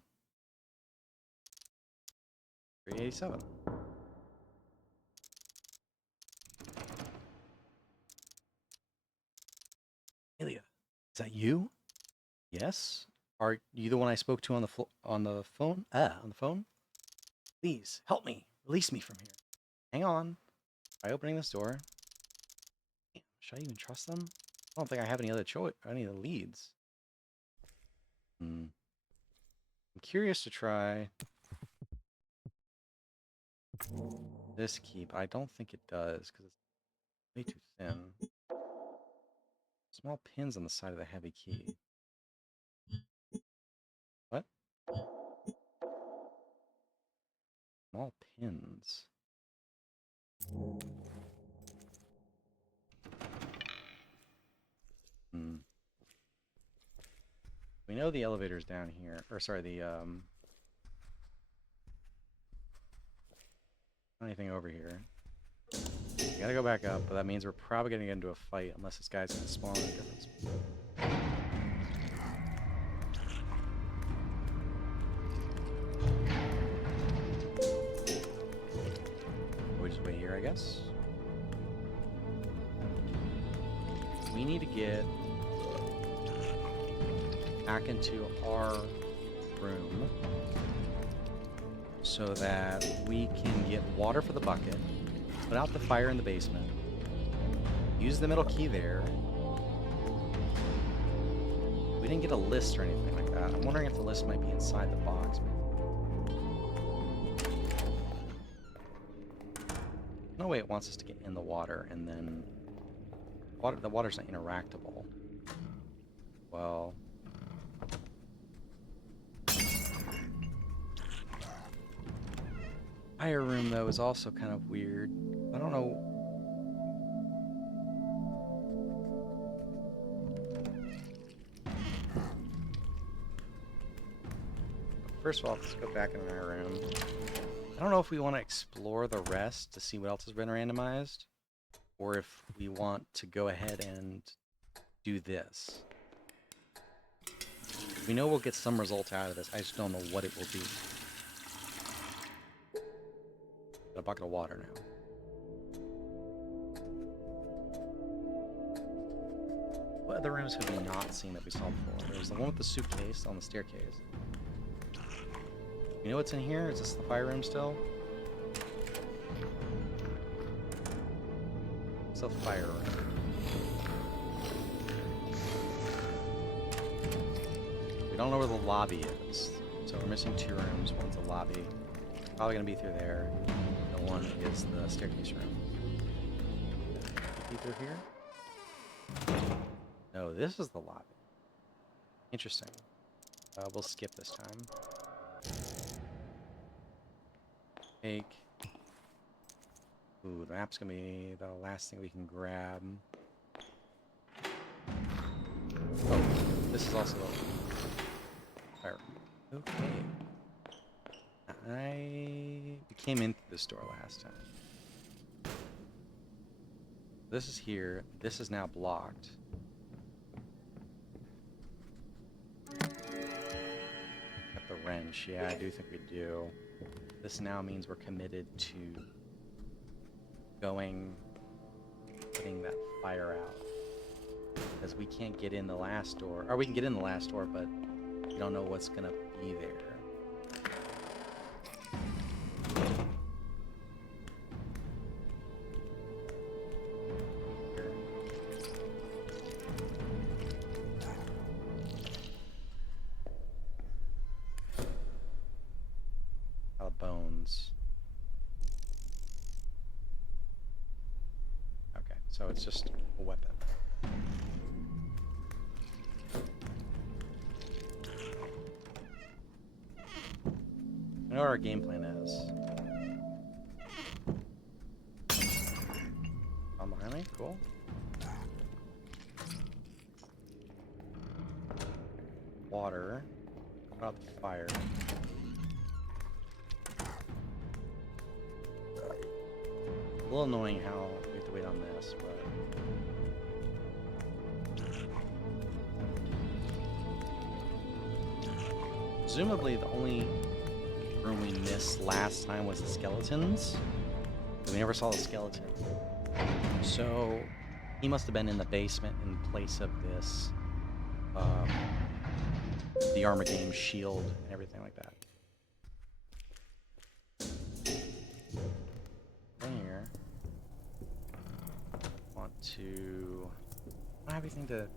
387. Amelia, is that you? Yes. Are you the one I spoke to on the phone? On the phone? Please help me. Release me from here. Hang on. Try opening this door. Damn, should I even trust them? I don't think I have any other choice. Any of the leads. I'm curious to try this key, but I don't think it does because it's way too thin. Small pins on the side of the heavy key. What? Small pins. We know the elevator's down here. Or sorry, anything over here. We gotta go back up, but that means we're probably gonna get into a fight unless this guy's gonna spawn in a different spot. We just wait here, I guess. We need to get back into our room so that we can get water for the bucket, put out the fire in the basement, use the middle key there. We didn't get a list or anything like that. I'm wondering if the list might be inside the box. No way it wants us to get in the water and then the water's not interactable. Well, fire room though is also kind of weird. I don't know. First of all, let's go back in our room. I don't know if we want to explore the rest to see what else has been randomized, or if we want to go ahead and do this. We know we'll get some result out of this. I just don't know what it will be. Got a bucket of water now. What other rooms have we not seen that we saw before? There's the one with the suitcase on the staircase. You know what's in here? Is this the fire room still? It's a fire room. We don't know where the lobby is. So we're missing 2 rooms. One's a lobby. Probably gonna be through there. The one is the staircase room. Be through here? No, this is the lobby. Interesting. We'll skip this time. Take. Ooh, the map's gonna be the last thing we can grab. Oh, this is also the fire. Okay. We came into this door last time. This is here. This is now blocked. Got the wrench. Yeah, I do think we do. This now means we're committed to putting that fire out. Because we can't get in the last door. Or we can get in the last door, but we don't know what's gonna be there. Bones. Okay, so it's just a weapon. I know what our game plan is. water. Put out the fire. A little annoying how we have to wait on this, but... Presumably the only room we missed last time was the skeletons. We never saw the skeleton. So he must have been in the basement in place of this, the Armor Game shield and everything like that. In here, want to. I don't have anything to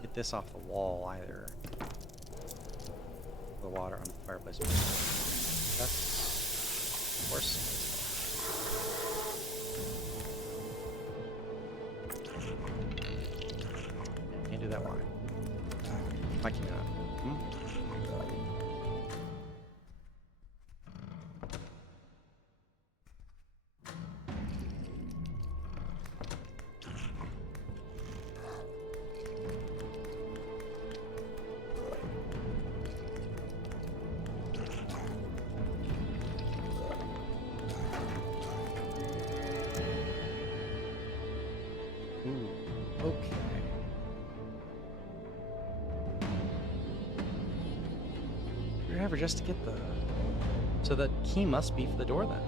get this off the wall either. The water on the fireplace. That's of course. Can't do that. Why? Why can't I? Okay. Screwdriver just to get the... So the key must be for the door then.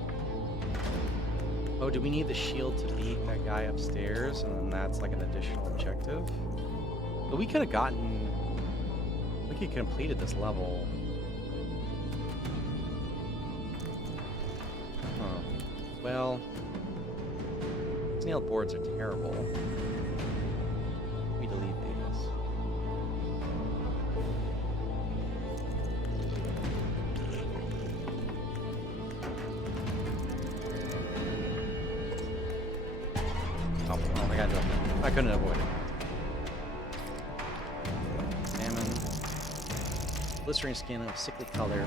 Oh, do we need the shield to beat that guy upstairs? And then that's like an additional objective? But we could have gotten... We could have completed this level. Huh. Well... These nailed boards are terrible. We delete these. Oh, I got nothing. I couldn't avoid it. Salmon. Blistering skin of sickly color,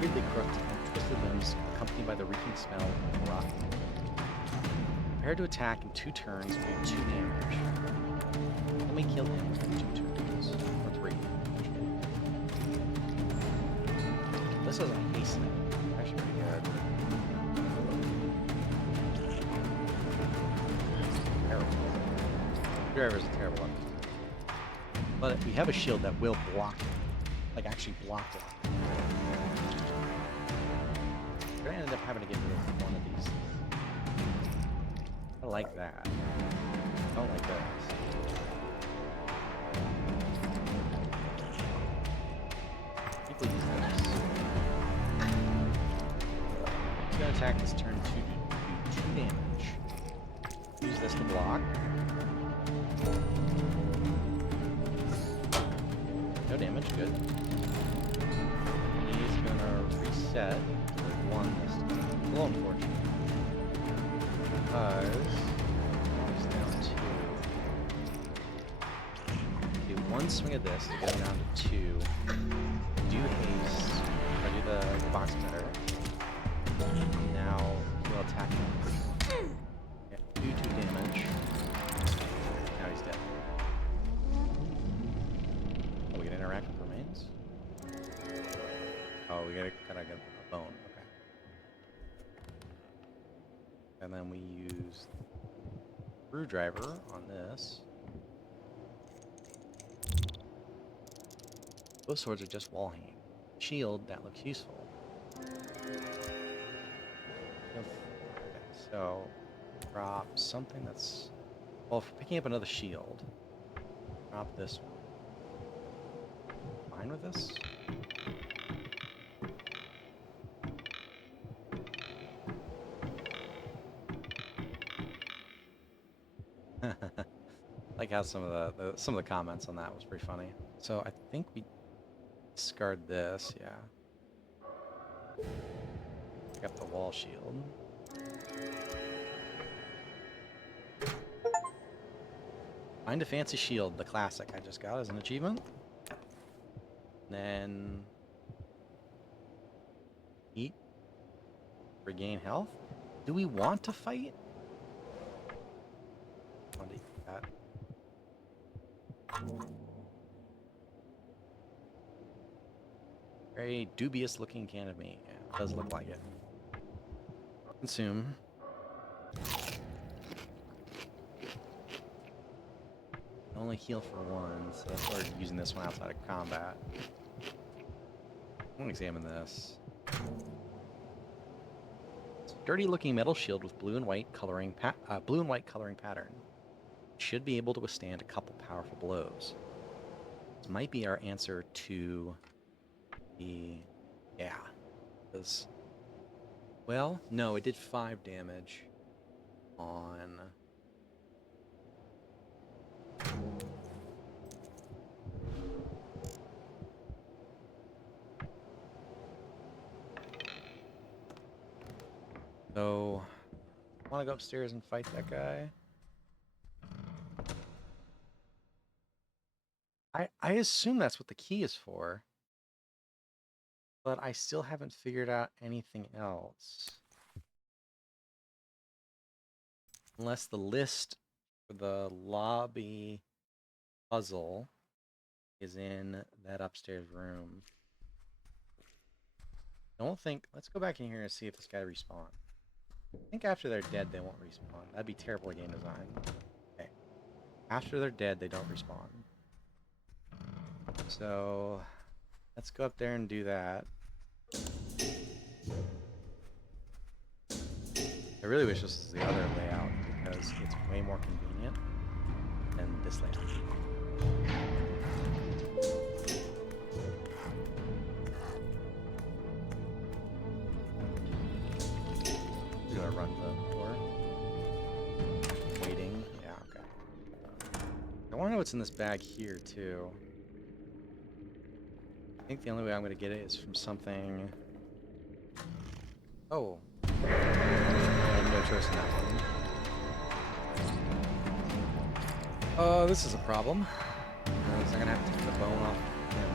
weirdly crooked and twisted limbs, accompanied by the reeking smell of rot. Prepare to attack in 2 turns with 2 damage. Let me kill him in 2 turns. Or 3. This doesn't hasten it. Actually pretty good. Terrible. Driver's a terrible one. But we have a shield that will block it. Like actually block it. We're gonna end up having to get rid of one of these. I like that. I don't like those. I think we'll use this. He's gonna attack this turn to do 2 damage. Use this to block. No damage, good. He's gonna reset with 1 this time. A little unfortunate. Because he's down to do 1 swing of this to get him down to 2. Do haste, or do the box cutter. Now he'll attack him. Yeah, do 2 damage. Now he's dead. Oh, we can interact with remains? Oh, we gotta get a bone. Okay. And then we use screwdriver on this. Those swords are just wall hanging. Shield, that looks useful. Okay, so drop something that's... Well, for picking up another shield, drop this one. Fine with this? Like how some of the comments on that was pretty funny. So I think we discard this, yeah. Pick up the wall shield. Find a fancy shield, the classic I just got as an achievement. Then eat, regain health. Do we want to fight? I want to eat that. Very dubious looking can of meat. Yeah, it does look like it. Consume. Only heal for one, so that's why we're using this one outside of combat. I want to examine this. It's a dirty-looking metal shield with blue and white coloring pattern. Should be able to withstand a couple powerful blows. This might be our answer to the... Yeah. Because... Well, no, it did 5 damage on... So... I want to go upstairs and fight that guy. I assume that's what the key is for. But I still haven't figured out anything else. Unless the list for the lobby puzzle is in that upstairs room. I don't think... Let's go back in here and see if this guy respawn. I think after they're dead, they won't respawn. That'd be terrible game design. Okay. After they're dead, they don't respawn. So... Let's go up there and do that. I really wish this was the other layout because it's way more convenient than this layout. I'm gonna run the door. Waiting. Yeah, okay. I want to know what's in this bag here too. I think the only way I'm going to get it is from something... Oh. I had no choice in that one. This is a problem. I'm going to have to take the bone off him.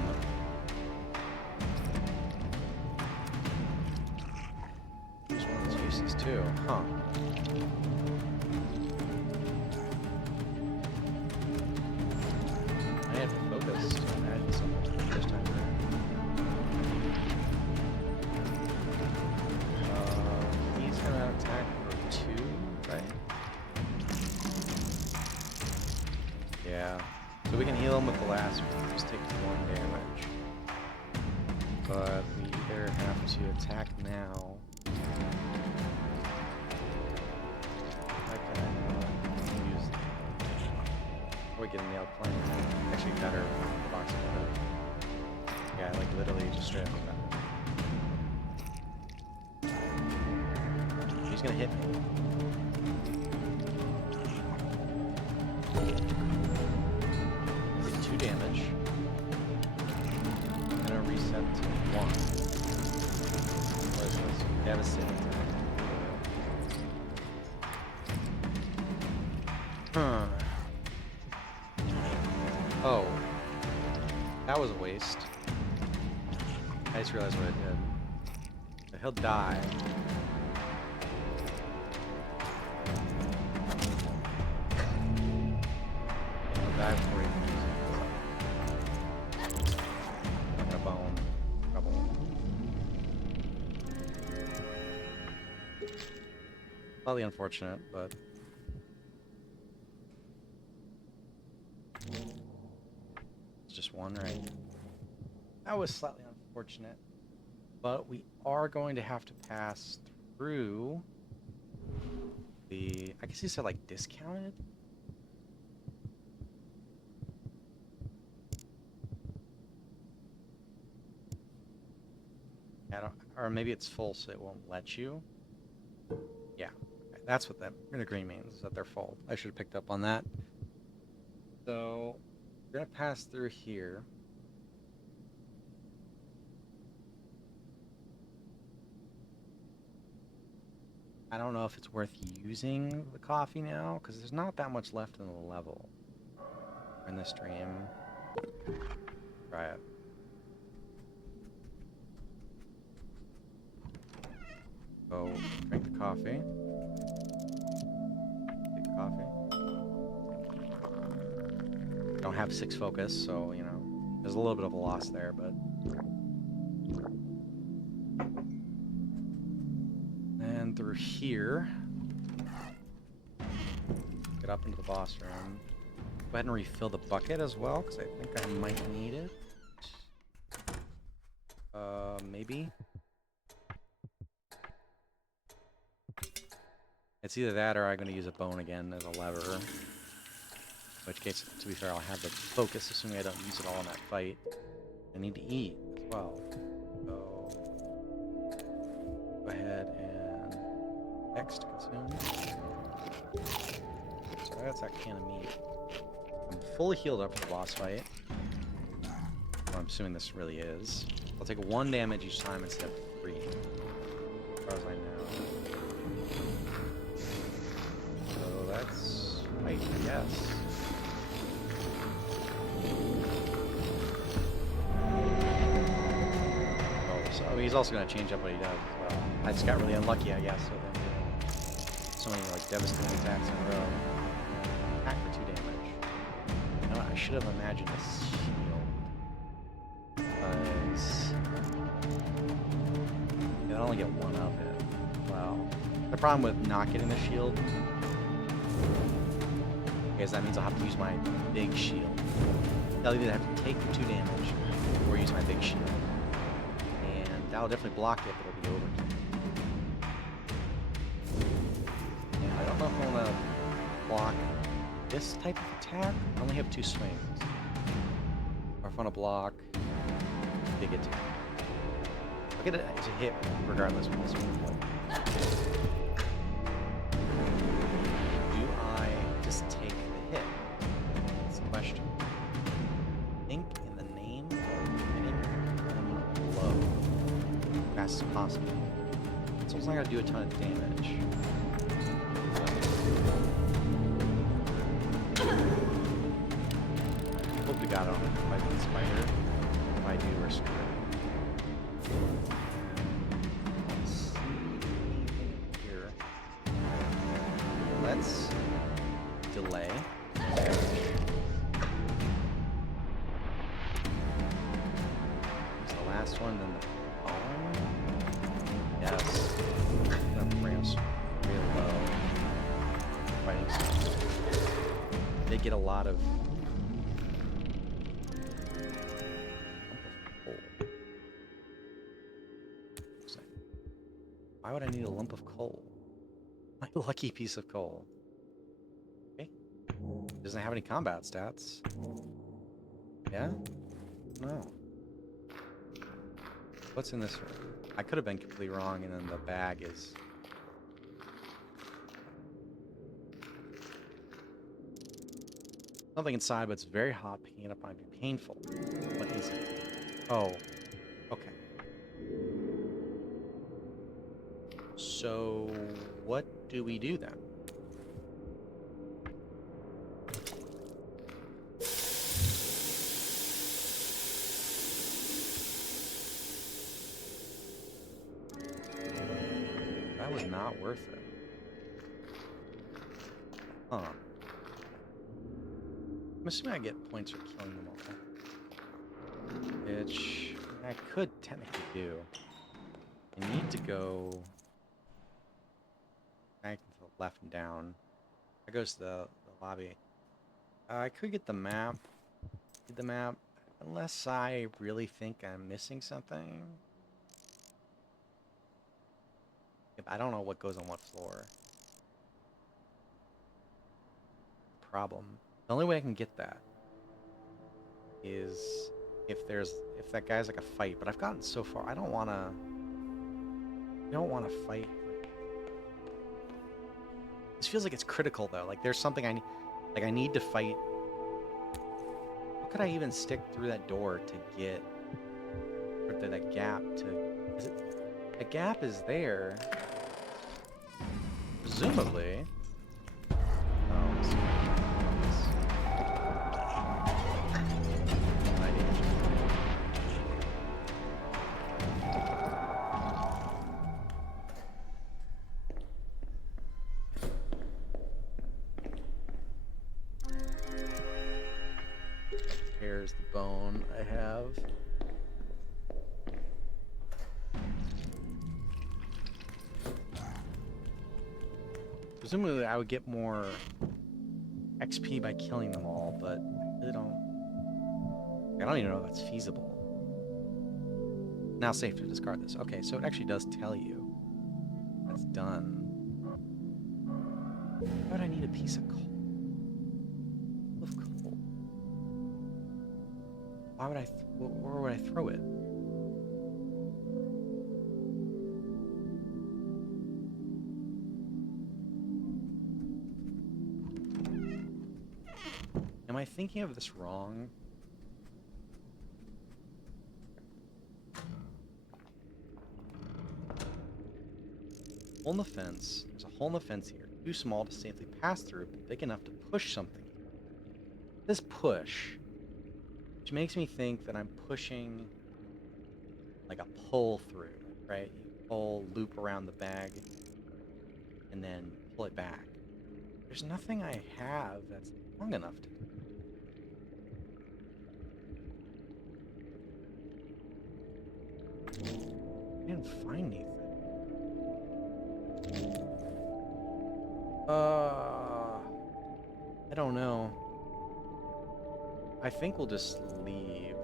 Use one of his uses too. Huh. I had to focus to imagine something this time around. He's gonna attack for 2, right? Yeah. So we can heal him with the last one. Just take 1 damage. But we either have to attack now. Or we get a nail plane. Actually better the box of better. Yeah, like literally just straight up better. He's gonna hit me. Take 2 damage. I'm gonna reset to 1. What is this? Devastating attack. Huh. Oh. That was a waste. I just realized what I did. So he'll die. He'll die before he can use it. Like a bone. Trouble. Slightly unfortunate, but... just 1, right? That was slightly unfortunate, but we are going to have to pass through the... I guess you said like discounted? I don't... Or maybe it's full so it won't let you. Yeah, that's what that green means, is that they're full. I should have picked up on that. So... we're gonna pass through here. I don't know if it's worth using the coffee now, because there's not that much left in the level. In the stream. Try it. So, drink the coffee. Take the coffee. Don't have 6 focus, so, you know, there's a little bit of a loss there, but... through here. Get up into the boss room. Go ahead and refill the bucket as well, because I think I might need it. Maybe. It's either that or I'm going to use a bone again as a lever. In which case, to be fair, I'll have the focus, assuming I don't use it all in that fight. I need to eat as well. So, go ahead and X to consume. So that's that can of meat. I'm fully healed up for the boss fight. Or I'm assuming this really is. I'll take 1 damage each time instead of 3. As far as I know. So that's right, I guess. Oh, so he's also going to change up what he does as well. I just got really unlucky, I guess, with him doing so many like devastating attacks in a row. Attack for 2 damage. You know what? I should have imagined a shield. Because I only get 1 of it. Wow. The problem with not getting the shield is that means I'll have to use my big shield. I'll either have to take the 2 damage or use my big shield. And that'll definitely block it, but it'll be over. And I don't know if I want to block this type of attack. I only have 2 swings. Or if I want to block big attack. I'll get it to hit regardless with this one. Do I just take the hit? That's the question. Think in the name of hitting them low as fast as possible. So it's not going to do a ton of damage. Hope we got it on the fighting spider. If I do, we're screwed. Let's see here. Let's delay. It's the last one, then the bone. Yes. I'm gonna bring us real low. Fighting stuff. They get a lot of why would I need a lump of coal? My lucky piece of coal. Okay. Doesn't have any combat stats. Yeah? No. What's in this room? I could have been completely wrong, and then the bag is... something inside, but it's very hot. Picking it up might be painful. What is it? Oh. Okay. So, what do we do then? That was not worth it. Huh. I'm assuming I get points for killing them all. Which I could technically do. I need to go back to the left and down. That goes to the lobby. I could get the map. Get the map. Unless I really think I'm missing something. I don't know what goes on what floor. Problem. The only way I can get that is if that guy's like a fight. But I've gotten so far. I don't want to fight. This feels like it's critical though. Like there's something I need to fight. How could I even stick through that door to get that gap to? Is it? The gap is there. Presumably. Here's the bone I have. Presumably I would get more XP by killing them all, but I don't even know if that's feasible. Now safe to discard this. Okay, so it actually does tell you that's done. Why would I need a piece of coal? Of coal. Why would where would I throw it? Am I thinking of this wrong? Hole in the fence. There's a hole in the fence here. Too small to safely pass through, but big enough to push something. This push, which makes me think that I'm pushing like a pull through, right? You pull, loop around the bag, and then pull it back. There's nothing I have that's long enough to do. I didn't find anything. I don't know. I think we'll just leave.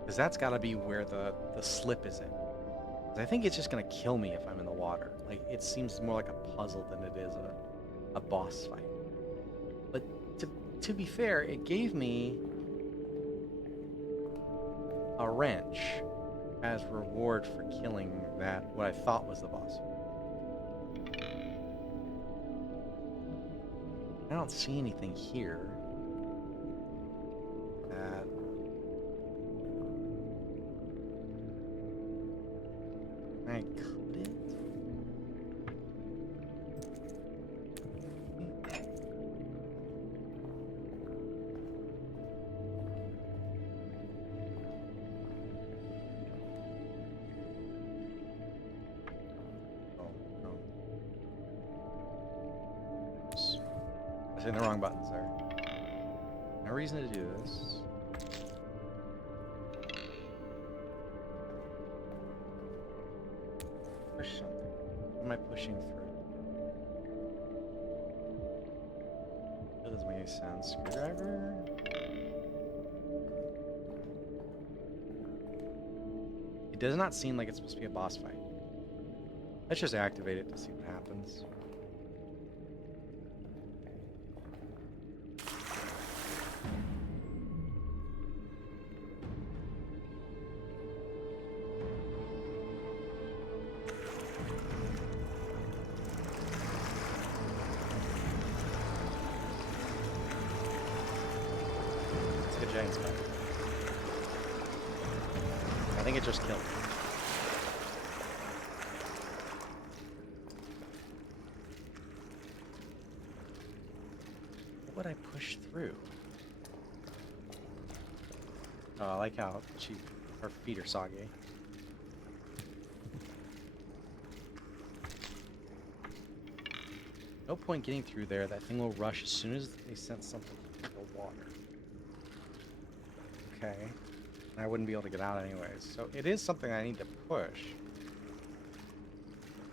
Because that's got to be where the slip is in. 'Cause I think it's just going to kill me if I'm in the water. Like, it seems more like a puzzle than it is a boss fight. But to be fair, it gave me a wrench as reward for killing what I thought was the boss. I don't see anything here that I couldn't. Hitting the wrong buttons there. No reason to do this. Push something. What am I pushing through? That doesn't make any sense. Screwdriver? It does not seem like it's supposed to be a boss fight. Let's just activate it to see what happens. Giant spider. I think it just killed me. What would I push through? Oh, I like how her feet are soggy. No point getting through there. That thing will rush as soon as they sense something in the water. Okay. I wouldn't be able to get out anyways. So it is something I need to push.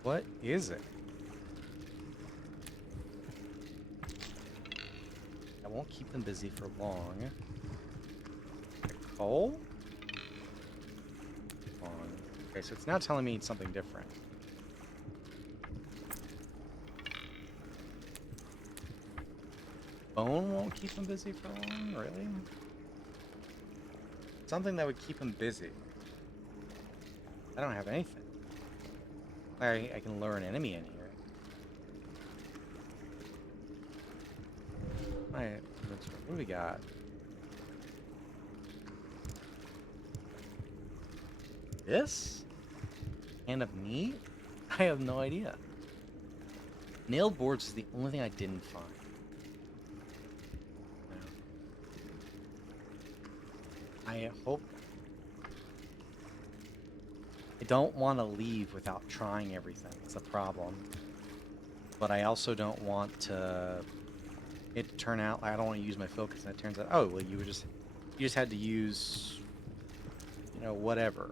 What is it? I won't keep them busy for long. Coal? Okay, so it's now telling me something different. Bone won't keep them busy for long? Really? Something that would keep him busy. I don't have anything. I can lure an enemy in here. Alright, what do we got? This? Can of meat? I have no idea. Nailed boards is the only thing I didn't find. I hope... I don't want to leave without trying everything. It's a problem. But I also don't want it to turn out... I don't want to use my focus and it turns out, oh, well, you just had to use, whatever.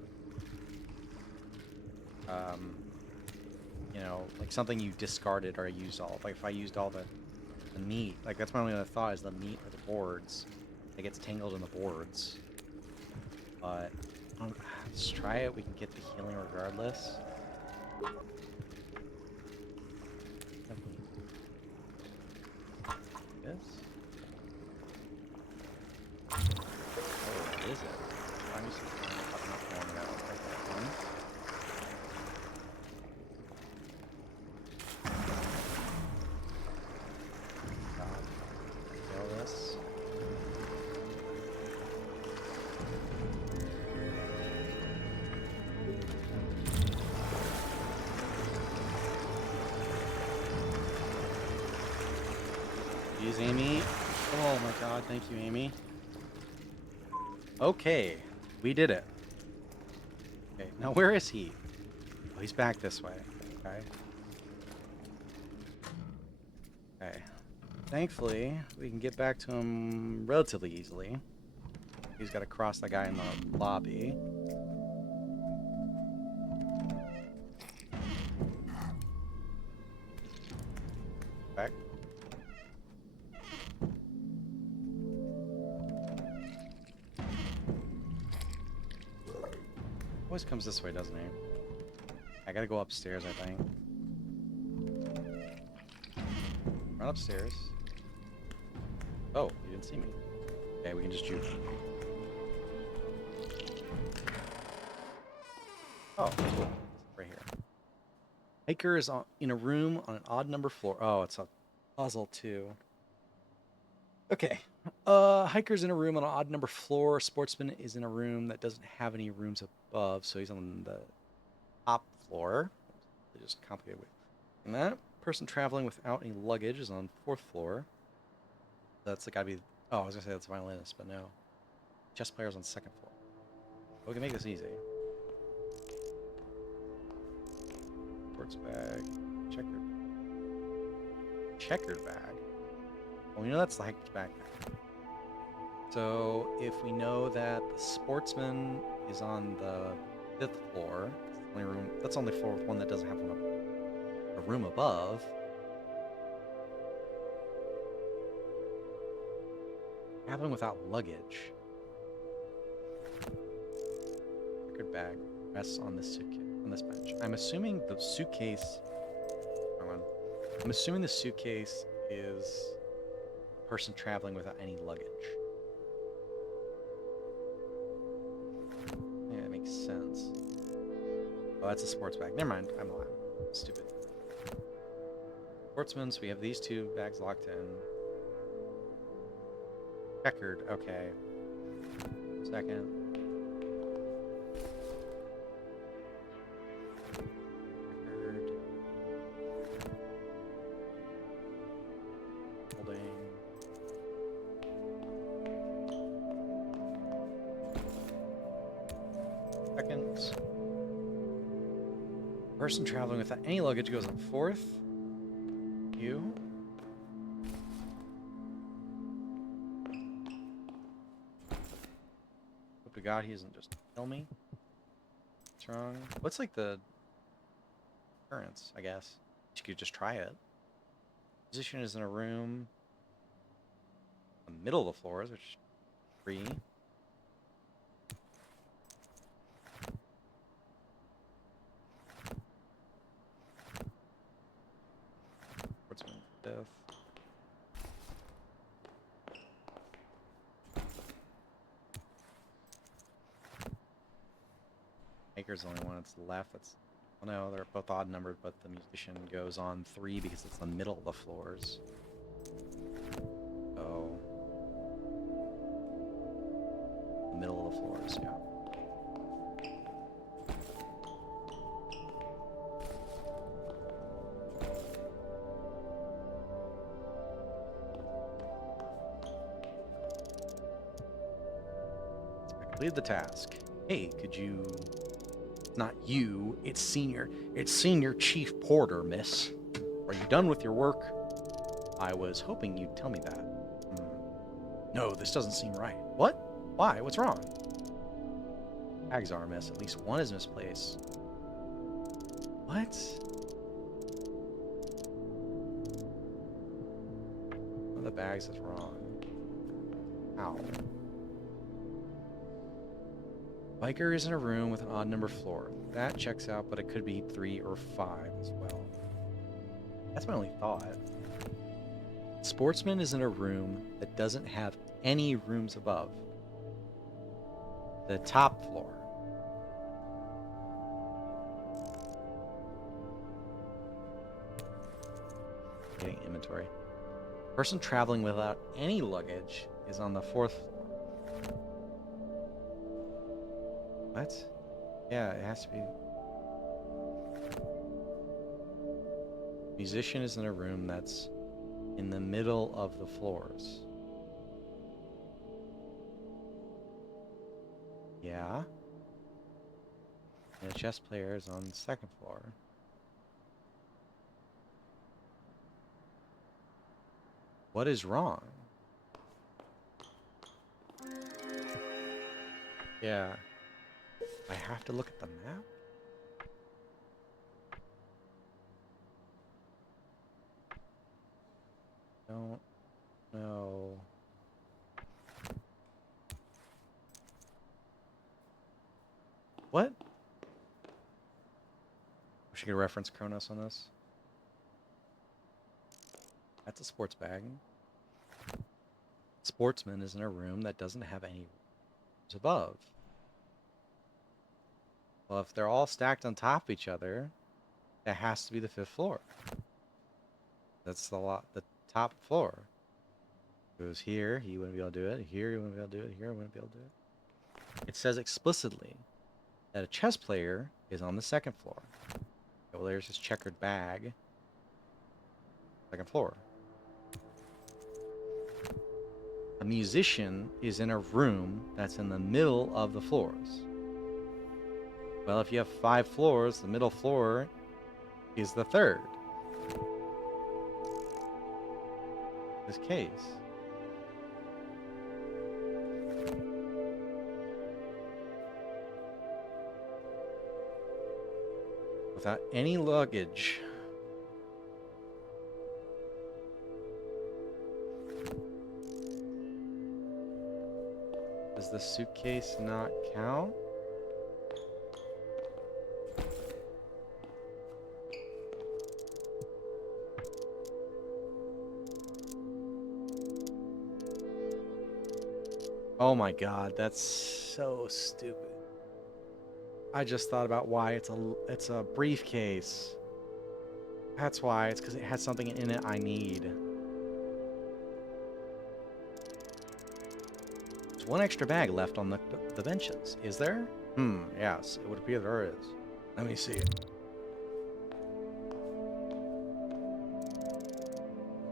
you know, like something you discarded or used all. Like if I used all the meat, like that's my only other thought is the meat or the boards. It gets tangled in the boards. But let's try it. We can get the healing regardless. Yes. What is it? I'm just not pulling it out like that one. God. Kill this. Use Amy. Oh my god, thank you, Amy. Okay, we did it. Okay, now where is he? Oh, he's back this way. Okay. Okay. Thankfully, we can get back to him relatively easily. He's got to cross that guy in the lobby. Back. Always comes this way, doesn't he? I gotta go upstairs, I think. Run upstairs. Oh, you didn't see me. Okay, we can just juke. Oh, cool. Right here. Hiker is in a room on an odd number floor. Oh, it's a puzzle too. Okay. Hiker's in a room on an odd number floor. Sportsman is in a room that doesn't have any rooms above, so he's on the top floor. They just complicated way. And that person traveling without any luggage is on 4th floor. That's gotta be. Oh, I was gonna say that's a violinist, but no. Chess player's on 2nd floor. We can make this easy. Sports bag. Checkered bag. Well, we know that's the hiker's backpack. So if we know that the sportsman is on the 5th floor, that's the only floor with one that doesn't have a room above. Traveling without luggage. Checkered bag rests on this suitcase, on this bench. I'm assuming the suitcase. I'm assuming the suitcase is a person traveling without any luggage. Yeah, that makes sense. Oh, that's a sports bag. Never mind. I'm lying. Stupid. Sportsman, so we have these two bags locked in. Checkered, okay. Second. Checkered. Holding. Seconds. Person traveling without any luggage goes on 4th. You. Hope to God he doesn't just kill me. What's wrong? What's like the occurrence, I guess? You could just try it. Position is in a room. The middle of the floors, which is 3. Sportsman death. Maker's the only one that's left. That's, well, no, they're both odd numbered, but the musician goes on 3 because it's the middle of the floors. Oh. The middle of the floors, yeah. Complete the task. Hey, could you... It's not you, it's Senior Chief Porter, miss. Are you done with your work? I was hoping you'd tell me that. No, this doesn't seem right. What? Why? What's wrong? Tags are amiss. At least one is misplaced. What? One of the bags is wrong. Ow. Biker is in a room with an odd number floor. That checks out, but it could be 3 or 5 as well. That's my only thought. Sportsman is in a room that doesn't have any rooms above. The top floor. Getting inventory. Person traveling without any luggage is on the 4th floor. What? Yeah, it has to be. Musician is in a room that's in the middle of the floors. Yeah. And a chess player is on the 2nd floor. What is wrong? Yeah. I have to look at the map? Don't know. What? We should get a reference Kronos on this. That's a sports bag. Sportsman is in a room that doesn't have any rooms above. Well, if they're all stacked on top of each other, that has to be the 5th floor. That's the top floor. If it was here, he wouldn't be able to do it. Here, he wouldn't be able to do it. Here, he wouldn't be able to do it. It says explicitly that a chess player is on the 2nd floor. Well, there's his checkered bag. 2nd floor. A musician is in a room that's in the middle of the floors. Well, if you have 5 floors, the middle floor is the 3rd. This case. Without any luggage. Does the suitcase not count? Oh my god, that's so stupid. I just thought about why it's a briefcase. That's why. It's because it has something in it I need. There's one extra bag left on the benches. Is there? Yes. It would appear there is. Let me see it.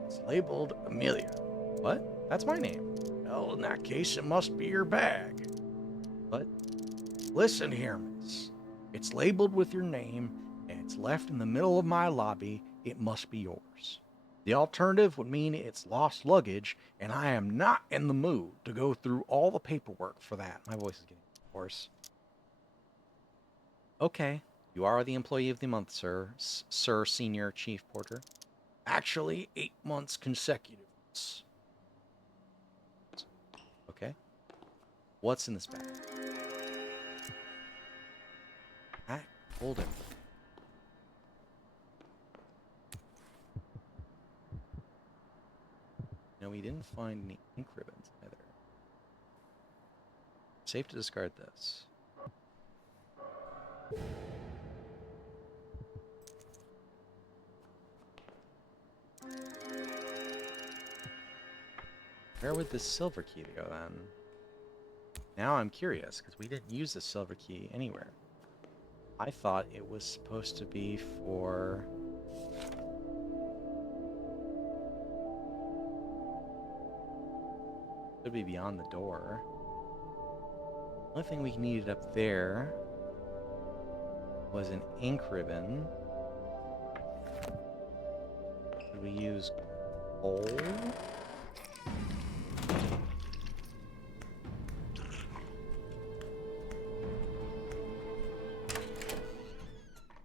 It's labeled Amelia. What? That's my name. Well, in that case, it must be your bag. What? Listen here, miss. It's labeled with your name, and it's left in the middle of my lobby. It must be yours. The alternative would mean it's lost luggage, and I am not in the mood to go through all the paperwork for that. My voice is getting hoarse. Okay, you are the employee of the month, sir. Sir Senior Chief Porter. Actually, 8 months consecutive. Okay. What's in this bag? Hold him. No, we didn't find any ink ribbons either. Safe to discard this. Where would this silver key go then? Now I'm curious, because we didn't use the silver key anywhere. I thought it was supposed to be for... Could be beyond the door. The only thing we needed up there was an ink ribbon. Could we use coal?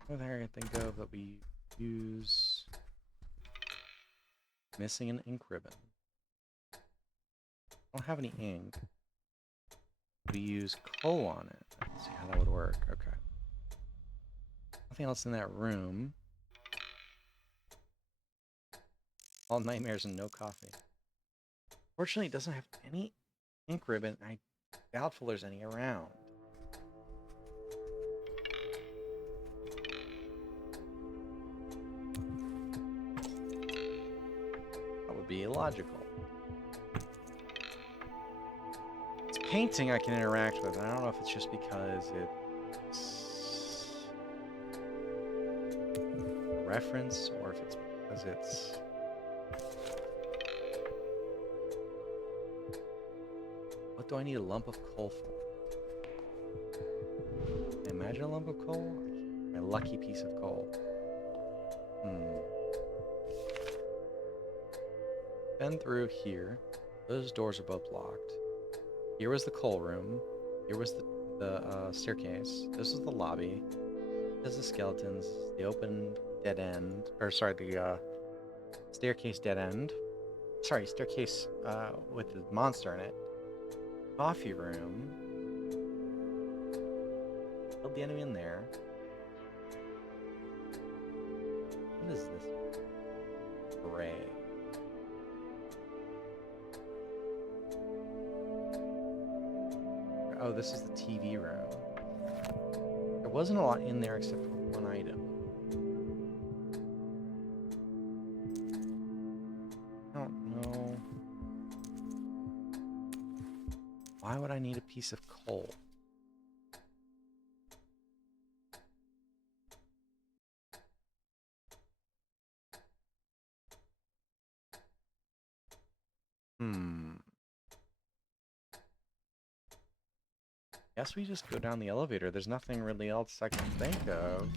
There I think of that we use missing an ink ribbon. I don't have any ink. We use coal on it. Let's see how that would work. Okay. Nothing else in that room. All nightmares and no coffee. Fortunately, it doesn't have any ink ribbon. I doubtful there's any around. That would be illogical. It's painting I can interact with. And I don't know if it's just because it's a reference or if it's because it's... What do I need a lump of coal for? Imagine a lump of coal? My lucky piece of coal. Been through here. Those doors are both locked. Here was the coal room. Here was the staircase. This is the lobby. This is the skeletons. The open dead end. Or sorry, the staircase dead end. Sorry, staircase with the monster in it. Coffee room. Killed the enemy in there. What is this? Gray. Oh, this is the TV room. There wasn't a lot in there except for one item. I don't know. Why would I need a piece of coal? Guess we just go down the elevator. There's nothing really else I can think of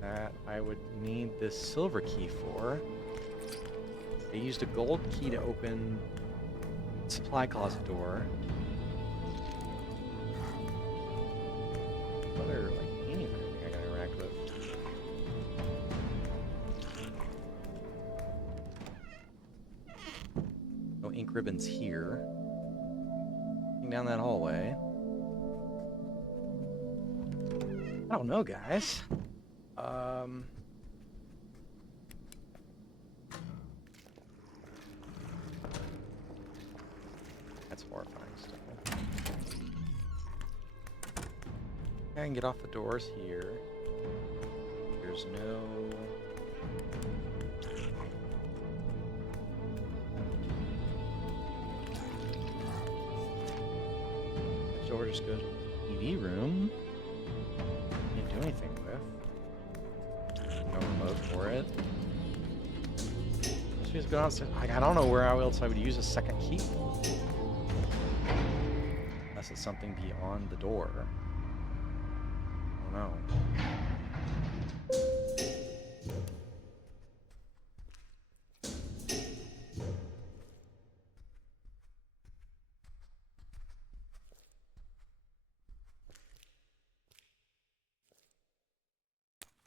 that I would need this silver key for. I used a gold key to open the supply closet door. Other, like, paintings or anything I can interact with. No ink ribbons here. Down that hallway. I don't know, guys. That's horrifying stuff. I can get off the doors here. There's no... door just goes to the TV room. Can't do anything with. No remote for it. Just go downstairs. I don't know where else I would use a second key. Unless it's something beyond the door. I don't know.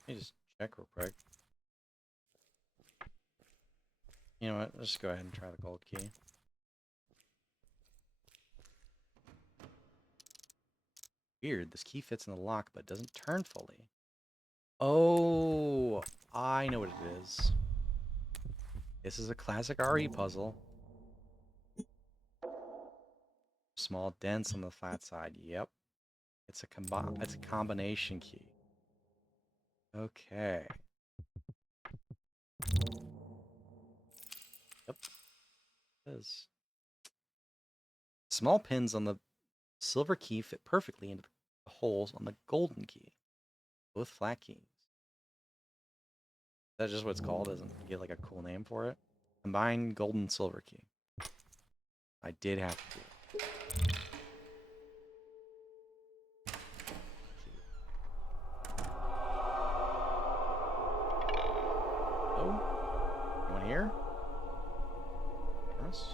Let me just check real quick. You know what? Let's just go ahead and try the gold key. Weird. This key fits in the lock, but doesn't turn fully. Oh, I know what it is. This is a classic RE puzzle. Small dents on the flat side. Yep. It's a combination key. Okay. Yep. It is. Small pins on the silver key fit perfectly into the holes on the golden key. Both flat keys. That's just what it's called. Doesn't get like a cool name for it. Combined golden silver key. I did have to do it. Oh, anyone here? Yes.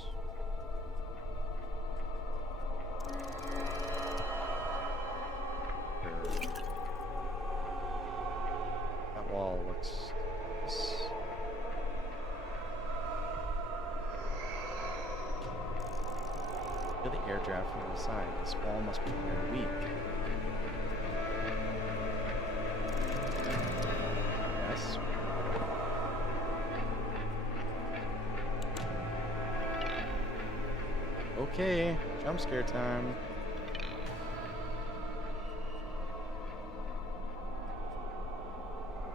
That wall looks. Feel the air draft from the side. This wall must be very weak. Yes. Okay, jump scare time.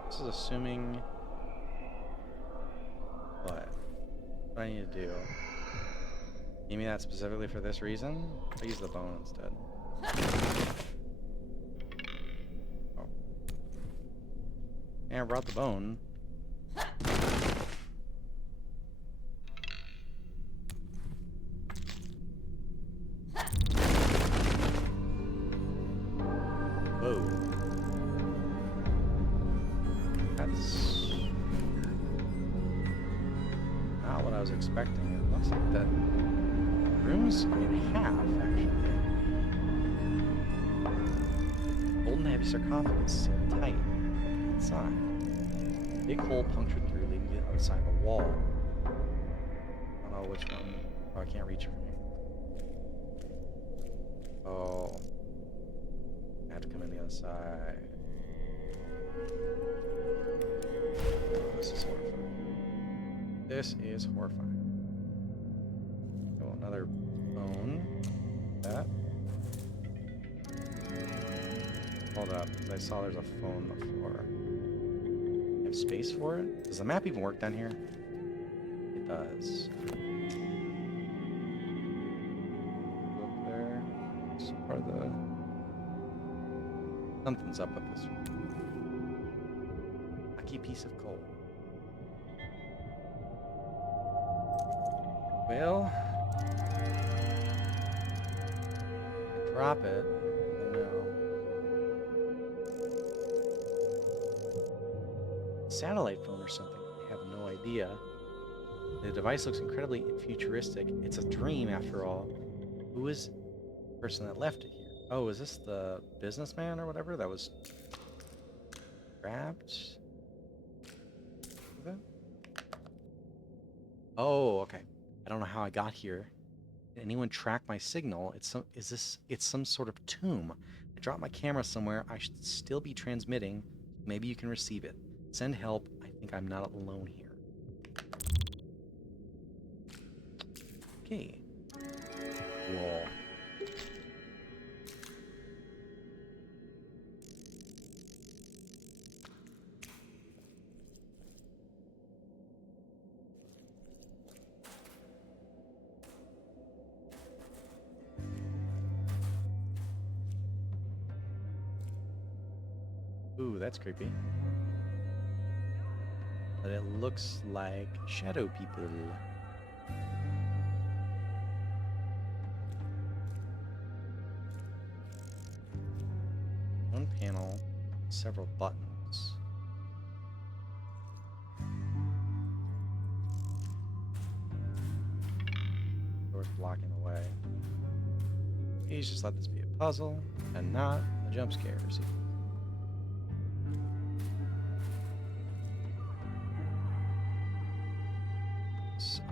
This is assuming... What? What do I need to do? Give me that specifically for this reason? I'll use the bone instead. Oh. Yeah, I brought the bone. Whoa. That's not what I was expecting. It looks like that room's in half, actually. Old and heavy sarcophagus sealed tight inside. Big hole punctured through, leading to the other side of a wall. I don't know which one. Oh, I can't reach it from here. Oh. I have to come in the other side. Oh, this is horrifying. This is horrifying. Oh, another bone. That. Hold up, because I saw there's a phone on the floor. I have space for it? Does the map even work down here? It does. Go up there. It's part of the... Something's up with this one. Lucky piece of coal. Well, I drop it. I know. Satellite phone or something. I have no idea. The device looks incredibly futuristic. It's a dream, after all. Who is the person that left it here? Oh, is this the businessman or whatever that was grabbed? Oh, okay. I don't know how I got here. Did anyone track my signal? It's some sort of tomb. I dropped my camera somewhere. I should still be transmitting. Maybe you can receive it. Send help. I think I'm not alone here. Okay. Cool. Ooh, that's creepy. But it looks like shadow people. One panel, several buttons. Doors blocking the way. Please just let this be a puzzle and not a jump scare sequence.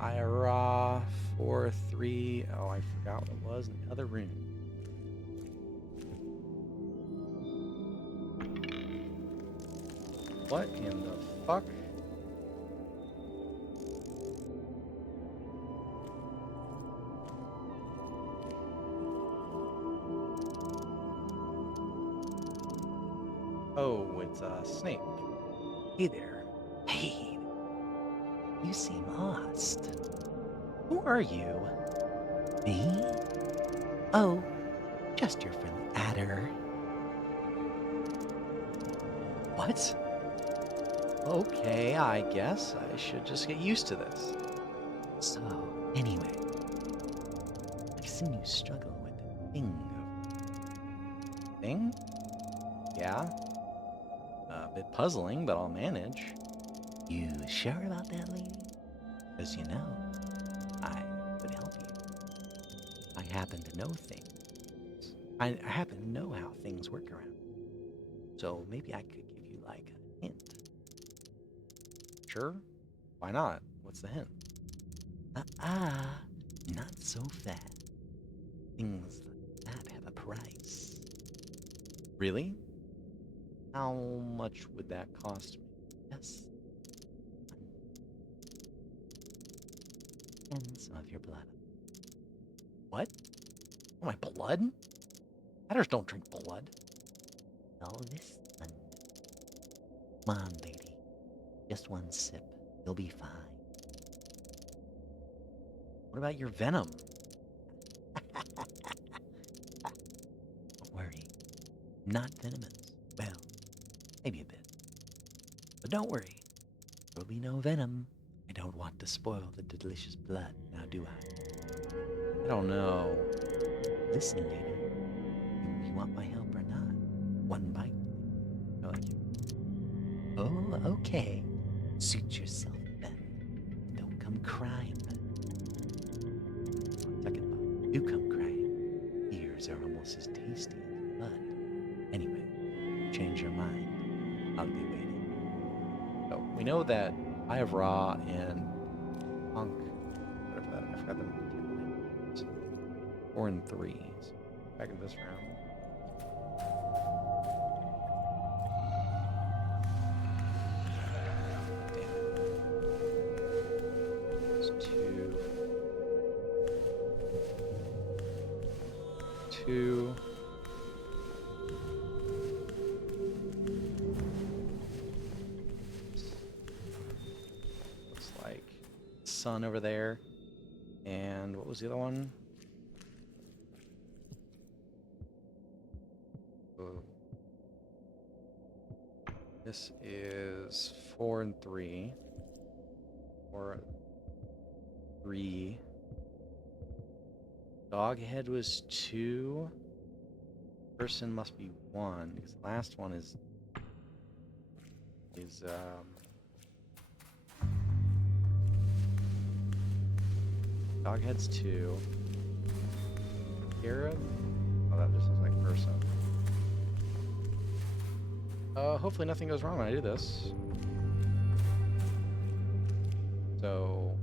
IRA 4-3. Oh, I forgot what it was in the other room. What in the fuck? Oh, it's a snake. Hey there. Hey, you seem lost. Who are you? Me? Oh, just your friendly adder. What? Okay, I guess I should just get used to this. So, anyway, I've seen you struggle with the thing. Thing? Yeah. A bit puzzling, but I'll manage. You sure about that, lady? Because you know, I could help you. I happen to know things. I happen to know how things work around. So maybe I could give you like a hint. Sure. Why not? What's the hint? Not so fast. Things like that have a price. Really? How much would that cost me? Yes. And some of your blood. What? Oh, my blood? Hatters don't drink blood. All this fun. Come on, lady. Just one sip. You'll be fine. What about your venom? Don't worry. I'm not venomous. Well, maybe a bit. But don't worry. There'll be no venom. I don't want to spoil the delicious blood, now do I? I don't know. Listen, lady. Do you want my help or not? One bite? I like you. Oh, okay. Suit yourself then. Don't come crying. On second thought, do come crying. Tears are almost as tasty as blood. Anyway, change your mind. I'll be waiting. So we know that I have Raw and Punk. Whatever that. I forgot the names. 4 and 3. So back in this round. Two. Looks like sun over there. And what was the other one? Oh. This is 4 and 3. 4, 3. Doghead was 2. Person must be 1 because the last one is Doghead's 2. Arab? Oh, that just looks like person. Hopefully nothing goes wrong when I do this. So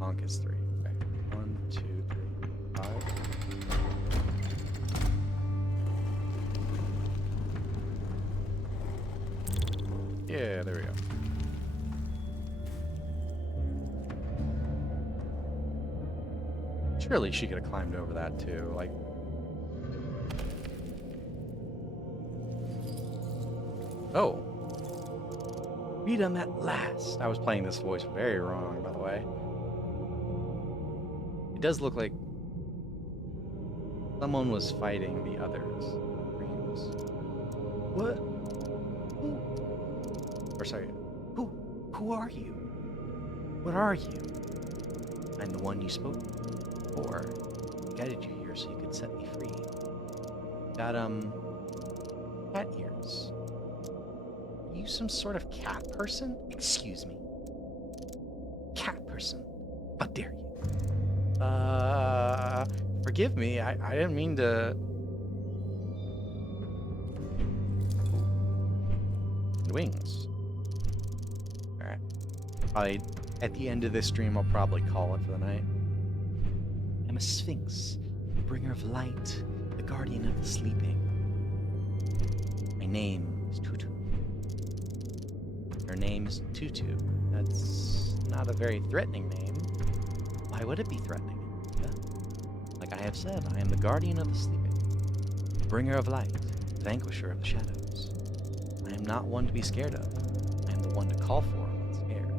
Honk is 3. Okay. 1, 2, 3, 5. Yeah, there we go. Surely she could have climbed over that too, like. Oh. Beat him at last. I was playing this voice very wrong, by the way. It does look like someone was fighting the others. What? Or sorry. Who are you? What are you? I'm the one you spoke for. I guided you here so you could set me free. Got, cat ears. Are you some sort of cat person? Excuse me. Cat person. How dare you? Forgive me. I didn't mean to. Wings. Alright. At the end of this stream, I'll probably call it for the night. I'm a sphinx, the bringer of light, the guardian of the sleeping. My name is Tutu. Her name is Tutu. That's not a very threatening name. Why would it be threatening? Like I have said, I am the guardian of the sleeping, the bringer of light, the vanquisher of the shadows. I am not one to be scared of. I am the one to call for when scared.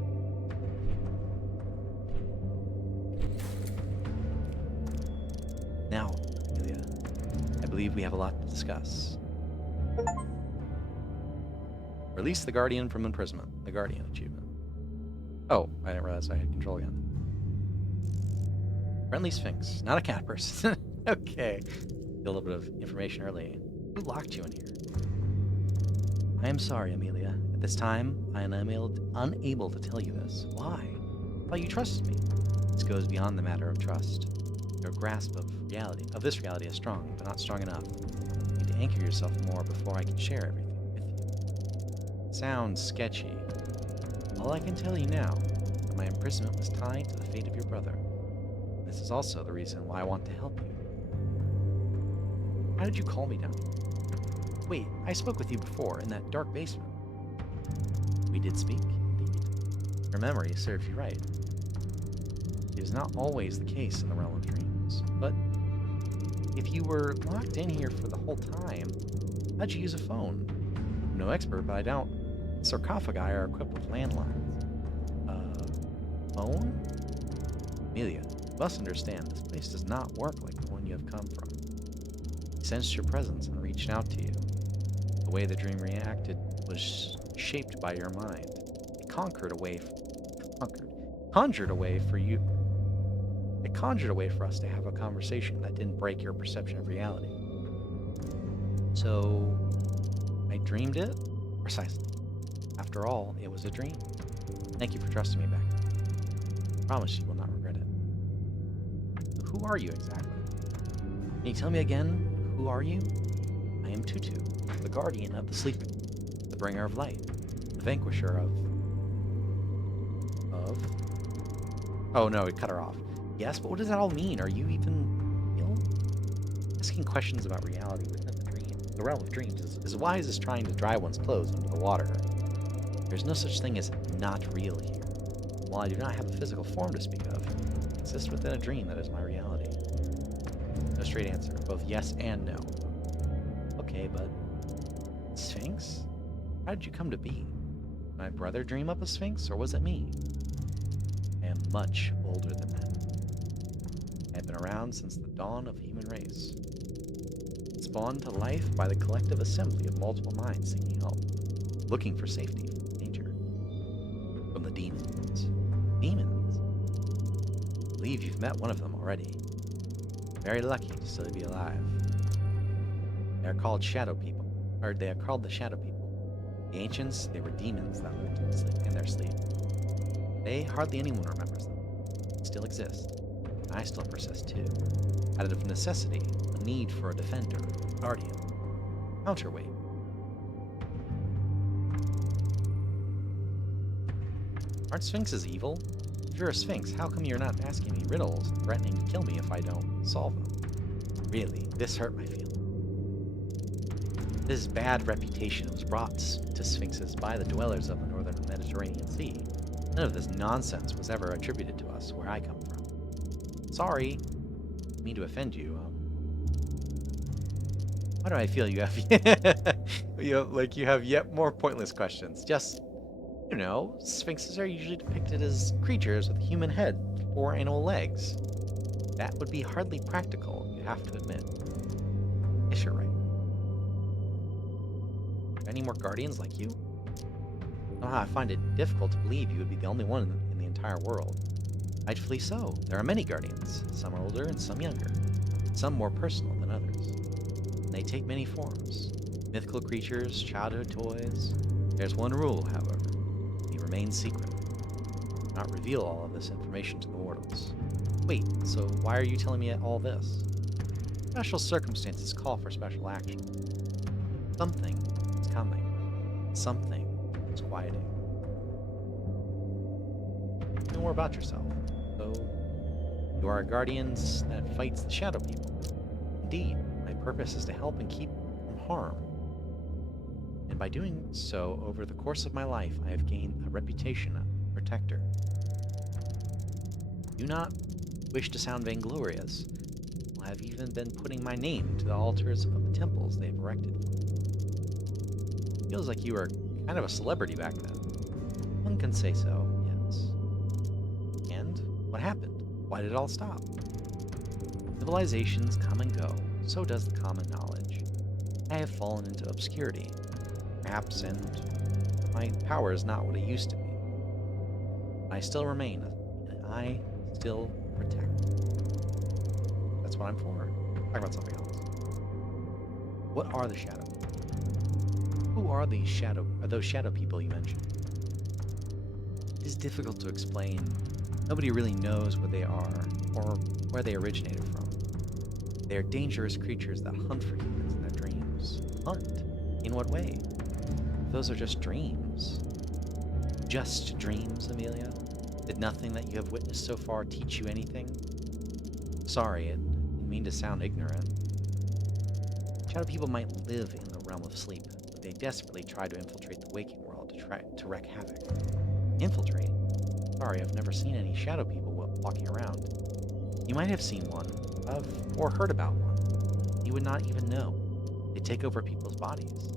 Now, Amelia, I believe we have a lot to discuss. Release the Guardian from imprisonment. The Guardian achievement. Oh, I didn't realize I had control again. Friendly Sphinx, not a cat person. Okay. A little bit of information early. Who locked you in here? I am sorry, Amelia. At this time, I am unable to tell you this. Why? I thought you trusted me. This goes beyond the matter of trust. Your grasp of this reality is strong, but not strong enough. You need to anchor yourself more before I can share everything with you. Sounds sketchy. All I can tell you now is that my imprisonment was tied to the fate of your brother. This is also the reason why I want to help you. How did you call me down here? Wait, I spoke with you before in that dark basement. We did speak, indeed. Your memory serves you right. It is not always the case in the realm of dreams, but if you were locked in here for the whole time, how'd you use a phone? I'm no expert, but I doubt sarcophagi are equipped with landlines. Phone? Amelia, you must understand, this place does not work like the one you have come from. He sensed your presence and reached out to you. The way the dream reacted was shaped by your mind. It conjured a way for us to have a conversation that didn't break your perception of reality. So, I dreamed it? Precisely. After all, it was a dream. Thank you for trusting me back then. I promise you will not regret it. So who are you exactly? Can you tell me again, who are you? I am Tutu, the guardian of the sleeping, the bringer of light, the vanquisher of... Oh no, it cut her off. Yes, but what does that all mean? Are you even ill? Asking questions about reality within the realm of dreams is as wise as trying to dry one's clothes under the water. There's no such thing as not real here. While I do not have a physical form to speak of, I exist within a dream that is my reality. No straight answer, both yes and no. Okay, but... Sphinx? How did you come to be? Did my brother dream up a Sphinx, or was it me? I am much older than that. I have been around since the dawn of the human race. Spawned to life by the collective assembly of multiple minds seeking help, looking for safety from danger. From the demons. Demons? I believe you've met one of them already. Very lucky to still be alive. They are called shadow people, or they are called the shadow people. The ancients, they were demons that lived in their sleep. Today, hardly anyone remembers them. They still exist. And I still persist too. Out of necessity, a need for a defender, a guardian, counterweight. Aren't sphinxes evil? If you're a sphinx, how come you're not asking me riddles and threatening to kill me if I don't solve them? Really, this hurt my feelings. This bad reputation was brought to sphinxes by the dwellers of the northern Mediterranean Sea. None of this nonsense was ever attributed to us where I come from. Sorry. Didn't mean to offend you. Why do I feel you have you have yet more pointless questions? Just, you know, sphinxes are usually depicted as creatures with a human head, 4 animal legs. That would be hardly practical, you have to admit. Yes, you're right. Any more guardians like you? I find it difficult to believe you would be the only one in the entire world. Rightfully so. There are many guardians. Some are older and some younger. Some more personal than others. And they take many forms. Mythical creatures, childhood toys. There's one rule, however. They remain secret. Do not reveal all of this information to the mortals. Wait, so why are you telling me all this? Special circumstances call for special action. Something is coming. Something is quieting. Tell me more about yourself. So, you are a guardian that fights the shadow people. Indeed, my purpose is to help and keep from harm. And by doing so, over the course of my life, I have gained a reputation of protector. Do not wish to sound vainglorious. I have even been putting my name to the altars of the temples they have erected. Feels like you were kind of a celebrity back then. One can say so, yes. And what happened? Why did it all stop? Civilizations come and go, so does the common knowledge. I have fallen into obscurity, perhaps, and my power is not what it used to be. I still remain, and I still protect. That's what I'm for. Talk about something else. What are the shadow people? Who are those shadow people you mentioned? It is difficult to explain Nobody really knows what they are or where they originated from. They are dangerous creatures that hunt for humans in their dreams. Hunt? In what way? Those are just dreams. Just dreams, Amelia? Did nothing that you have witnessed so far teach you anything? Sorry, it didn't mean to sound ignorant. Shadow people might live in the realm of sleep, but they desperately try to infiltrate the waking world to wreak havoc. Infiltrate? Sorry, I've never seen any shadow people walking around. You might have seen one, or heard about one. You would not even know. They take over people's bodies.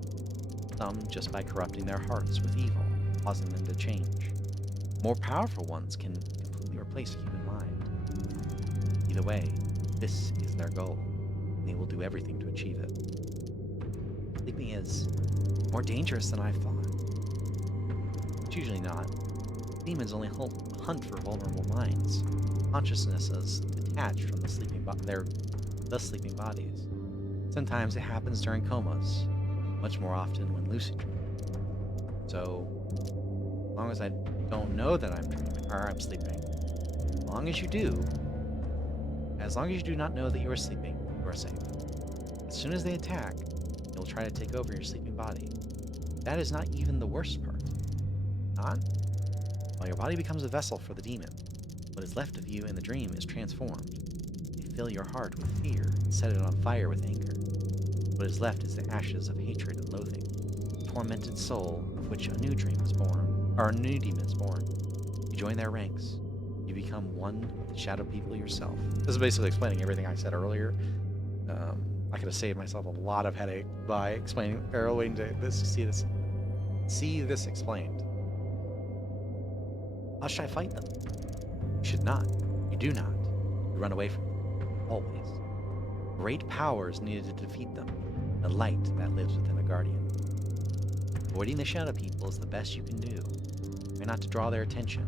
Some just by corrupting their hearts with evil, causing them to change. More powerful ones can completely replace a human mind. Either way, this is their goal, and they will do everything to achieve it. Sleeping is more dangerous than I thought. It's usually not. Demons only hunt for vulnerable minds. Consciousness is detached from the sleeping bodies. Sometimes it happens during comas, much more often when lucid dreaming. So, as long as I don't know that I'm dreaming, or I'm sleeping, as long as you do not know that you are sleeping, you are safe. As soon as they attack, they'll try to take over your sleeping body. That is not even the worst part. Not? While your body becomes a vessel for the demon, what is left of you in the dream is transformed. They fill your heart with fear and set it on fire with anger. What is left is the ashes of hatred and loathing, a tormented soul of which a new dream is born, or a new demon is born. You join their ranks. You become one of the shadow people yourself. This is basically explaining everything I said earlier. I could have saved myself a lot of headache by explaining, or waiting to see this explained. How should I fight them? You should not. You do not. You run away from them. Always. Great powers needed to defeat them. The light that lives within a guardian. Avoiding the shadow people is the best you can do. Try not to draw their attention,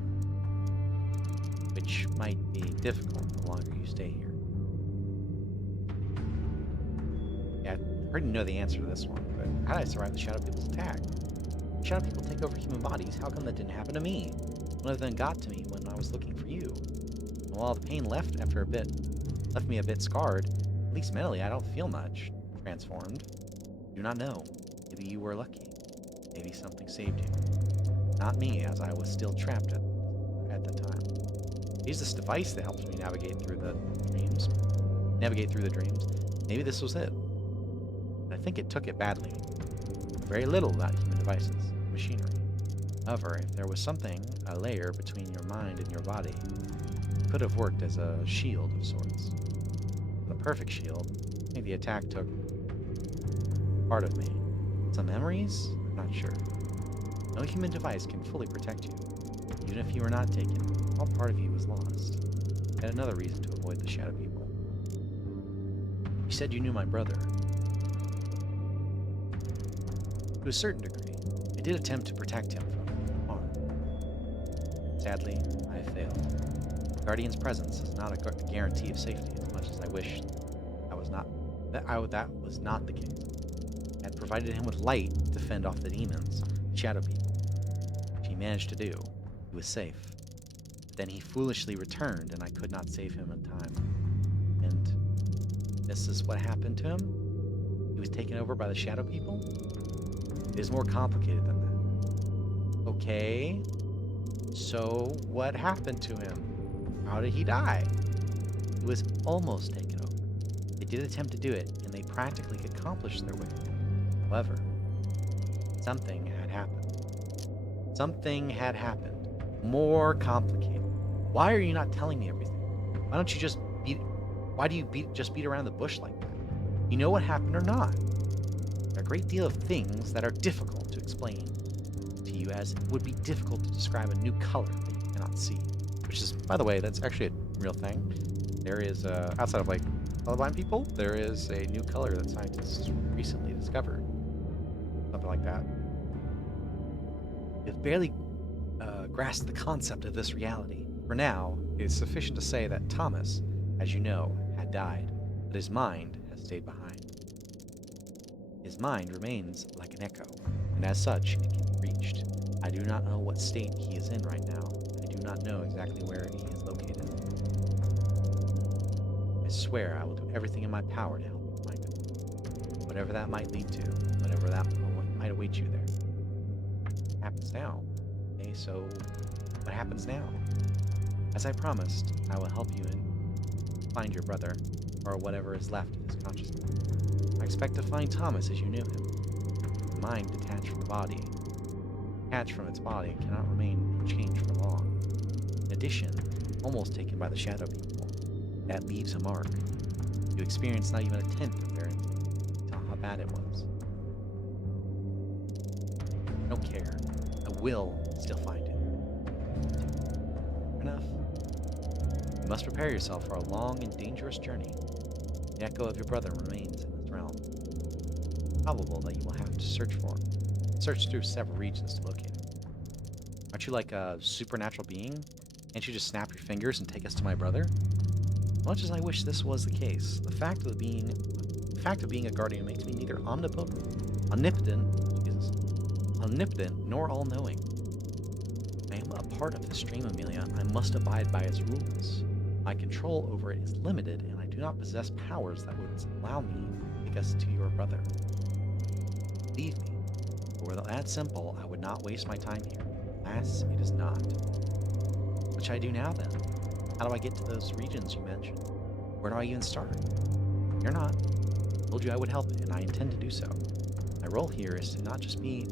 which might be difficult the longer you stay here. Yeah, I already know the answer to this one, but how did I survive the shadow people's attack? Shadow people take over human bodies. How come that didn't happen to me? One of them got to me when I was looking for you. And while the pain left me a bit scarred, at least mentally I don't feel much transformed. Do not know. Maybe you were lucky. Maybe something saved you. Not me, as I was still trapped at the time. I used this device that helps me navigate through the dreams. Maybe this was it. But I think it took it badly. Very little about human devices, machinery. However, if there was something, a layer between your mind and your body, it could have worked as a shield of sorts. Not a perfect shield. Maybe the attack took part of me. Some memories? I'm not sure. No human device can fully protect you. Even if you were not taken, all part of you was lost. Yet another reason to avoid the shadow people. You said you knew my brother. To a certain degree, I did attempt to protect him from harm. Sadly, I failed. The Guardian's presence is not a guarantee of safety, as much as I wish that was not the case. I had provided him with light to fend off the demons, shadow people, which he managed to do. He was safe. But then he foolishly returned, and I could not save him in time. And this is what happened to him? He was taken over by the shadow people? It is more complicated than that. Okay. So, what happened to him? How did he die? He was almost taken over. They did attempt to do it, and they practically accomplished their way. However, something had happened. Something had happened. More complicated. Why are you not telling me everything? Why don't you just beat around the bush like that? You know what happened or not? There are a great deal of things that are difficult to explain to you, as it would be difficult to describe a new color that you cannot see. Which is, by the way, that's actually a real thing. There is, outside of like colorblind people, there is a new color that scientists recently discovered. Something like that. You've barely grasped the concept of this reality. For now, it is sufficient to say that Thomas, as you know, had died, but his mind has stayed behind. His mind remains like an echo, and as such, it can be reached. I do not know what state he is in right now. I do not know exactly where he is located. I swear I will do everything in my power to help you find him. Whatever that might lead to, whatever that might await you there. What happens now? Okay, so what happens now? As I promised, I will help you find your brother, or whatever is left of his consciousness. I expect to find Thomas as you knew him. The mind detached from the body. Detached from its body cannot remain unchanged for long. In addition, almost taken by the shadow people, that leaves a mark. You experience not even a tenth of their influence. Tell how bad it was. I don't care. I will still find him. Enough. You must prepare yourself for a long and dangerous journey. The echo of your brother remains in this realm. It's probable that you will have to search through several regions to locate him. Aren't you like a supernatural being? Can't you just snap your fingers and take us to my brother? As much as I wish this was the case, the fact of being a guardian makes me neither omnipotent, nor all-knowing. I am a part of this stream, Amelia. I must abide by its rules. My control over it is limited, and I do not possess powers that would allow me to take us to your brother. Believe me, if it were that simple, I would not waste my time here. Alas, it is not. What should I do now, then? How do I get to those regions you mentioned? Where do I even start? You're not. I told you I would help, and I intend to do so. My role here is to not just be...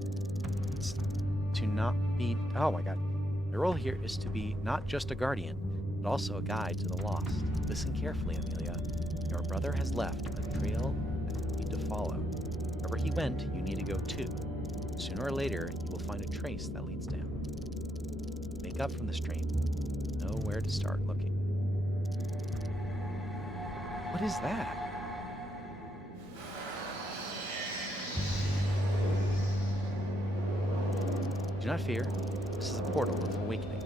Oh my god. My role here is to be not just a guardian, but also a guide to the lost. Listen carefully, Amelia. Your brother has left a trail that you need to follow. Wherever he went, you need to go too. Sooner or later, you will find a trace that leads to him. Make up from the stream. Know where to start looking. What is that? Do not fear. This is a portal of awakening.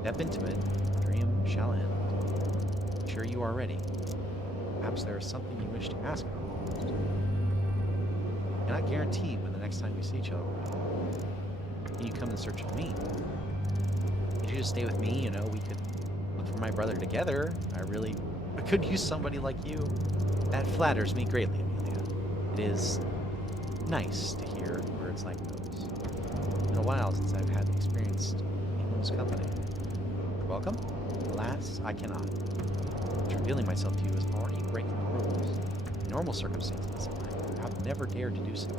Step into it, the dream shall end. I'm sure you are ready. Perhaps there is something you wish to ask about. I cannot guarantee when the next time we see each other. Can you come in search of me? Could you just stay with me? You know, we could look for my brother together. I could use somebody like you. That flatters me greatly, Amelia. It is nice to hear words like those. It's been a while since I've had experienced anyone's company. You're welcome? Alas, I cannot. Revealing myself to you is already breaking the rules. In normal circumstances, I have never dared to do so.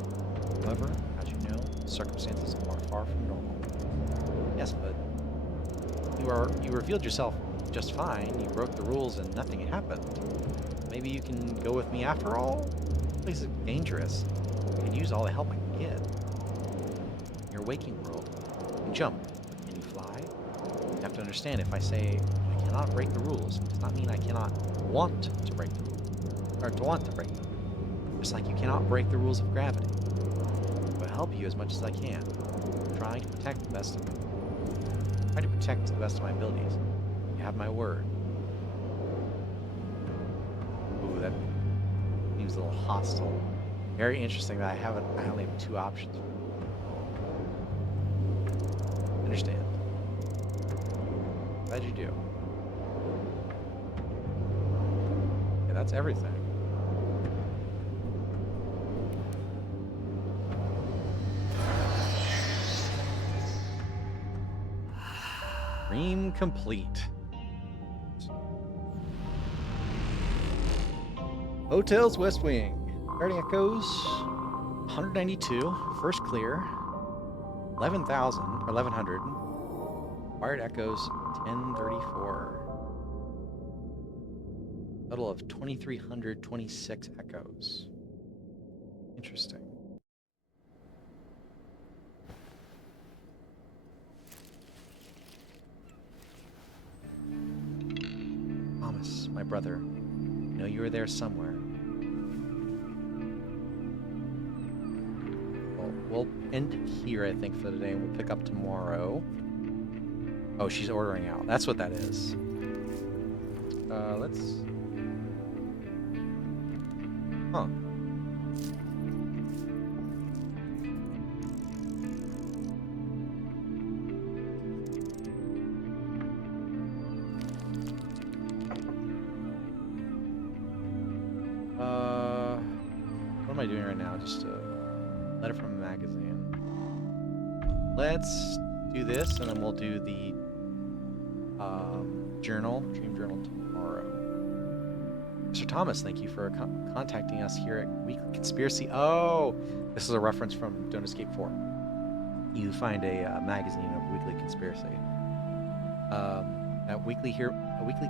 However, as you know, circumstances are far from normal. Yes, but you revealed yourself just fine. You broke the rules and nothing happened. Maybe you can go with me after all? This place is dangerous. I can use all the help I can get. In your waking world, you can jump. Can you fly? You have to understand, if I say I cannot break the rules, it does not mean I cannot want to break the rules. Or to want to break them. Just like you cannot break the rules of gravity. I will help you as much as I can. Trying to protect the best of my abilities. You have my word. Ooh, that seems a little hostile. Very interesting that I only have two options. Understand. Glad you do. Yeah, that's everything. Dream complete. Hotels West Wing. Starting echoes 192. First clear. 11,000 or 1,100. Wired echoes 1034. Total of 2,326 echoes. Interesting. Thomas, my brother, I know you are there somewhere. Well, we'll end it here, I think, for today, and we'll pick up tomorrow. Oh, she's ordering out. That's what that is. Let's... Huh. am I doing right now? Just a letter from a magazine. Let's do this, and then we'll do the dream journal tomorrow. Mr. Thomas, thank you for contacting us here at Weekly Conspiracy. Oh, this is a reference from Don't Escape 4. You find a magazine of Weekly Conspiracy. A weekly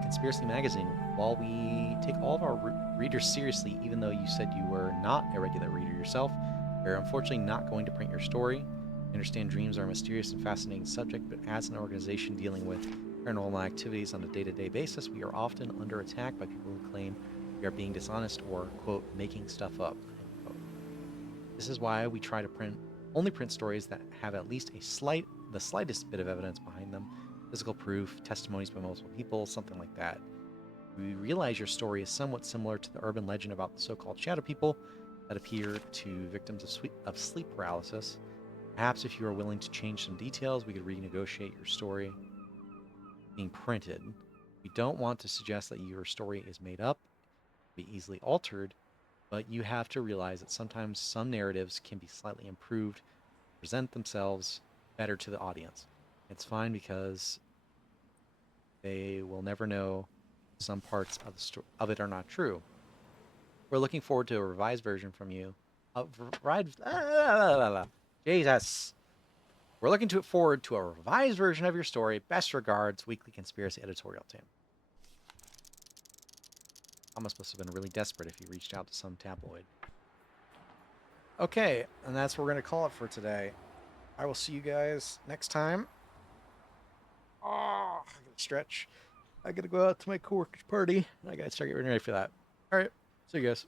conspiracy magazine. While we take all of our readers seriously, even though you said you were not a regular reader yourself, we're unfortunately not going to print your story. I understand dreams are a mysterious and fascinating subject, but as an organization dealing with paranormal activities on a day-to-day basis, we are often under attack by people who claim we are being dishonest or, quote, making stuff up, unquote. This is why we try to only print stories that have at least the slightest bit of evidence behind them. Physical proof, testimonies by multiple people, something like that. We realize your story is somewhat similar to the urban legend about the so-called shadow people that appear to victims of sleep paralysis. Perhaps if you are willing to change some details, we could renegotiate your story being printed. We don't want to suggest that your story is made up, be easily altered, but you have to realize that sometimes some narratives can be slightly improved, present themselves better to the audience. It's fine because they will never know some parts of it are not true. We're looking forward to a revised version from you. Jesus. We're looking forward to a revised version of your story. Best regards, Weekly Conspiracy Editorial Team. Thomas must have been really desperate if he reached out to some tabloid. Okay, and that's what we're going to call it for today. I will see you guys next time. Oh, I gotta stretch. I gotta go out to my coworker's party. I gotta start getting ready for that. All right, see you guys.